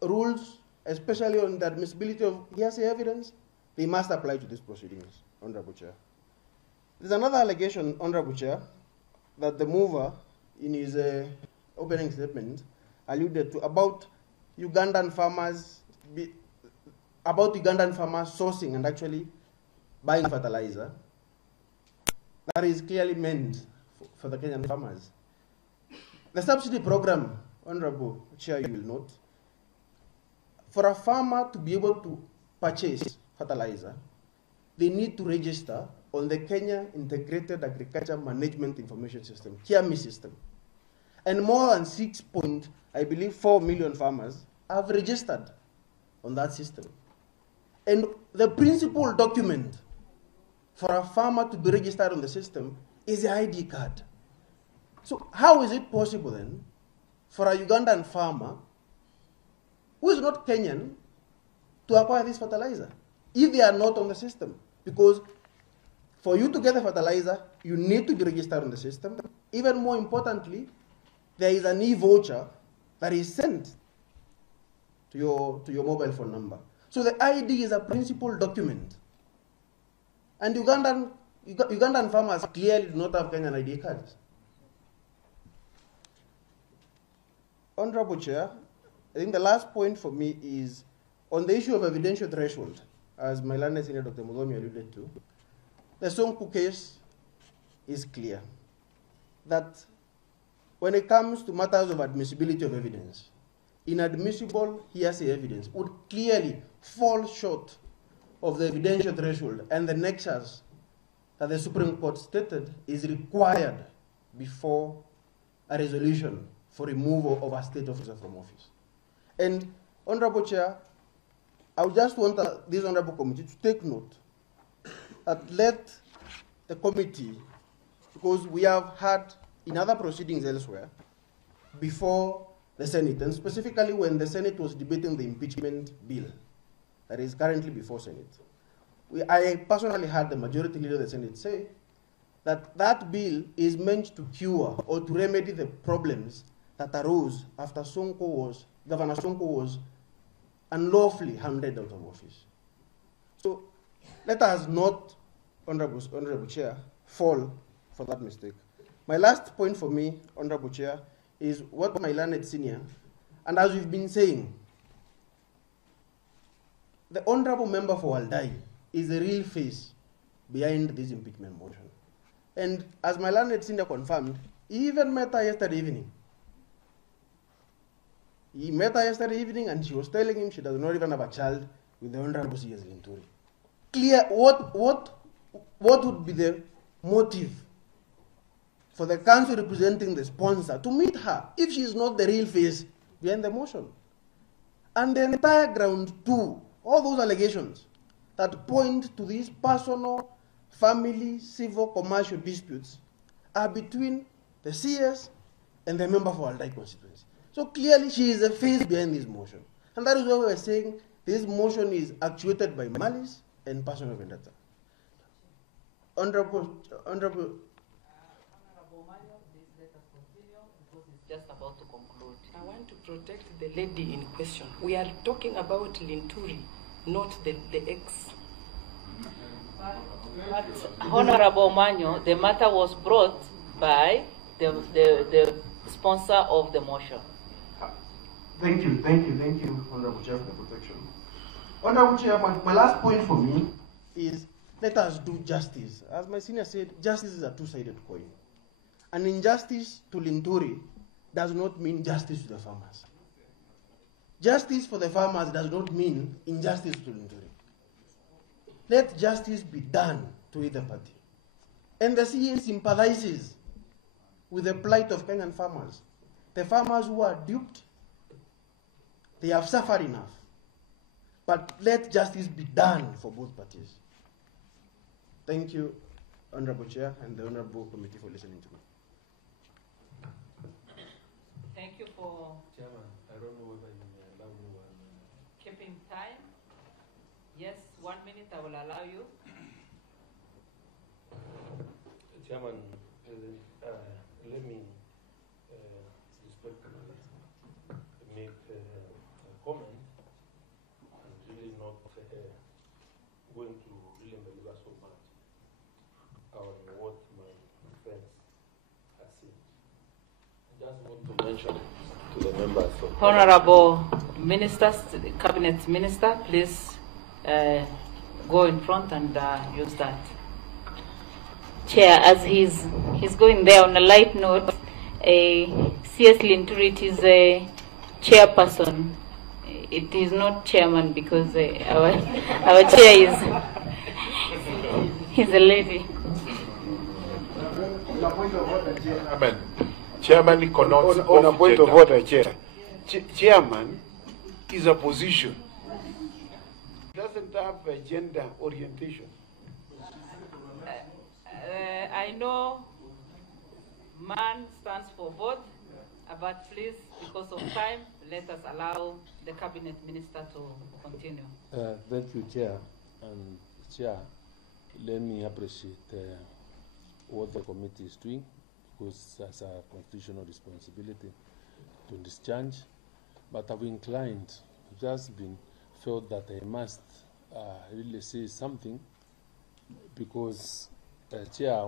rules, especially on the admissibility of hearsay evidence, they must apply to these proceedings, Honorable Chair. There's another allegation, Honorable Chair, that the mover in his opening statement alluded to about Ugandan farmers sourcing and actually buying fertilizer. That is clearly meant for the Kenyan farmers. The subsidy program, Honorable Chair, you will note, for a farmer to be able to purchase fertilizer, they need to register on the Kenya Integrated Agriculture Management Information System, KIAMI system. And more than 6.9 I believe 4 million farmers have registered on that system. And the principal document for a farmer to be registered on the system is the ID card. So how is it possible then for a Ugandan farmer who is not Kenyan to acquire this fertilizer if they are not on the system? Because for you to get the fertilizer, you need to be registered on the system. Even more importantly, there is an e-voucher that is sent to your mobile phone number. So the ID is a principal document. And Ugandan farmers clearly do not have Kenyan ID cards. Honorable Chair, I think the last point for me is on the issue of evidential threshold, as my learned senior Dr. Mugomi alluded to. The Sonko case is clear that when it comes to matters of admissibility of evidence, inadmissible hearsay evidence would clearly fall short of the evidential threshold and the nexus that the Supreme Court stated is required before a resolution for removal of a state officer from office. And, Honorable Chair, I would just want this Honorable Committee to take note that let the committee, because we have had in other proceedings elsewhere, before the Senate, and specifically when the Senate was debating the impeachment bill that is currently before Senate, I personally heard the majority leader of the Senate say that that bill is meant to cure or to remedy the problems that arose after Governor Sonko was unlawfully handed out of office. So let us not, Honorable Chair, fall for that mistake. My last point for me, Honorable Chair, is what my learned senior, and as we've been saying, the Honorable Member for Waldai is the real face behind this impeachment motion. And as my learned senior confirmed, he even met her yesterday evening. He met her yesterday evening and she was telling him she does not even have a child with the Honorable C.S. Linturi. Clear, what would be the motive for the council representing the sponsor to meet her if she is not the real face behind the motion? And the entire ground two, all those allegations that point to these personal, family, civil, commercial disputes are between the CS and the member for Waldai constituency. So clearly she is the face behind this motion. And that is why we are saying this motion is actuated by malice and personal vendetta. Honorable Manyo, please let us continue because it's just about to conclude. I want to protect the lady in question. We are talking about Linturi, not the ex. But Honorable Manyo, the matter was brought by the sponsor of the motion. Thank you, Honorable Chair, for the protection. Honorable Chair, my last point for me is let us do justice. As my senior said, justice is a two-sided coin. And injustice to Linturi does not mean justice to the farmers. Justice for the farmers does not mean injustice to Linturi. Let justice be done to either party. And the CA sympathizes with the plight of Kenyan farmers. The farmers who are duped, they have suffered enough. But let justice be done for both parties. Thank you, Honorable Chair, and the Honorable Committee for listening to me. Thank you for Chairman, I don't know whether you may allow me one keeping time. Yes, 1 minute I will allow you. Chairman, let me respectfully make a comment and really not going to really belabor so much on what my friends have said. I just want to mention to the members of Honorable Ministers, Cabinet Minister, please go in front and use that. Chair, as he's going there on a light note, C.S. Linturi is a chairperson. It is not chairman because our chair is a lady. Chairman connotes on a point of order, Chair. chairman is a position. It doesn't have a gender orientation. I know man stands for both, but please, because of time, let us allow the cabinet minister to continue. Thank you, Chair. And Chair, let me appreciate what the committee is doing, because that's a constitutional responsibility to discharge. But I've inclined, just been felt that I must really say something, because Chair,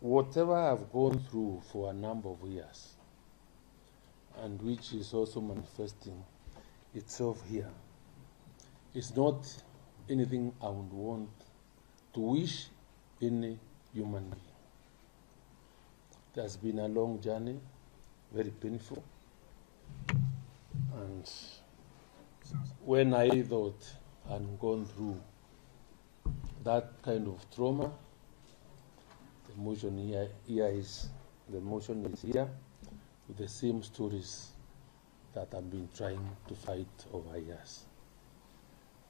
whatever I've gone through for a number of years, and which is also manifesting itself here, it's not anything I would want to wish any human being. It has been a long journey, very painful, and when I thought I'd gone through that kind of trauma, the motion here is here with the same stories that I've been trying to fight over years.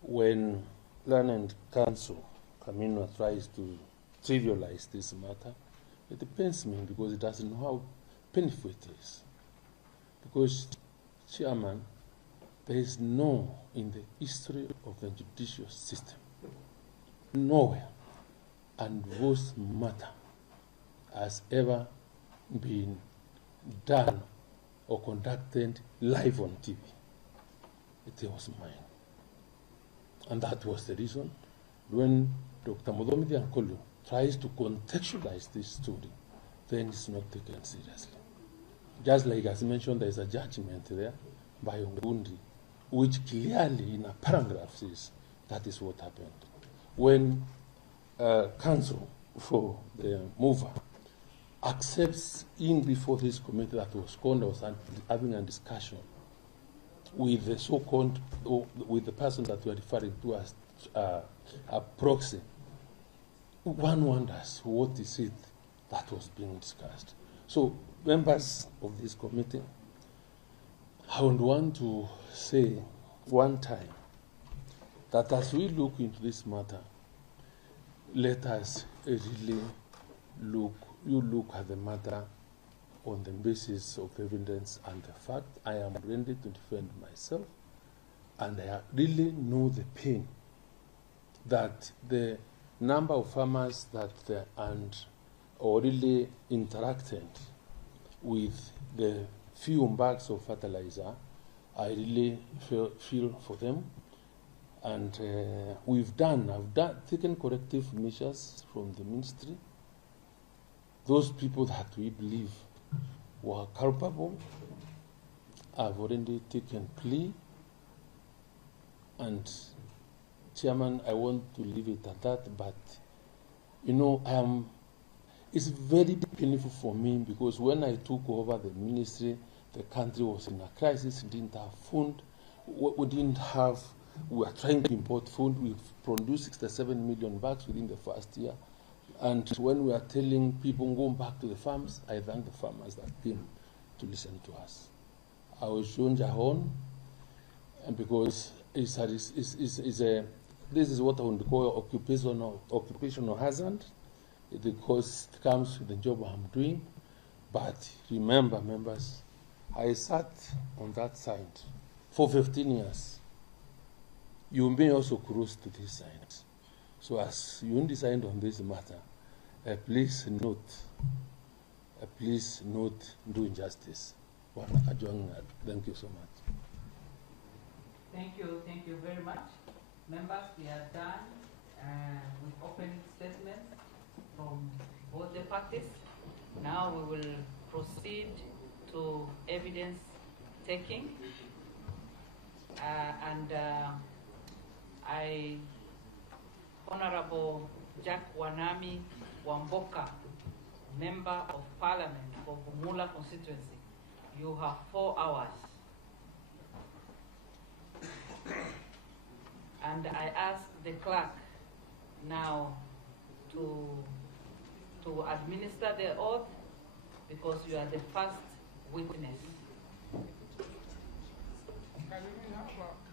When Learned Council, Camino, tries to trivialize this matter, it pains me because it doesn't know how painful it is. Because, Chairman, there is no, in the history of the judicial system, nowhere, and worse matter has ever been done or conducted live on TV. It was mine. And that was the reason when Dr. Mudomidi Ankolu tries to contextualize this story, then it's not taken seriously. Just like as mentioned, there is a judgment there by Ongundi, which clearly in a paragraph says that is what happened. When counsel for the mover accepts in before this committee that was called, was having a discussion with the so-called, with the person that we are referring to as a proxy, one wonders what is it that was being discussed. So, members of this committee, I would want to say one time that as we look into this matter, let us really look at the matter on the basis of evidence and the fact. I am ready to defend myself, and I really know the pain that the number of farmers that or really interacted with the few bags of fertilizer. I really feel for them, and I've taken corrective measures from the ministry. Those people that we believe were culpable, I've already taken plea, and Chairman, I want to leave it at that, but you know, it's very painful for me because when I took over the ministry, the country was in a crisis, didn't have food, we were trying to import food, we've produced 67 million bags within the first year. And when we are telling people go back to the farms, I thank the farmers that came to listen to us. I was shown Jahon, and because this is what I would call occupational hazard, because it comes with the job I'm doing. But remember, members, I sat on that side for 15 years. You may also cruise to this side. So as you decide on this matter, please note do injustice. Thank you so much. Thank you very much. Members, we are done with opening statements from both the parties. Now we will proceed to evidence taking. Honorable Jack Wanami Wamboka, Member of Parliament for Bumula constituency, you have 4 hours. And I ask the clerk now to administer the oath, because you are the first witness. Can we have